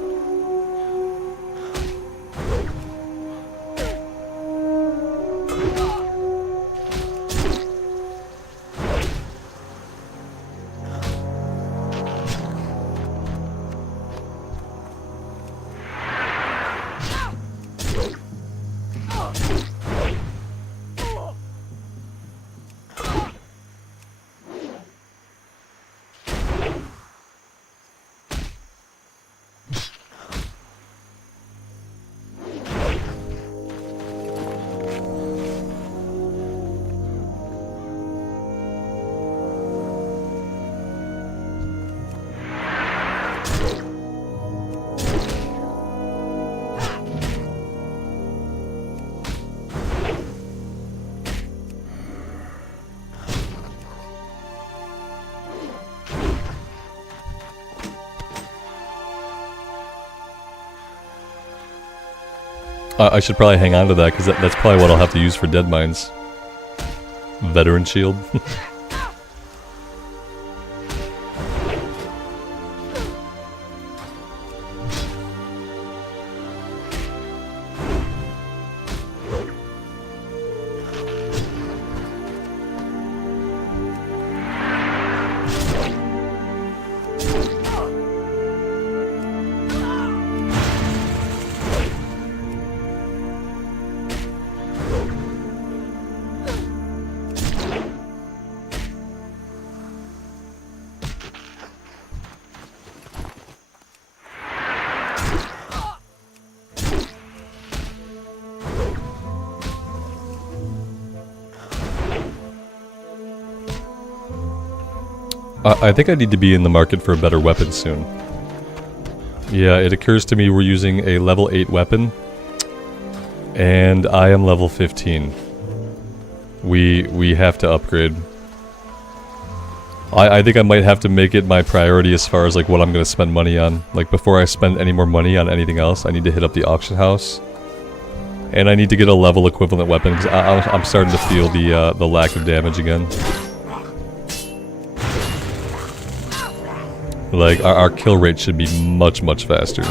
I should probably hang on to that, because that's probably what I'll have to use for dead mines. Veteran shield. I think I need to be in the market for a better weapon soon. Yeah, it occurs to me we're using a level 8 weapon, and I am level 15. We have to upgrade. I think I might have to make it my priority as far as like what I'm going to spend money on. Like before I spend any more money on anything else, I need to hit up the auction house. And I need to get a level equivalent weapon, because I'm starting to feel the lack of damage again. Like, our kill rate should be much, much faster.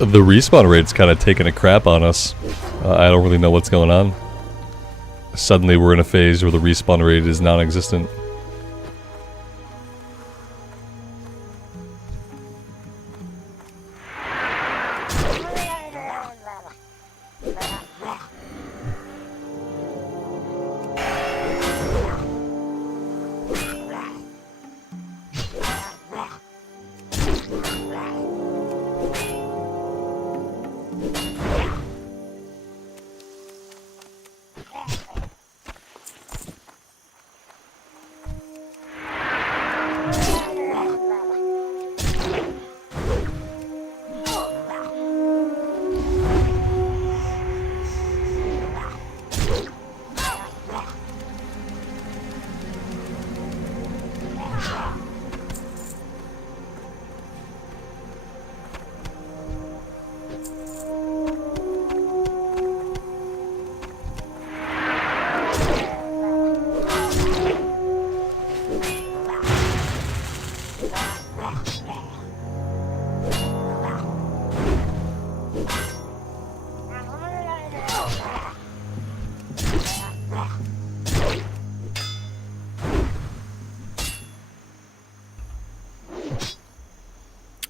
The respawn rate's kind of taking a crap on us. I don't really know what's going on. Suddenly we're in a phase where the respawn rate is non-existent.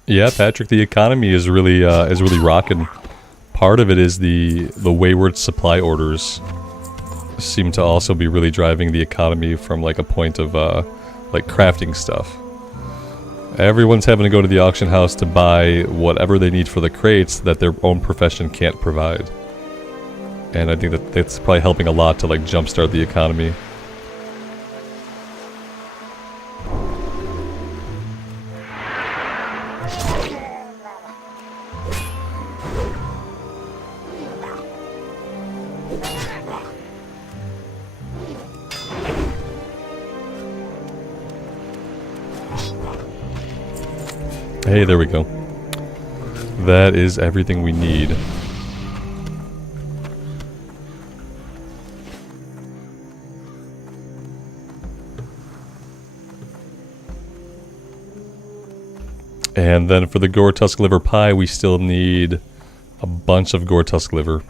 Yeah, Patrick, the economy is really rocking. Part of it is the wayward supply orders seem to also be really driving the economy from like a point of like crafting stuff. Everyone's having to go to the auction house to buy whatever they need for the crates that their own profession can't provide. And I think that that's probably helping a lot to like jumpstart the economy. Hey, there we go. That is everything we need. And then for the gore tusk liver pie, we still need a bunch of gore tusk liver.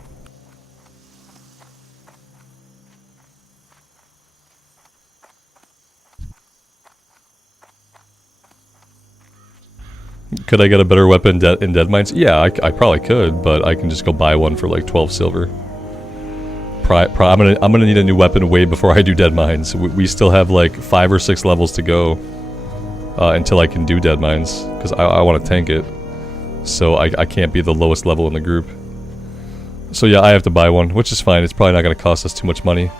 Could I get a better weapon in Dead Mines? Yeah, I probably could, but I can just go buy one for like 12 silver. I'm gonna need a new weapon way before I do Dead Mines. We still have like 5 or 6 levels to go until I can do Dead Mines, because I want to tank it. So I can't be the lowest level in the group. So yeah, I have to buy one, which is fine. It's probably not going to cost us too much money.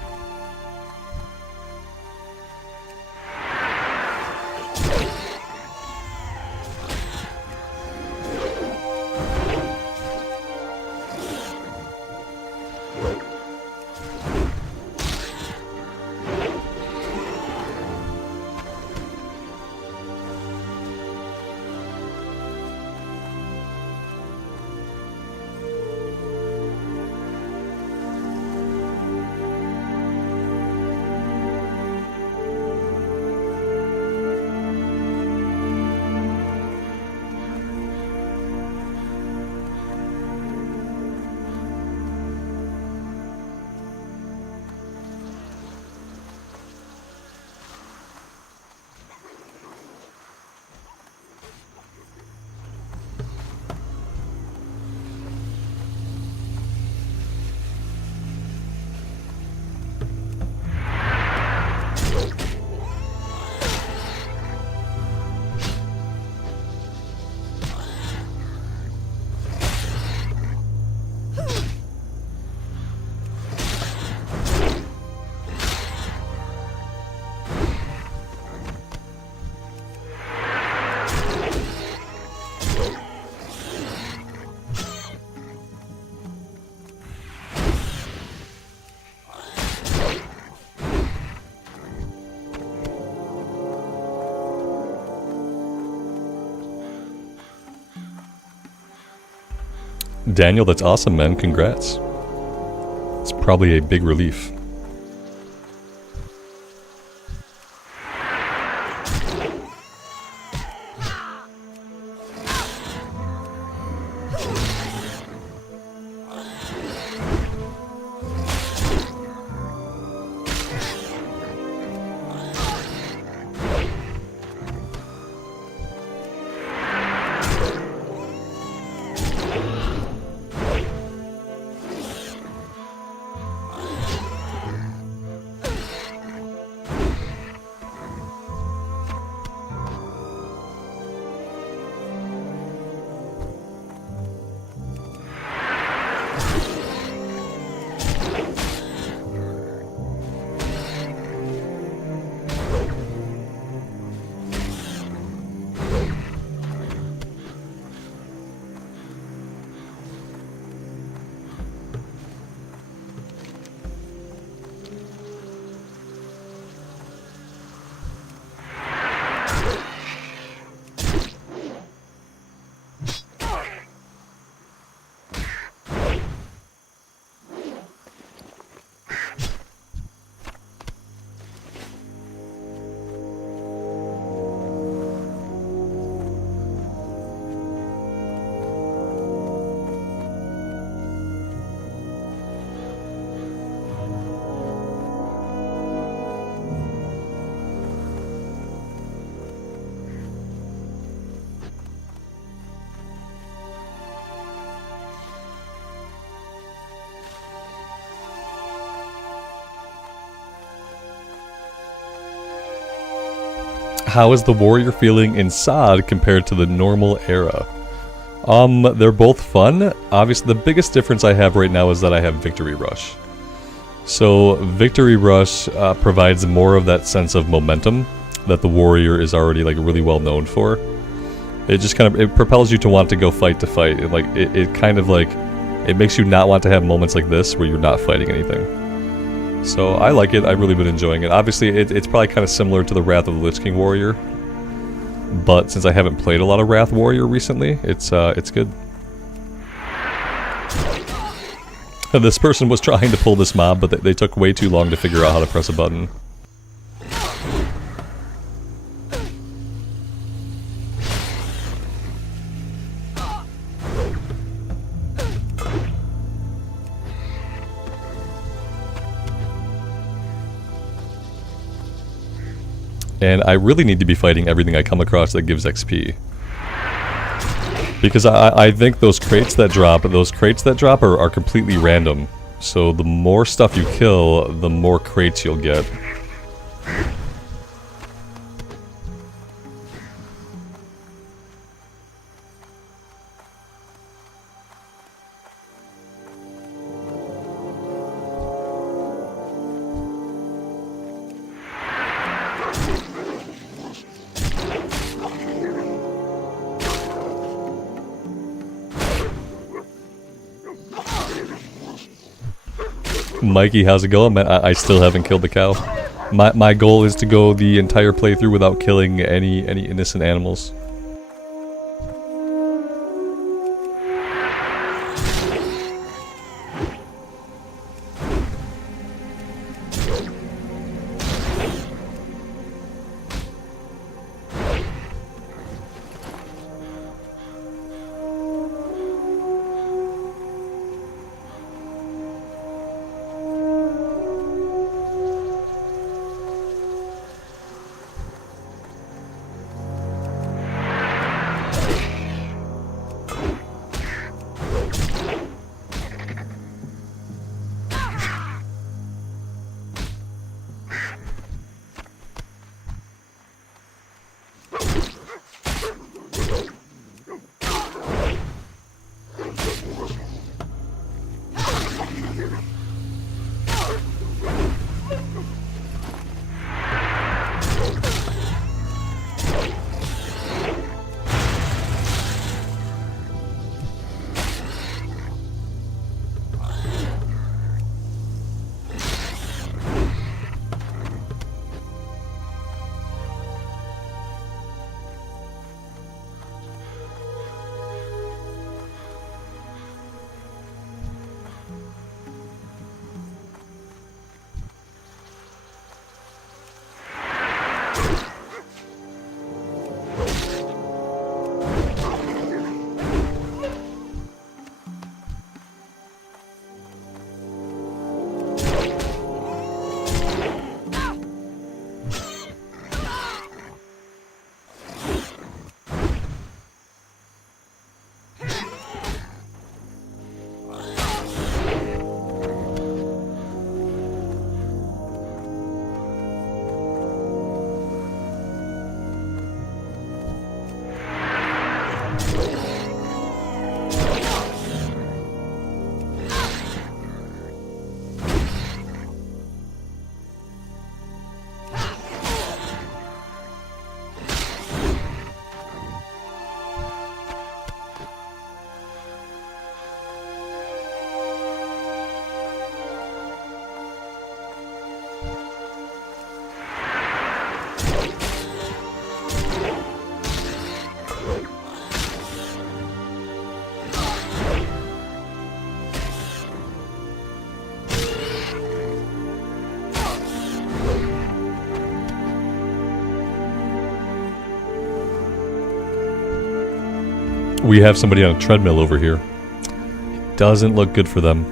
Daniel, that's awesome, man. Congrats. It's probably a big relief. How is the warrior feeling in SOD compared to the normal era? They're both fun. Obviously, the biggest difference I have right now is that I have Victory Rush. So, Victory Rush provides more of that sense of momentum that the warrior is already like really well known for. It just kind of, it propels you to want to go fight to fight. It kind of like, it makes you not want to have moments like this where you're not fighting anything. So I like it. I've really been enjoying it. Obviously, it's probably kind of similar to the Wrath of the Lich King Warrior, but since I haven't played a lot of Wrath Warrior recently, it's good. This person was trying to pull this mob, but they took way too long to figure out how to press a button. And I really need to be fighting everything I come across that gives XP. Because I think those crates that drop are completely random. So the more stuff you kill, the more crates you'll get. Mikey, how's it going? Man, I still haven't killed the cow. My goal is to go the entire playthrough without killing any innocent animals. We have somebody on a treadmill over here. Doesn't look good for them.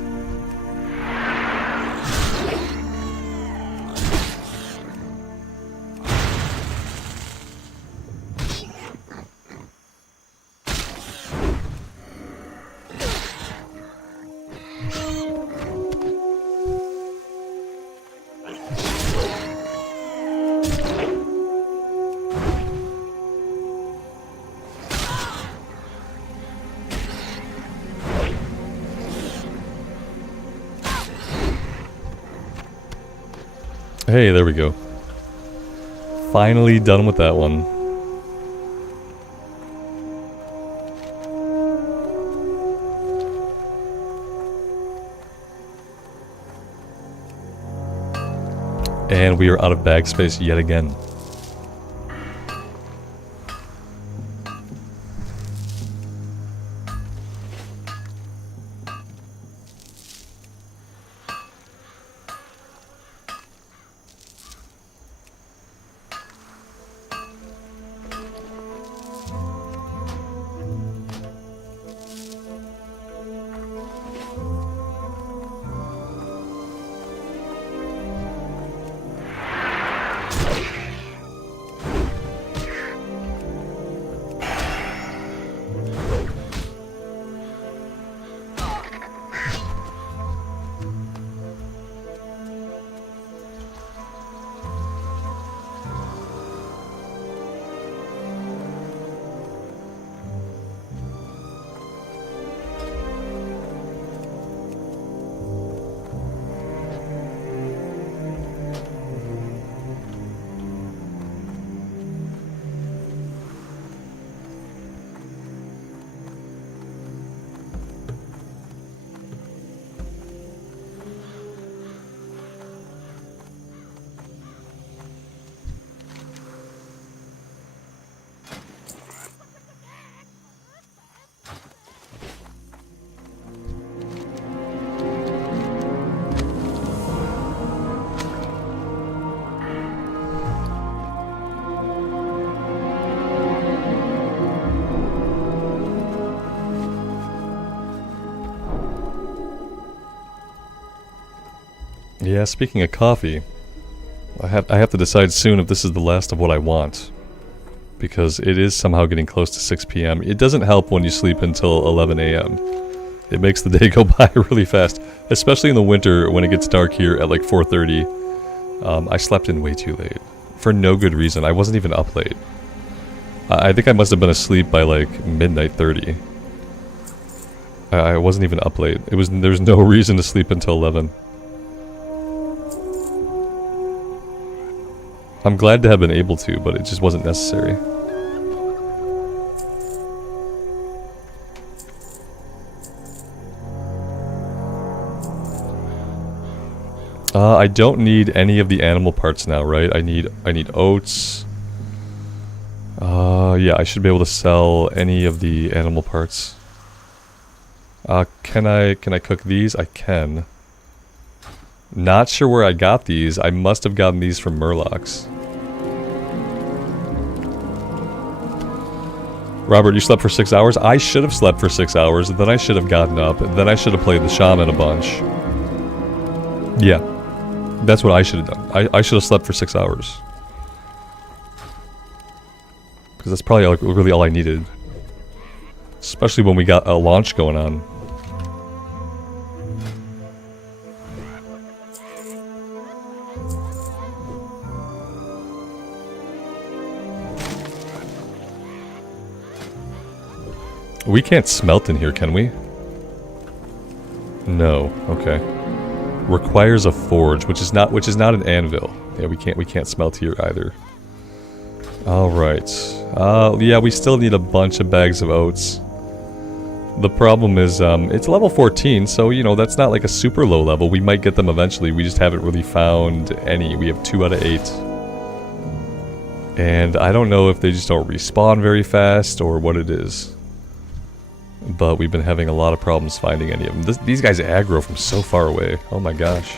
Hey, there we go. Finally done with that one. And we are out of bag space yet again. Yeah, speaking of coffee, I have to decide soon if this is the last of what I want. Because it is somehow getting close to 6 p.m. It doesn't help when you sleep until 11 a.m. It makes the day go by really fast. Especially in the winter when it gets dark here at like 4:30. I slept in way too late. For no good reason. I wasn't even up late. I think I must have been asleep by like midnight 30. I wasn't even up late. There's no reason to sleep until 11. I'm glad to have been able to, but it just wasn't necessary. I don't need any of the animal parts now, right? I need oats. Yeah, I should be able to sell any of the animal parts. Can I cook these? I can. Not sure where I got these. I must have gotten these from Murlocs. Robert, you slept for 6 hours? I should have slept for 6 hours, then I should have gotten up, then I should have played the shaman a bunch. Yeah. That's what I should have done. I should have slept for 6 hours. Because that's probably really all I needed. Especially when we got a launch going on. We can't smelt in here, can we? No. Okay. Requires a forge, which is not an anvil. Yeah, we can't smelt here either. All right. Yeah, we still need a bunch of bags of oats. The problem is, it's level 14, so you know that's not like a super low level. We might get them eventually. We just haven't really found any. We have 2 out of 8. And I don't know if they just don't respawn very fast or what it is. But we've been having a lot of problems finding any of them. These guys aggro from so far away. Oh my gosh.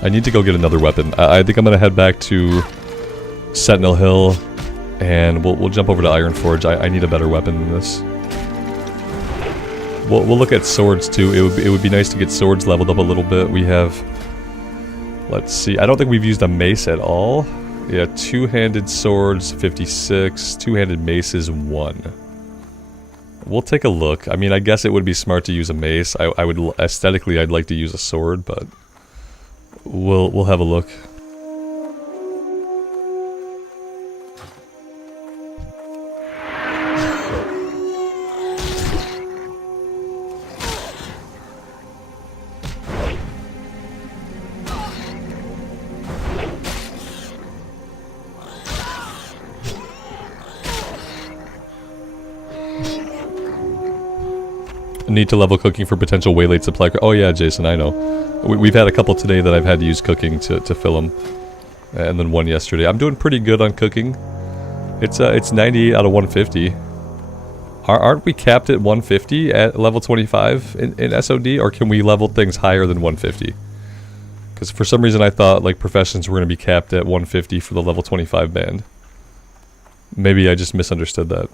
I need to go get another weapon. I think I'm gonna head back to Sentinel Hill. And we'll jump over to Iron Forge. I need a better weapon than this. We'll look at swords too. It would be nice to get swords leveled up a little bit. We have, let's see, I don't think we've used a mace at all. Yeah, two-handed swords 56, two-handed maces 1. We'll take a look. I mean, I guess it would be smart to use a mace. I would aesthetically I'd like to use a sword, but we'll have a look. Need to level cooking for potential way late supply. Oh yeah, Jason, I know. We've had a couple today that I've had to use cooking to fill them. And then one yesterday. I'm doing pretty good on cooking. It's 98 out of 150. Aren't we capped at 150 at level 25 in SOD? Or can we level things higher than 150? Because for some reason I thought like professions were going to be capped at 150 for the level 25 band. Maybe I just misunderstood that.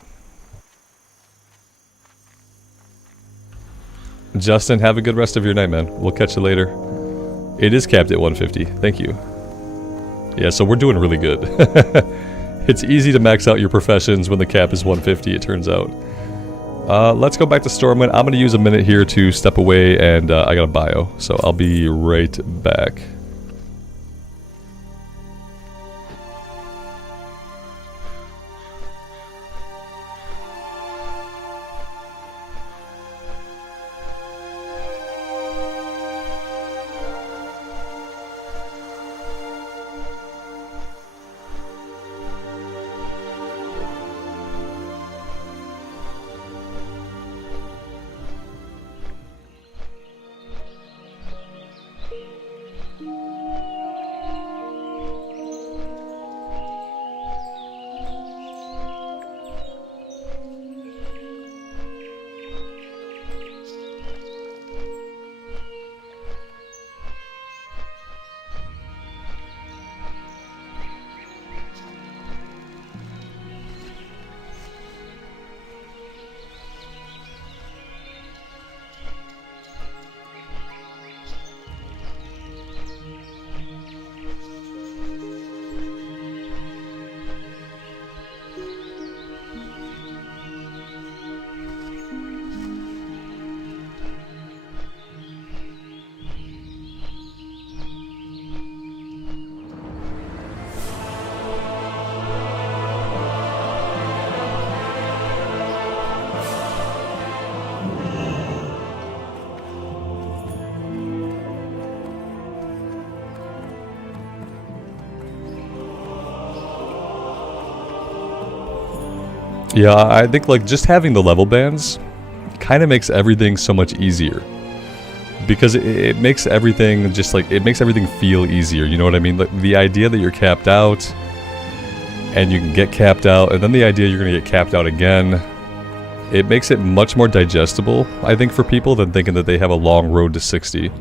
Justin, have a good rest of your night, man. We'll catch you later. It is capped at 150. Thank you. Yeah, so we're doing really good. It's easy to max out your professions when the cap is 150, it turns out. Let's go back to Stormwind. I'm going to use a minute here to step away, and I got a bio, so I'll be right back. Yeah, I think like just having the level bands kind of makes everything so much easier. Because it makes everything just like, it makes everything feel easier, you know what I mean? Like the idea that you're capped out, and you can get capped out, and then the idea you're gonna get capped out again, it makes it much more digestible, I think, for people than thinking that they have a long road to 60.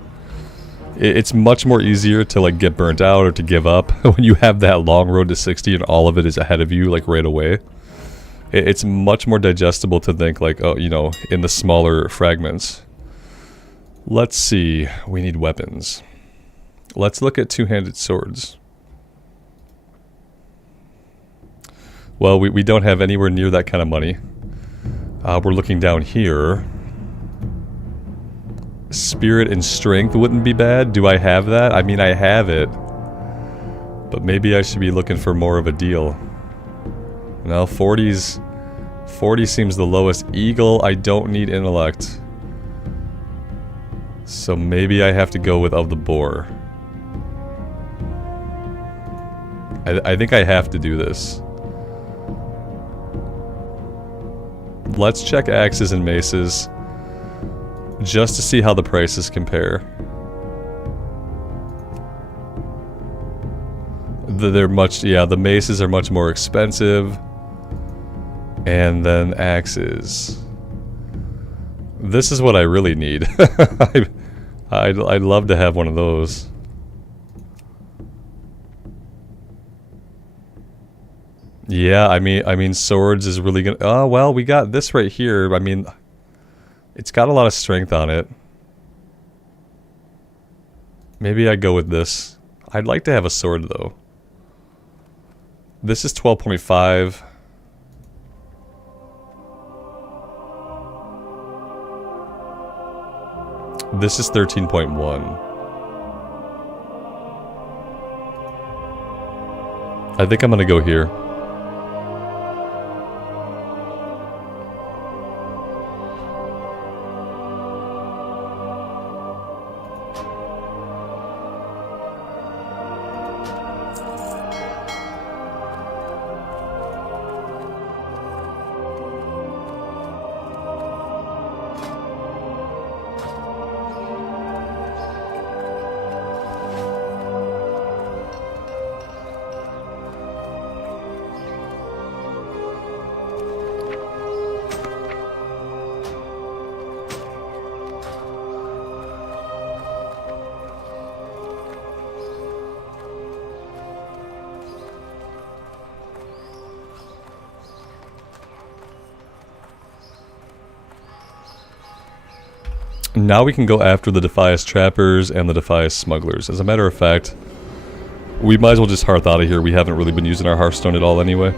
It's much more easier to like get burnt out or to give up when you have that long road to 60 and all of it is ahead of you like right away. It's much more digestible to think like, oh, you know, in the smaller fragments. Let's see, we need weapons. Let's look at two-handed swords. Well, we don't have anywhere near that kind of money. We're looking down here. Spirit and strength wouldn't be bad. Do I have that? I mean, I have it. But maybe I should be looking for more of a deal. No, 40 seems the lowest. Eagle, I don't need intellect. So maybe I have to go with of the boar. I think I have to do this. Let's check axes and maces. Just to see how the prices compare. They're much, yeah, the maces are much more expensive. And then axes. This is what I really need. I'd love to have one of those. Yeah, I mean swords is really gonna... Oh, well, we got this right here. I mean, it's got a lot of strength on it. Maybe I go with this. I'd like to have a sword, though. This is 12.5. This is 13.1. I think I'm gonna go here. Now we can go after the Defias Trappers and the Defias Smugglers. As a matter of fact, we might as well just hearth out of here. We haven't really been using our Hearthstone at all anyway.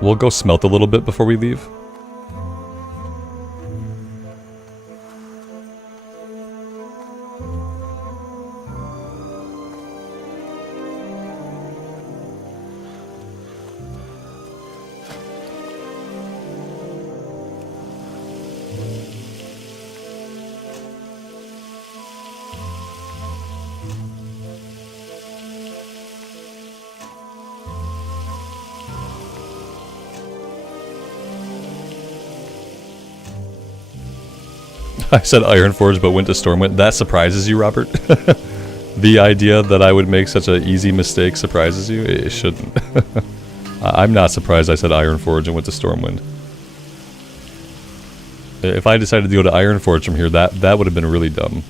We'll go smelt a little bit before we leave. I said Ironforge but went to Stormwind. That surprises you, Robert? The idea that I would make such an easy mistake surprises you? It shouldn't. I'm not surprised I said Ironforge and went to Stormwind. If I decided to go to Ironforge from here, that would have been really dumb.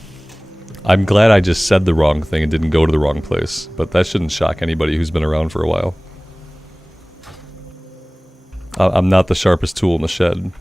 I'm glad I just said the wrong thing and didn't go to the wrong place, but that shouldn't shock anybody who's been around for a while. I'm not the sharpest tool in the shed.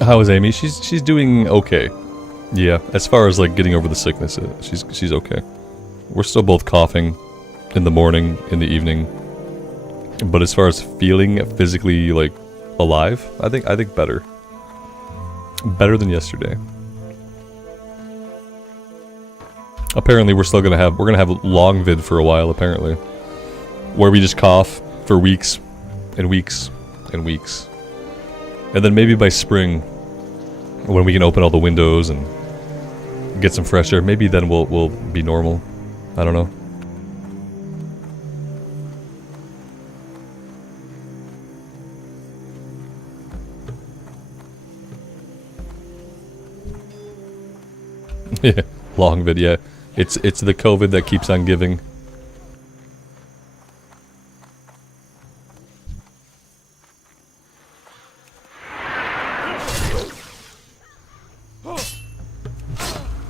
How is Amy? She's doing okay. Yeah, as far as like getting over the sickness, she's okay. We're still both coughing in the morning, in the evening. But as far as feeling physically like alive, I think better. Better than yesterday. Apparently we're gonna have long vid for a while apparently. Where we just cough for weeks and weeks and weeks. And then maybe by spring, when we can open all the windows and get some fresh air, maybe then we'll be normal. I don't know. Yeah, long vid, yeah. It's the COVID that keeps on giving.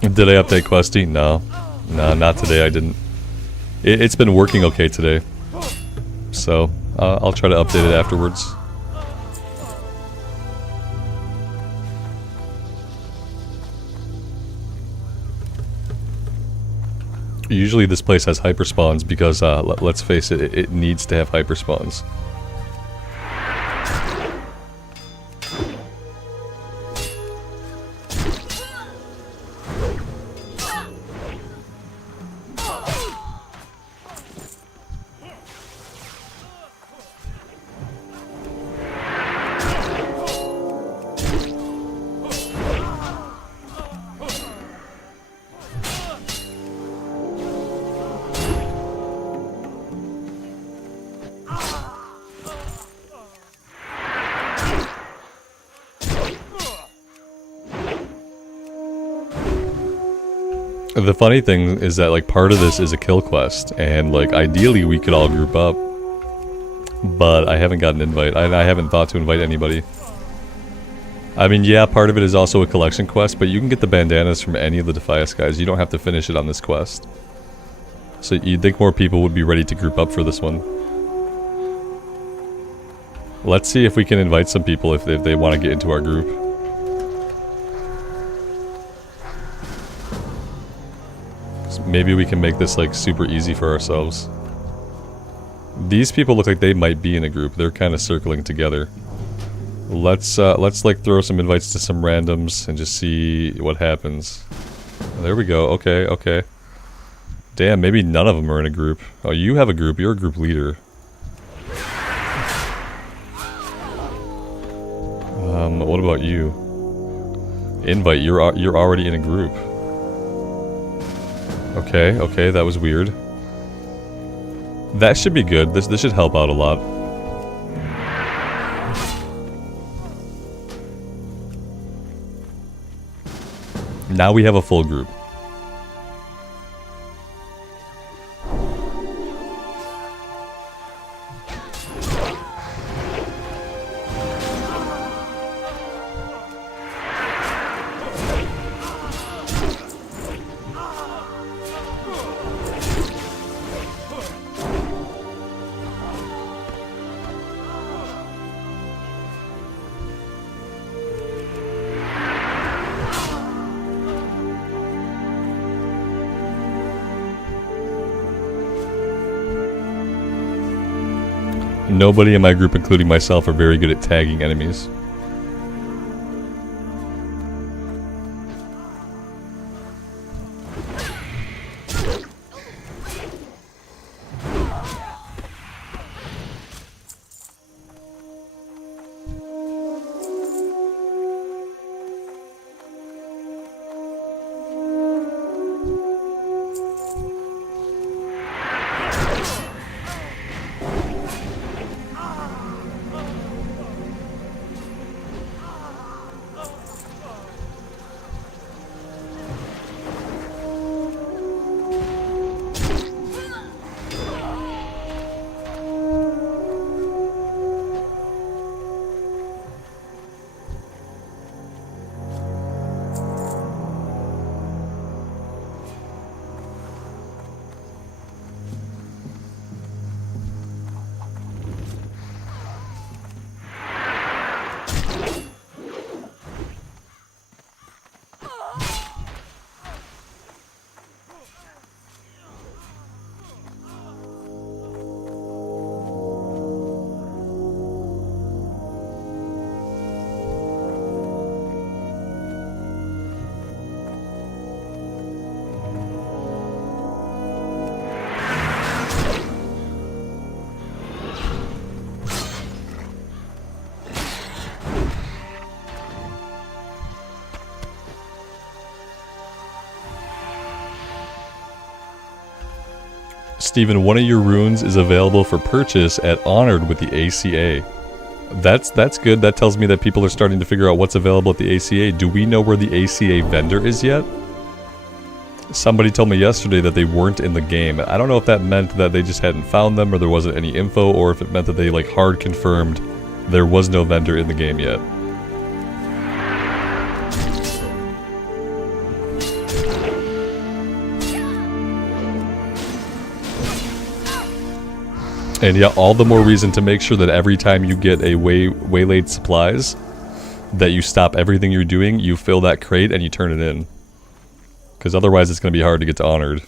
Did I update Questie? No. No, not today, I didn't. It's been working okay today. So, I'll try to update it afterwards. Usually this place has hyperspawns because, let's face it, it needs to have hyperspawns. The funny thing is that, like, part of this is a kill quest, and, like, ideally we could all group up. But I haven't got an invite. I haven't thought to invite anybody. I mean, yeah, part of it is also a collection quest, but you can get the bandanas from any of the Defias guys. You don't have to finish it on this quest. So you'd think more people would be ready to group up for this one. Let's see if we can invite some people if they want to get into our group. Maybe we can make this like super easy for ourselves. These people look like they might be in a group. They're kind of circling together. Let's like throw some invites to some randoms and just see what happens. There we go. Okay, okay. Damn, maybe none of them are in a group. Oh, you have a group. You're a group leader. What about you? Invite. You're already in a group. Okay, okay, that was weird. That should be good. This should help out a lot. Now we have a full group. Nobody in my group, including myself, are very good at tagging enemies. Steven, one of your runes is available for purchase at Honored with the ACA. That's good. That tells me that people are starting to figure out what's available at the ACA. Do we know where the ACA vendor is yet? Somebody told me yesterday that they weren't in the game. I don't know if that meant that they just hadn't found them or there wasn't any info, or if it meant that they like hard confirmed there was no vendor in the game yet. And yeah, all the more reason to make sure that every time you get a waylaid supplies, that you stop everything you're doing, you fill that crate, and you turn it in. Because otherwise it's going to be hard to get to Honored.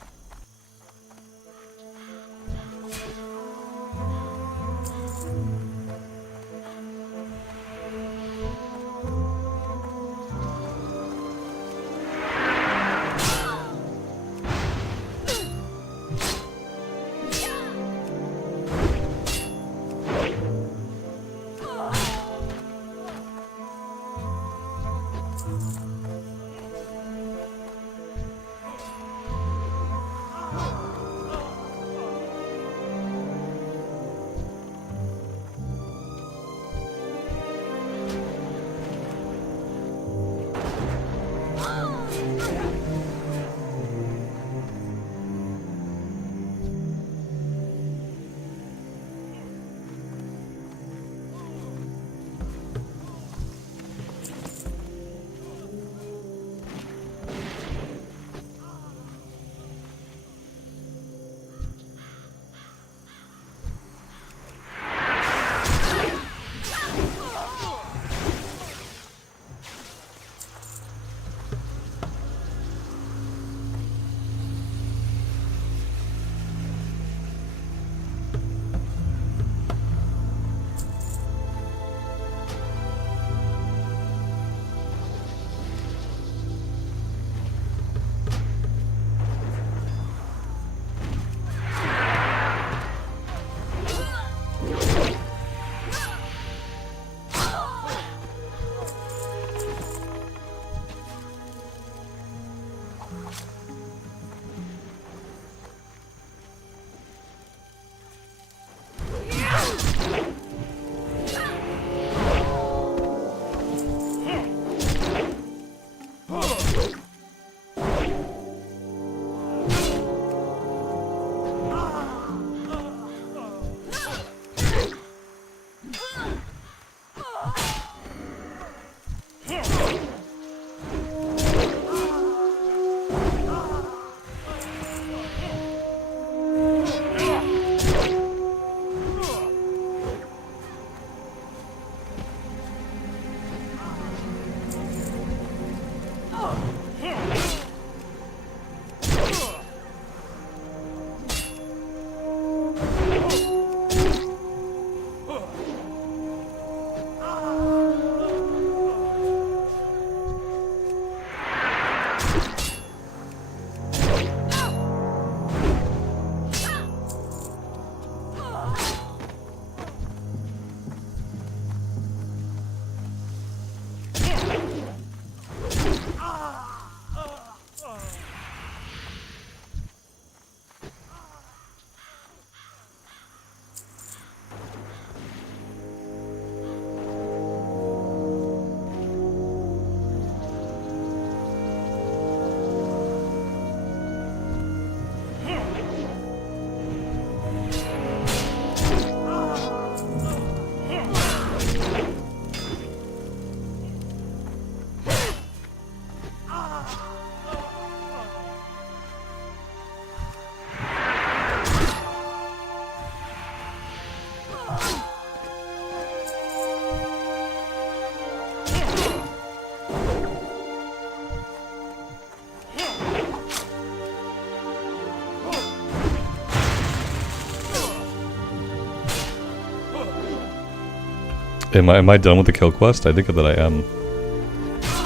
Am I done with the kill quest? I think that I am.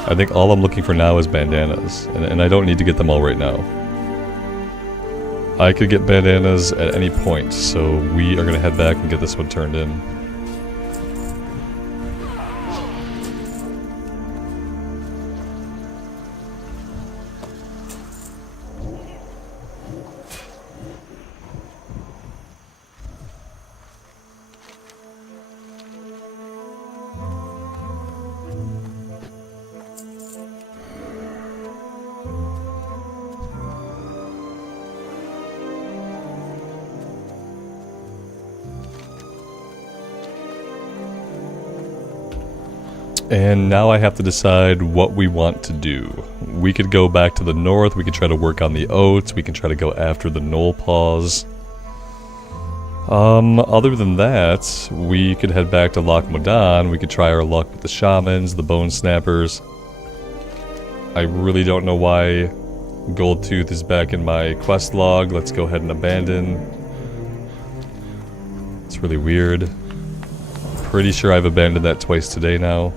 I think all I'm looking for now is bandanas, and I don't need to get them all right now. I could get bandanas at any point, so we are going to head back and get this one turned in. And now I have to decide what we want to do. We could go back to the north, we could try to work on the oats, we can try to go after the knoll paws. Other than that, we could head back to Loch Modan, we could try our luck with the shamans, the bone snappers. I really don't know why Goldtooth is back in my quest log. Let's go ahead and abandon. It's really weird. Pretty sure I've abandoned that twice today now.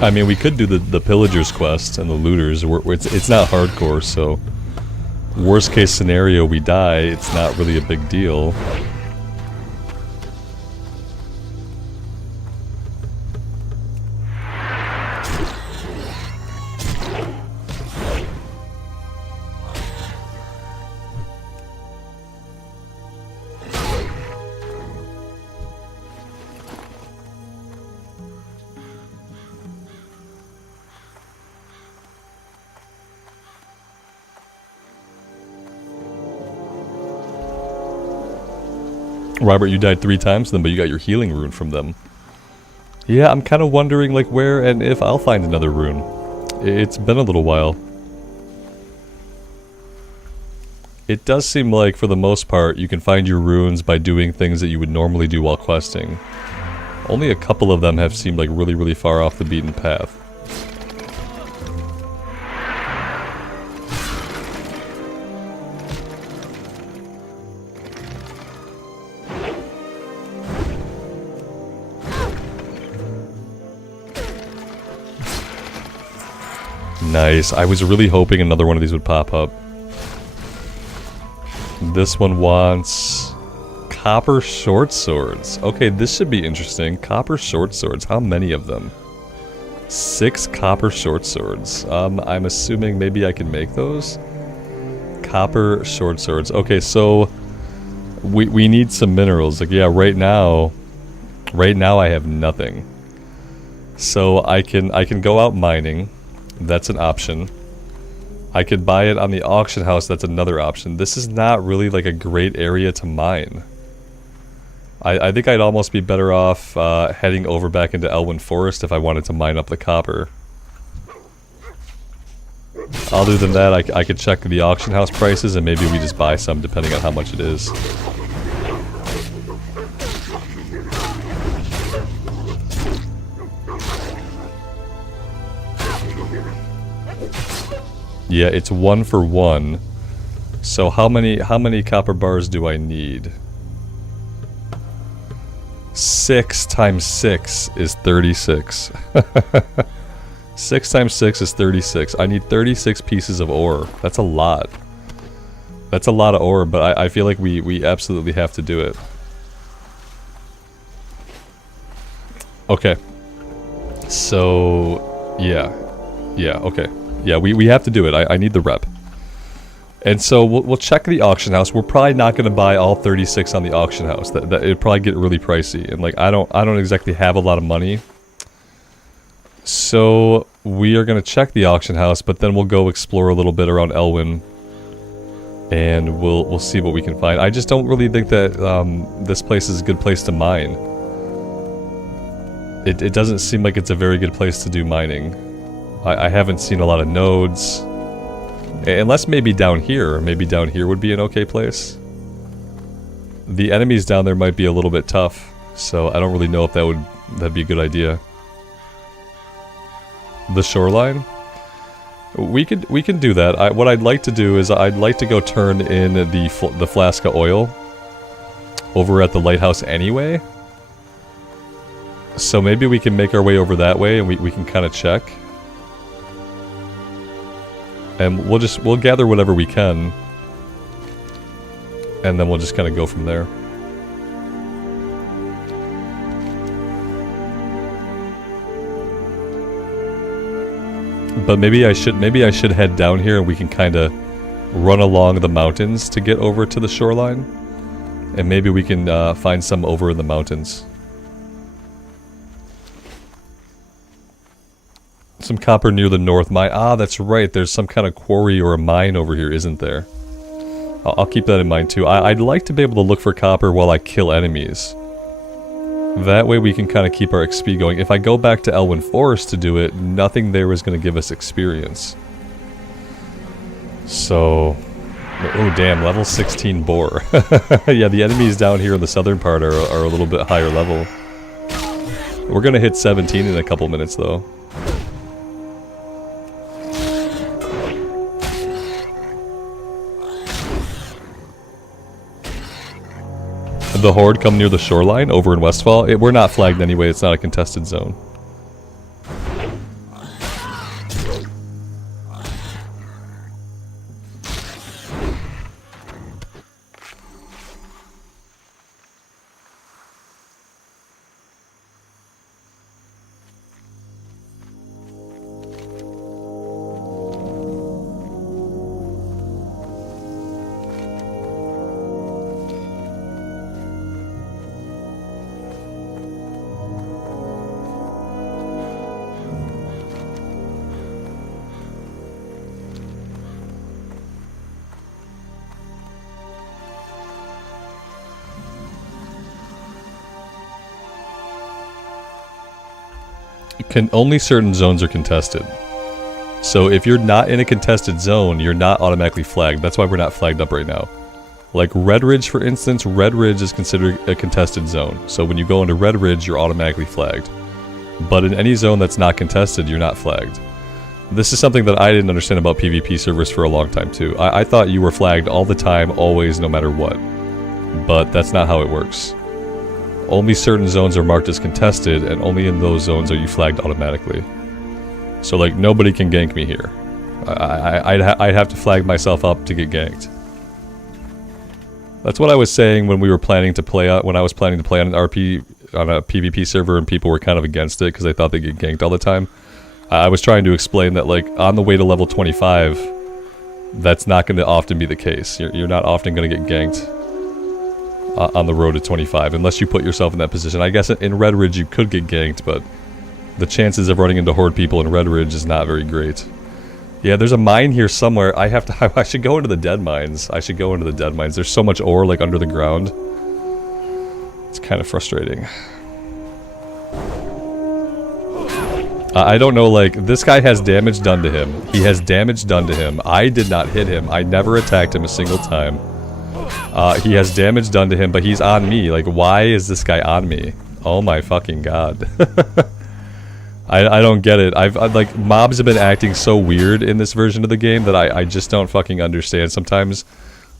I mean, we could do the pillagers quest and the looters. It's not hardcore, so worst case scenario, we die. It's not really a big deal. Robert, you died 3 times then, but you got your healing rune from them. Yeah, I'm kind of wondering like where and if I'll find another rune. It's been a little while. It does seem like, for the most part, you can find your runes by doing things that you would normally do while questing. Only a couple of them have seemed like really, really far off the beaten path. Nice. I was really hoping another one of these would pop up. This one wants copper short swords. Okay, this should be interesting. Copper short swords. How many of them? 6 copper short swords. I'm assuming maybe I can make those. Copper short swords. Okay, so we need some minerals. Like, yeah, right now I have nothing. So I can go out mining. That's an option. I could buy it on the auction house. That's another option. This is not really like a great area to mine. I think I'd almost be better off heading over back into Elwyn Forest if I wanted to mine up the copper. Other than that, I could check the auction house prices and maybe we just buy some depending on how much it is. Yeah, it's 1 for 1. So how many copper bars do I need? 6 times 6 is 36. 6 times 6 is 36. I need 36 pieces of ore. That's a lot. That's a lot of ore, but I feel like we absolutely have to do it. Okay. So, yeah. Yeah, okay. Yeah, we have to do it. I need the rep. And so we'll check the auction house. We're probably not going to buy all 36 on the auction house. That it'd probably get really pricey. And like I don't exactly have a lot of money. So we are going to check the auction house, but then we'll go explore a little bit around Elwyn. And we'll see what we can find. I just don't really think that this place is a good place to mine. It doesn't seem like it's a very good place to do mining. I haven't seen a lot of nodes. Unless maybe down here. Maybe down here would be an okay place. The enemies down there might be a little bit tough. So I don't really know if that'd be a good idea. The shoreline? We can do that. What I'd like to do is I'd like to go turn in the flask of oil over at the lighthouse anyway. So maybe we can make our way over that way and we can kind of check. And we'll gather whatever we can. And then we'll just kind of go from there. But maybe I should head down here and we can kind of run along the mountains to get over to the shoreline. And maybe we can find some over in the mountains. Some copper near the north mine. Ah, that's right. There's some kind of quarry or a mine over here, isn't there? I'll keep that in mind too. I'd like to be able to look for copper while I kill enemies. That way we can kind of keep our XP going. If I go back to Elwyn Forest to do it, nothing there is going to give us experience. So... oh damn, level 16 boar. Yeah, the enemies down here in the southern part are a little bit higher level. We're going to hit 17 in a couple minutes though. The Horde come near the shoreline over in Westfall. We're not flagged anyway, it's not a contested zone. Only certain zones are contested. So if you're not in a contested zone, you're not automatically flagged. That's why we're not flagged up right now. Like Red Ridge, for instance, Red Ridge is considered a contested zone. So when you go into Red Ridge, you're automatically flagged. But in any zone that's not contested, you're not flagged. This is something that I didn't understand about PvP servers for a long time too. I thought you were flagged all the time, always, no matter what. But that's not how it works. Only certain zones are marked as contested, and only in those zones are you flagged automatically. So, like, nobody can gank me here. I'd have to flag myself up to get ganked. That's what I was saying when we were planning to play when I was planning to play on an on a PvP server, and people were kind of against it because they thought they get ganked all the time. I was trying to explain that, like, on the way to level 25, that's not going to often be the case. You're not often going to get ganked on the road to 25, unless you put yourself in that position. I guess in Red Ridge you could get ganked, but the chances of running into Horde people in Red Ridge is not very great. Yeah, there's a mine here somewhere. I should go into the dead mines. There's so much ore, like, under the ground. It's kind of frustrating. I don't know, like, this guy has damage done to him. He has damage done to him. I did not hit him. I never attacked him a single time. He has damage done to him, but he's on me. Like, why is this guy on me? Oh my fucking god. I don't get it. I've like, mobs have been acting so weird in this version of the game that I just don't fucking understand sometimes.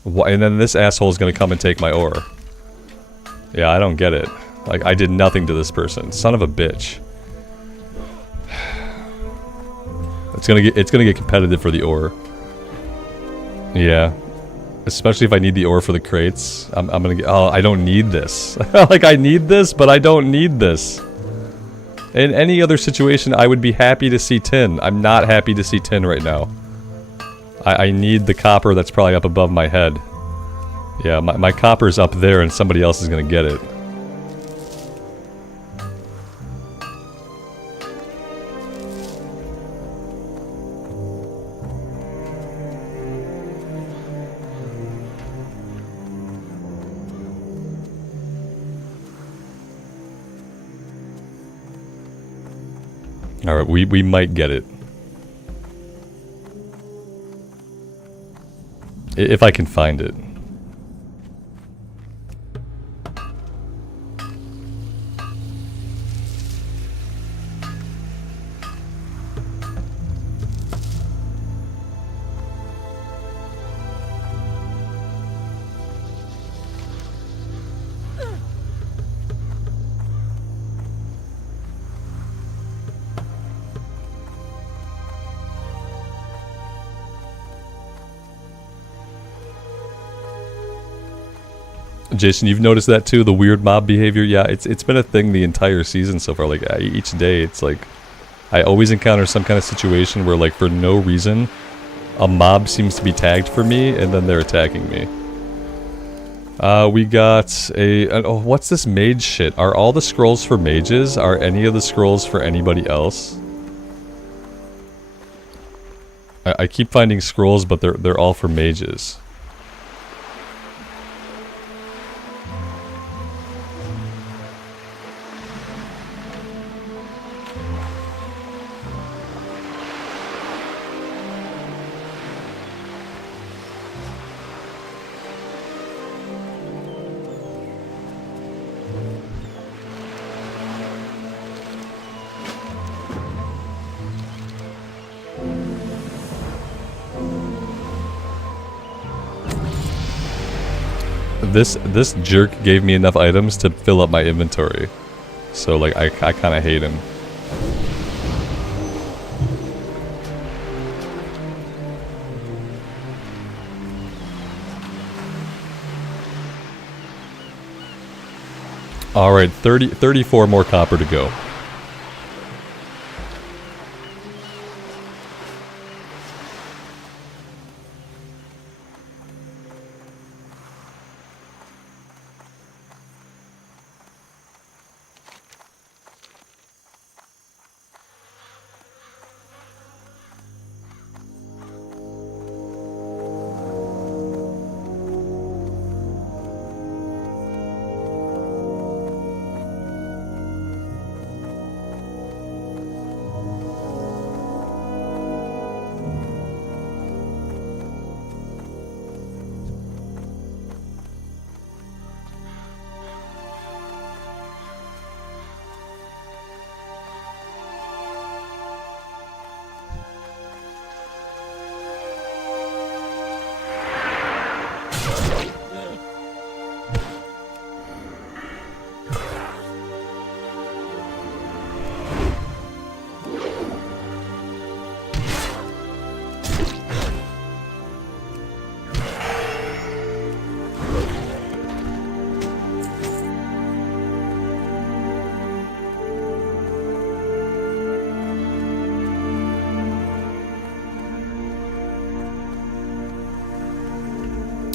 And then this asshole is gonna come and take my ore. Yeah, I don't get it. Like, I did nothing to this person. Son of a bitch. It's gonna get competitive for the ore. Yeah. Especially if I need the ore for the crates. I'm gonna get... oh, I don't need this. Like, I need this, but I don't need this. In any other situation, I would be happy to see tin. I'm not happy to see tin right now. I need the copper that's probably up above my head. Yeah, my copper's up there and somebody else is gonna get it. Alright, we might get it. If I can find it. Jason, you've noticed that too, the weird mob behavior? Yeah, it's been a thing the entire season so far. Like, each day, it's like, I always encounter some kind of situation where, like, for no reason, a mob seems to be tagged for me, and then they're attacking me. We got oh, what's this mage shit? Are all the scrolls for mages? Are any of the scrolls for anybody else? I keep finding scrolls, but they're all for mages. This jerk gave me enough items to fill up my inventory. So like I kind of hate him. All right, 34 more copper to go.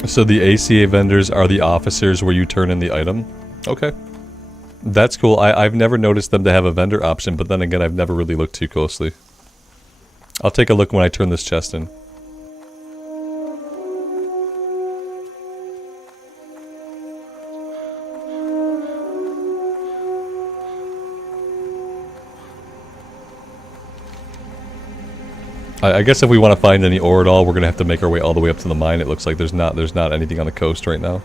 So the ACA vendors are the officers where you turn in the item? Okay. That's cool. I've never noticed them to have a vendor option, but then again, I've never really looked too closely. I'll take a look when I turn this chest in. I guess if we want to find any ore at all, we're gonna have to make our way all the way up to the mine. It looks like there's not anything on the coast right now.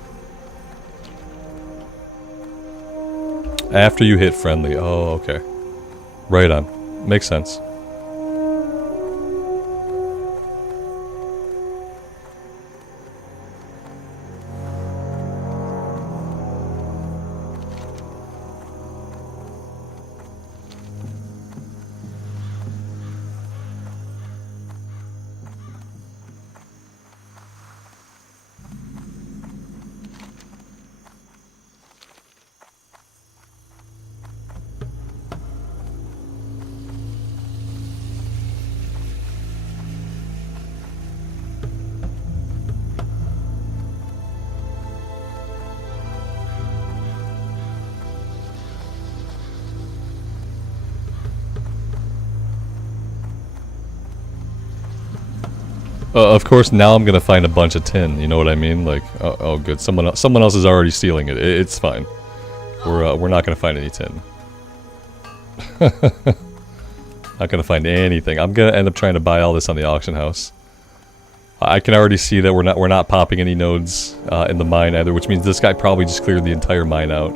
After you hit friendly. Oh, okay. Right on. Makes sense. Of course, now I'm gonna find a bunch of tin. You know what I mean? Like, oh, good. Someone else is already stealing it. It's fine. We're not gonna find any tin. Not gonna find anything. I'm gonna end up trying to buy all this on the auction house. I can already see that we're not popping any nodes in the mine either, which means this guy probably just cleared the entire mine out.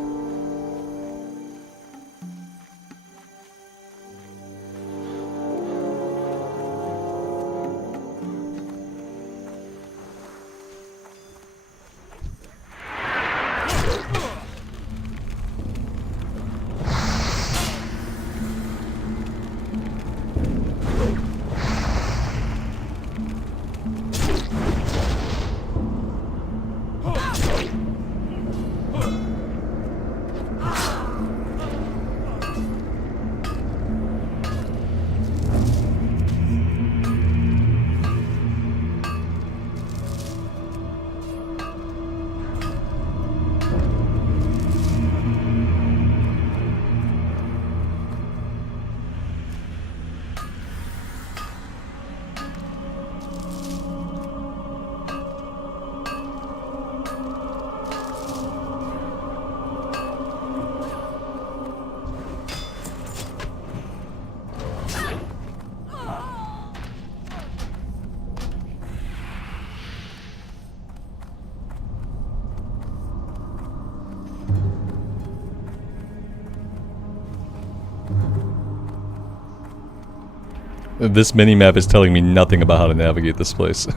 This mini-map is telling me nothing about how to navigate this place.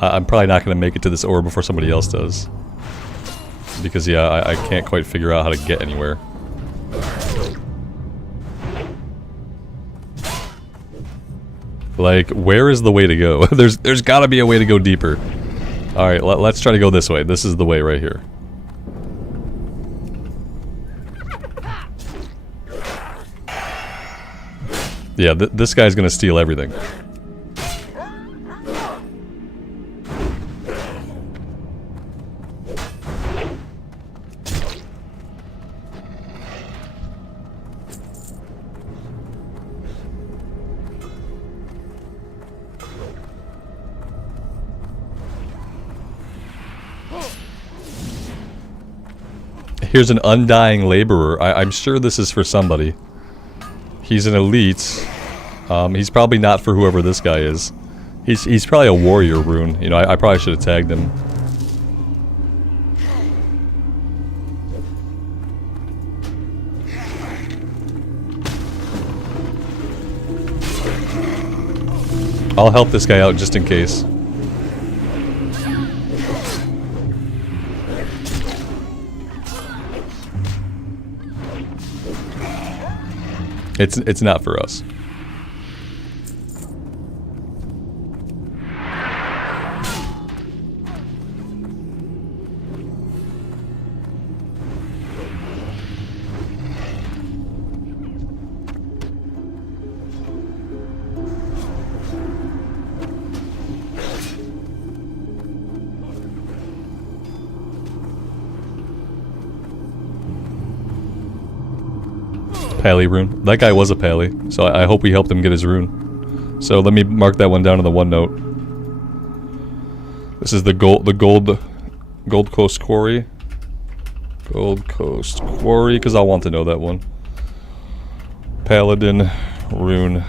I'm probably not going to make it to this ore before somebody else does. Because, yeah, I can't quite figure out how to get anywhere. Like, where is the way to go? There's got to be a way to go deeper. Alright, let's try to go this way. This is the way right here. Yeah, this guy's gonna steal everything. Here's an undying laborer. I'm sure this is for somebody. He's an elite. He's probably not for whoever this guy is. He's probably a warrior rune. You know, I probably should have tagged him. I'll help this guy out just in case. It's not for us. Pally rune. That guy was a Pally, so I hope we helped him get his rune. So let me mark that one down in the OneNote. This is the Gold Coast Quarry. Gold Coast Quarry, because I'll want to know that one. Paladin rune.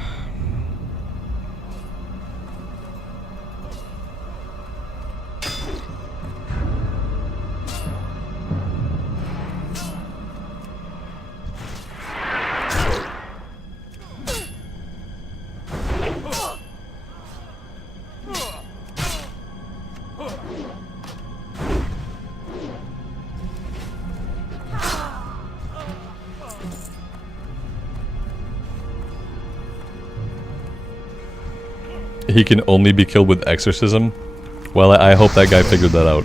He can only be killed with exorcism? Well, I hope that guy figured that out.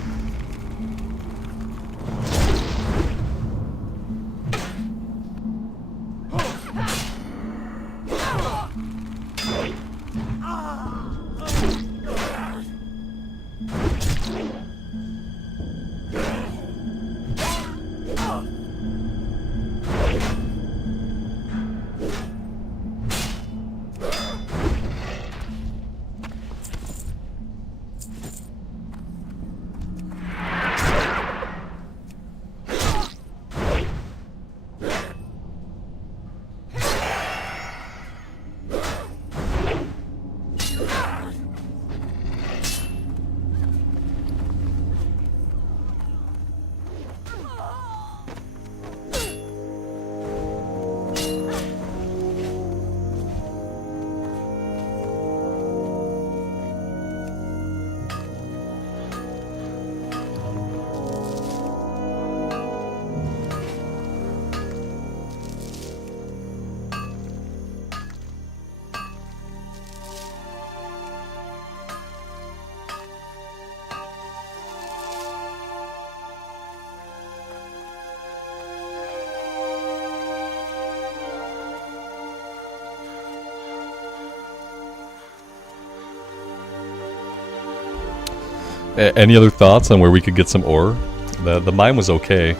Any other thoughts on where we could get some ore? The mine was okay.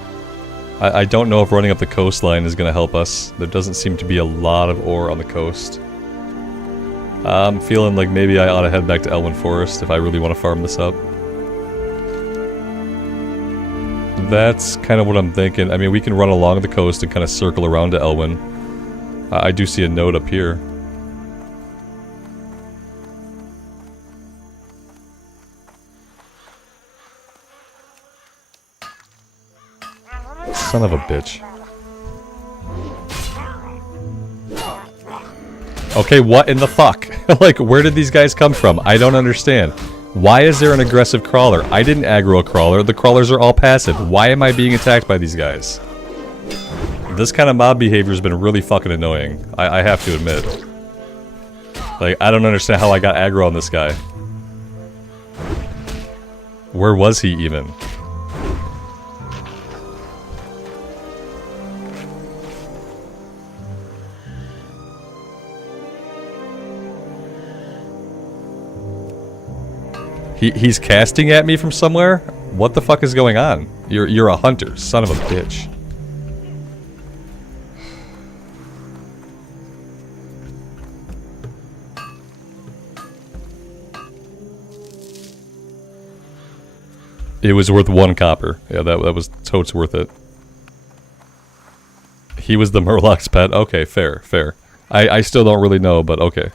I don't know if running up the coastline is going to help us. There doesn't seem to be a lot of ore on the coast. I'm feeling like maybe I ought to head back to Elwyn Forest if I really want to farm this up. That's kind of what I'm thinking. I mean, we can run along the coast and kind of circle around to Elwyn. I do see a note up here. Son of a bitch. Okay, what in the fuck? Like, where did these guys come from? I don't understand. Why is there an aggressive crawler? I didn't aggro a crawler. The crawlers are all passive. Why am I being attacked by these guys? This kind of mob behavior has been really fucking annoying. I have to admit. Like, I don't understand how I got aggro on this guy. Where was he even? He's casting at me from somewhere? What the fuck is going on? You're a hunter, son of a bitch. It was worth 1 copper. Yeah, that was totes worth it. He was the Murloc's pet? Okay, fair, fair. I still don't really know, but okay.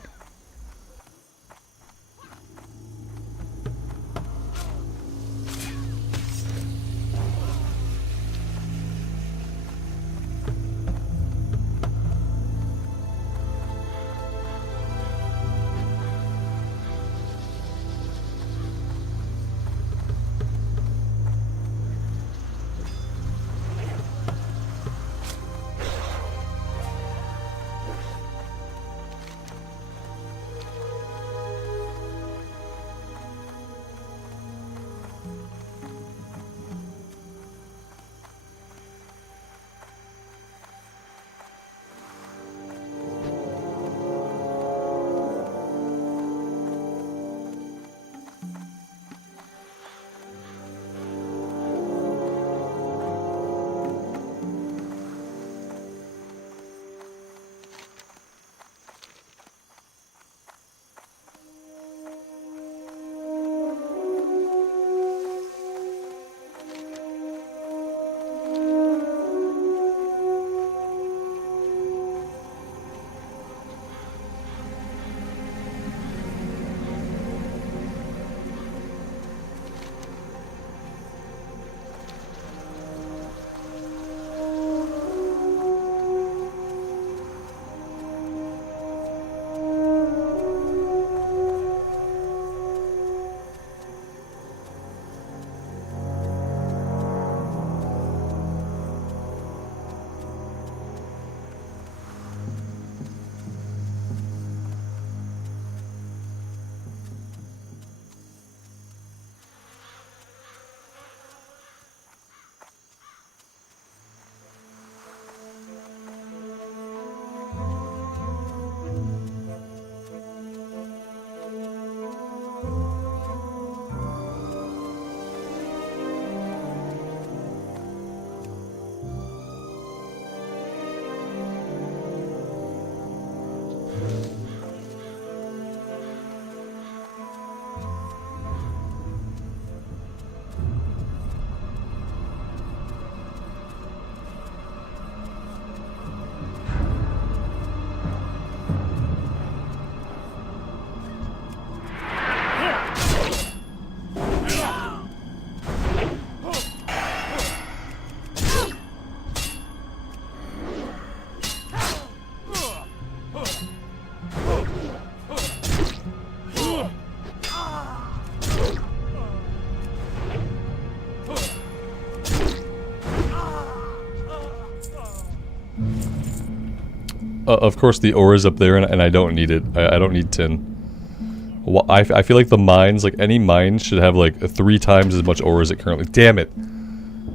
Of course the ore is up there and I don't need it. I don't need tin. Well, I feel like the mines, like any mine should have like 3 times as much ore as it currently... Damn it!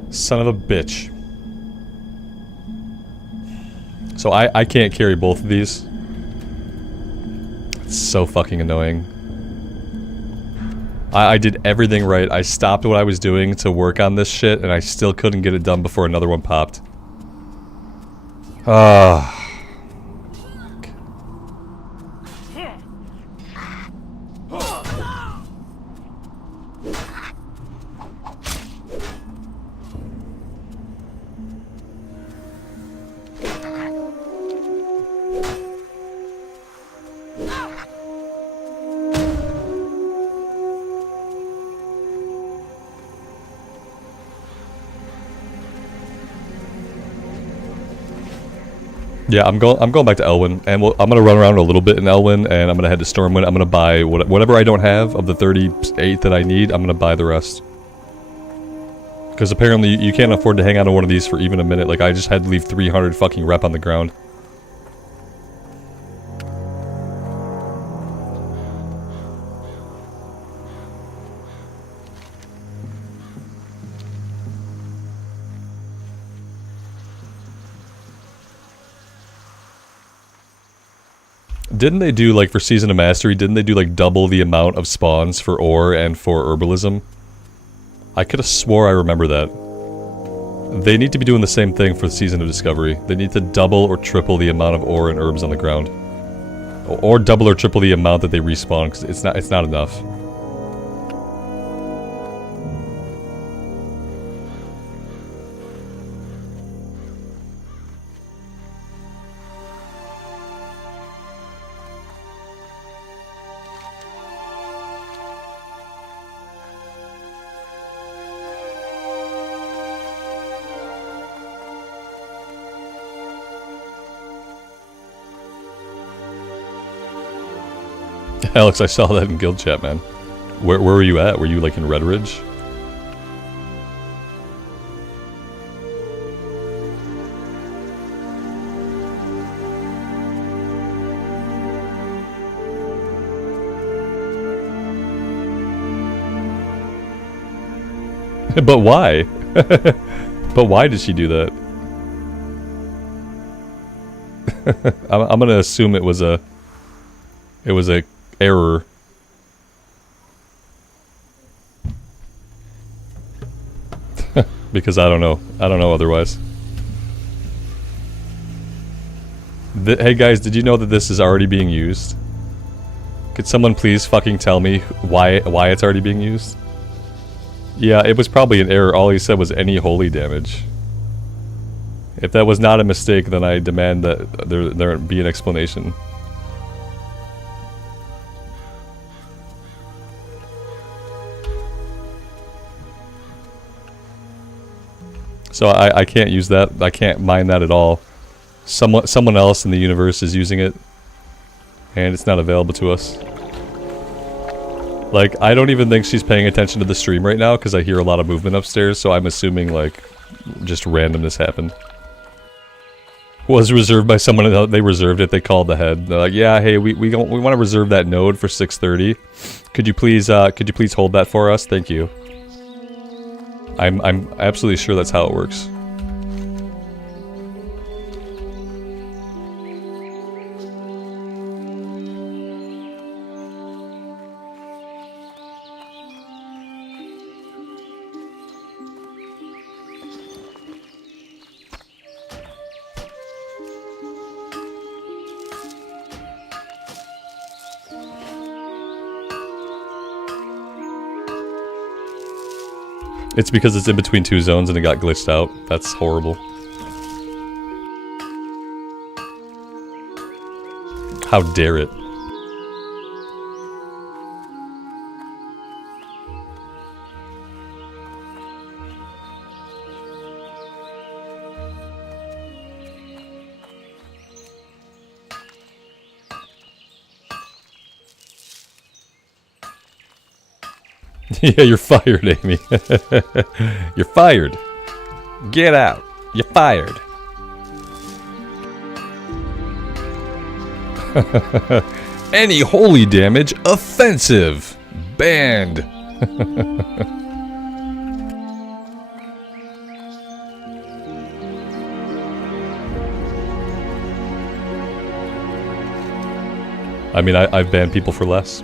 Son of a bitch. So I can't carry both of these. It's so fucking annoying. I did everything right. I stopped what I was doing to work on this shit and I still couldn't get it done before another one popped. Ah. Yeah, I'm going back to Elwyn, and I'm gonna run around a little bit in Elwyn, and I'm gonna head to Stormwind. I'm gonna buy whatever I don't have of the 38 that I need. I'm gonna buy the rest. Because apparently you can't afford to hang out on one of these for even a minute. Like, I just had to leave 300 fucking rep on the ground. Didn't they do, like, for Season of Mastery, didn't they do, like, double the amount of spawns for ore and for herbalism? I could have swore I remember that. They need to be doing the same thing for the Season of Discovery. They need to double or triple the amount of ore and herbs on the ground. Or double or triple the amount that they respawn, because it's not enough. Alex, I saw that in guild chat, man. Where were you at? Were you, like, in Red Ridge? But why? But why did she do that? I'm gonna assume it was a error. Because I don't know. I don't know otherwise. Hey guys, did you know that this is already being used? Could someone please fucking tell me why it's already being used? Yeah, it was probably an error. All he said was any holy damage. If that was not a mistake, then I demand that there be an explanation. So I can't use that. I can't mine that at all. Someone else in the universe is using it, and it's not available to us. Like, I don't even think she's paying attention to the stream right now because I hear a lot of movement upstairs, so I'm assuming, like, just randomness happened. Was reserved by someone else. They reserved it. They called the head. They're like, yeah, hey, we want to reserve that node for 6:30. Could you please hold that for us? Thank you. I'm absolutely sure that's how it works. It's because it's in between two zones and it got glitched out. That's horrible. How dare it? Yeah, you're fired, Amy. You're fired. Get out. You're fired. Any holy damage, offensive. Banned. I mean, I've banned people for less.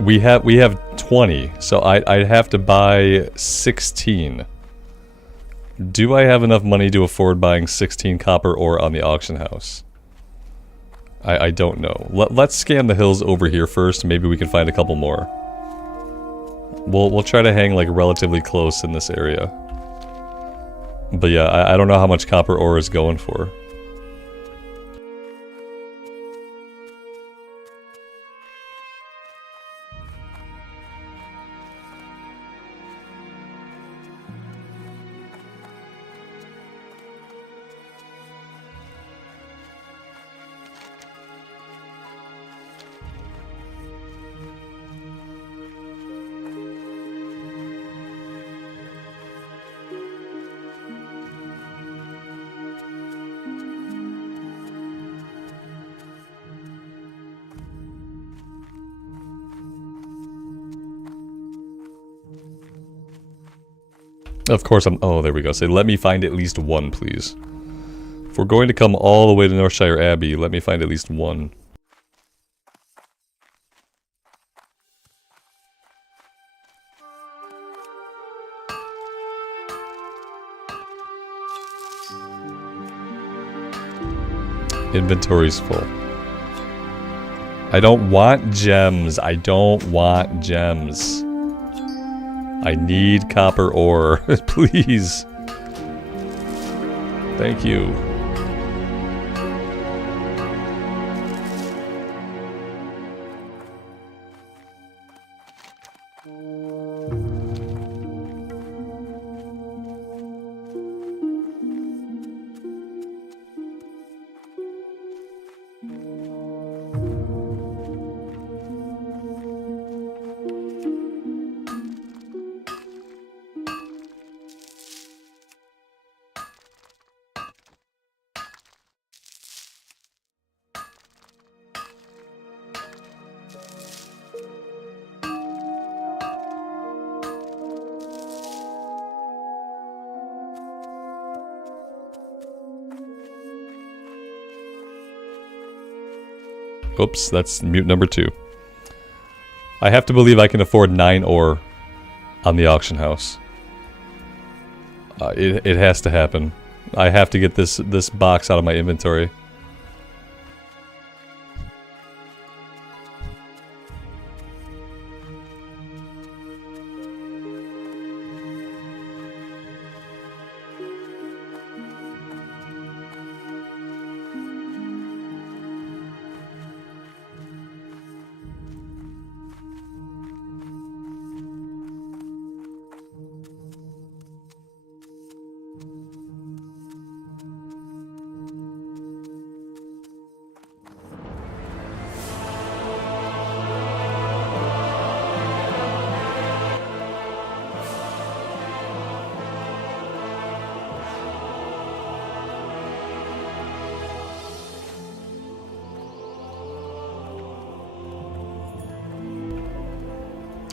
We have 20, so I'd have to buy 16. Do I have enough money to afford buying 16 copper ore on the auction house? I don't know. Let's scan the hills over here first. Maybe we can find a couple more. We'll try to hang like relatively close in this area. But yeah, I don't know how much copper ore is going for. Of course oh, there we go. Say, let me find at least one, please. If we're going to come all the way to Northshire Abbey, let me find at least one. Inventory's full. I don't want gems. I don't want gems. I need copper ore. Please. Thank you. Oops, that's mute number 2. I have to believe I can afford 9 ore on the auction house. It has to happen. I have to get this box out of my inventory.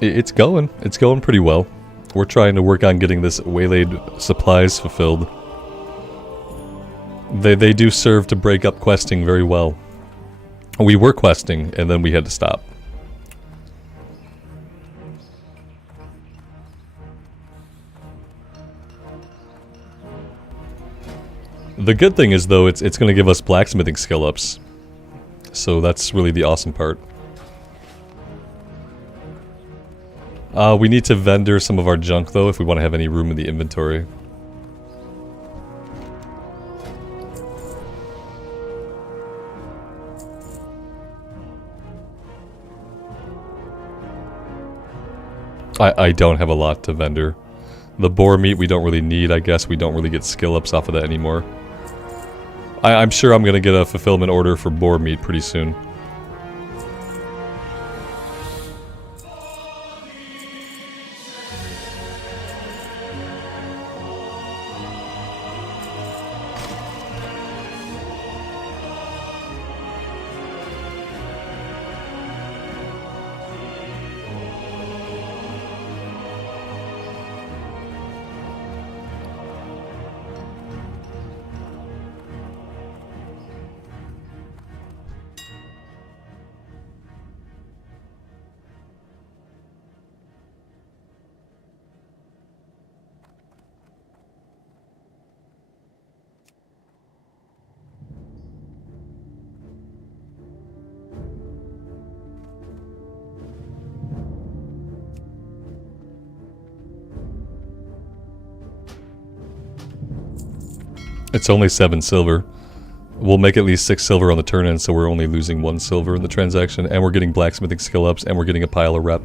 It's going. It's going pretty well. We're trying to work on getting this waylaid supplies fulfilled. They do serve to break up questing very well. We were questing, and then we had to stop. The good thing is, though, it's going to give us blacksmithing skill ups. So that's really the awesome part. We need to vendor some of our junk, though, if we want to have any room in the inventory. I don't have a lot to vendor. The boar meat we don't really need, I guess. We don't really get skill ups off of that anymore. I'm sure I'm going to get a fulfillment order for boar meat pretty soon. It's only 7 silver. We'll make at least 6 silver on the turn-in, so we're only losing 1 silver in the transaction, and we're getting blacksmithing skill ups, and we're getting a pile of rep.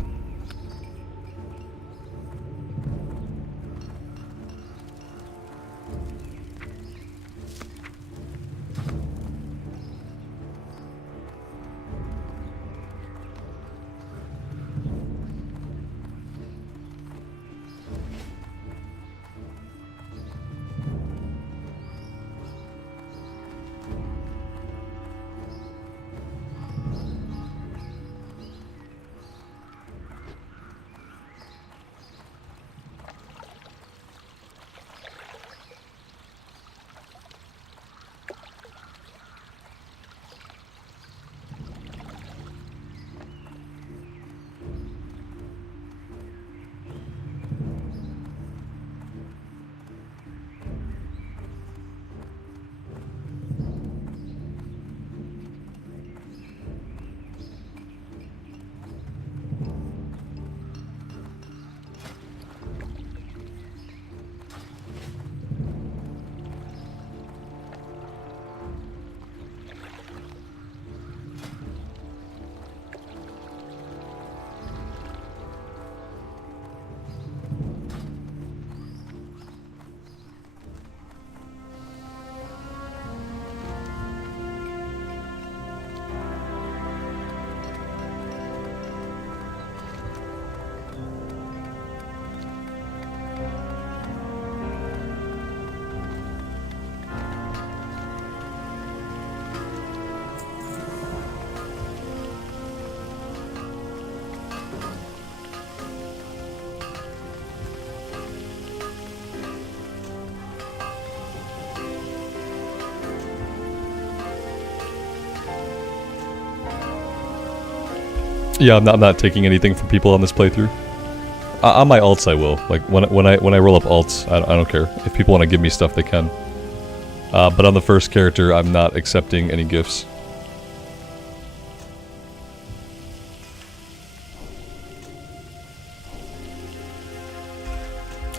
Yeah, I'm not taking anything from people on this playthrough. On my alts I will. Like, when I roll up alts, I don't care. If people want to give me stuff, they can. But on the first character, I'm not accepting any gifts.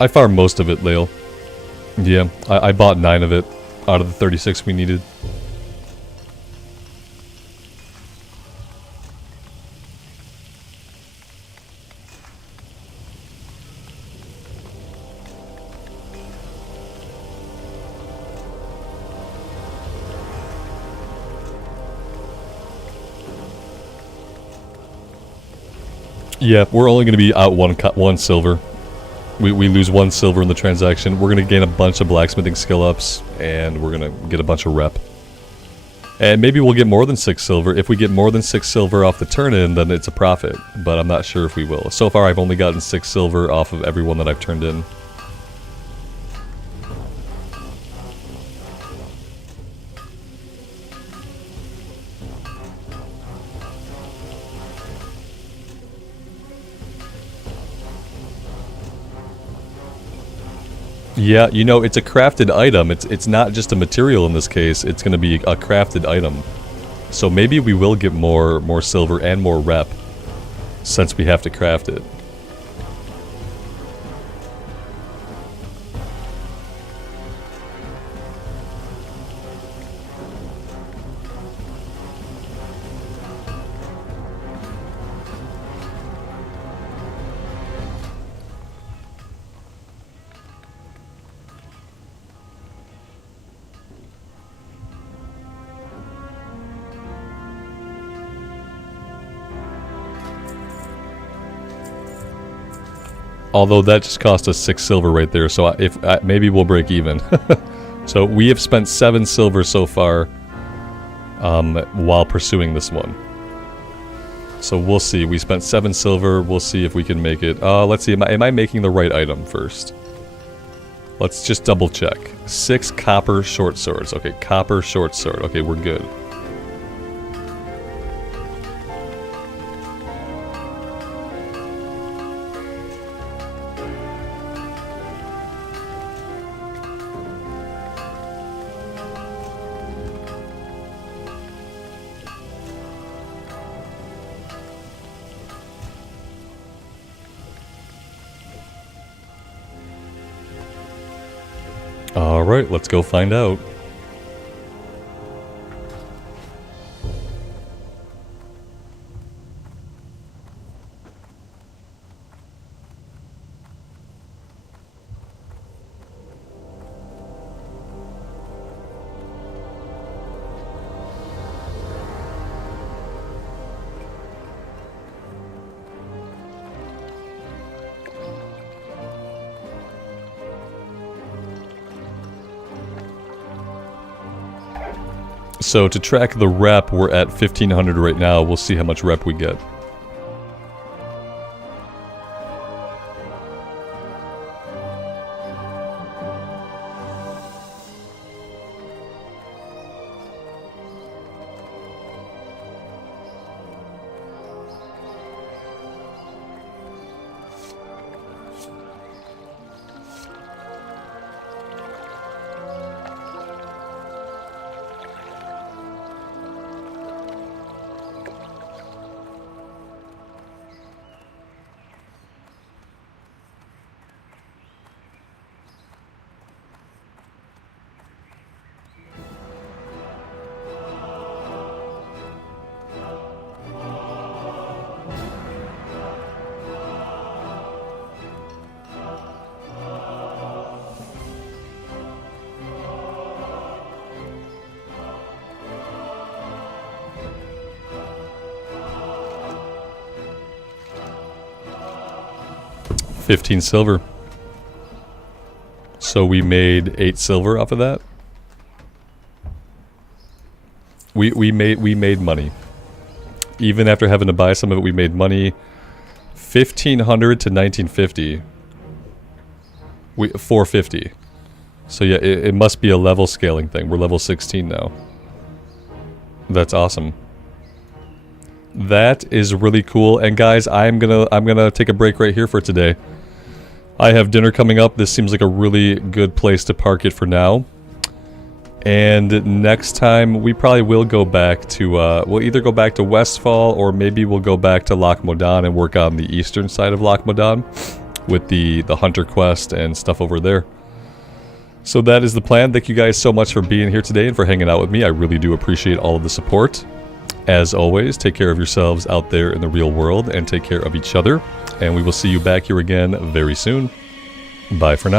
I farmed most of it, Lael. Yeah, I bought 9 of it out of the 36 we needed. Yeah, we're only going to be out one silver. We lose 1 silver in the transaction. We're going to gain a bunch of blacksmithing skill ups, and we're going to get a bunch of rep. And maybe we'll get more than 6 silver. If we get more than 6 silver off the turn-in, then it's a profit. But I'm not sure if we will. So far, I've only gotten 6 silver off of everyone that I've turned in. Yeah, you know, it's a crafted item. It's not just a material in this case. It's going to be a crafted item. So maybe we will get more silver and more rep since we have to craft it. Although that just cost us 6 silver right there, so if maybe we'll break even. So we have spent 7 silver so far while pursuing this one. So we'll see. We spent 7 silver. We'll see if we can make it. Let's see. Am I making the right item first? Let's just double check. 6 copper short swords. Okay, copper short sword. Okay, we're good. Alright, let's go find out. So to track the rep, we're at 1500 right now. We'll see how much rep we get. $15 silver. So we made 8 silver off of that. We made money. Even after having to buy some of it, we made money. 1500 to 1950. 450. So yeah, it must be a level scaling thing. We're level 16 now. That's awesome. That is really cool. And guys, I'm gonna take a break right here for today. I have dinner coming up. This seems like a really good place to park it for now. And next time we probably will go back to we'll either go back to Westfall, or maybe we'll go back to Loch Modan and work on the eastern side of Loch Modan with the hunter quest and stuff over there. So that is the plan. Thank you guys so much for being here today and for hanging out with me. I really do appreciate all of the support. As always, take care of yourselves out there in the real world and take care of each other. And we will see you back here again very soon. Bye for now.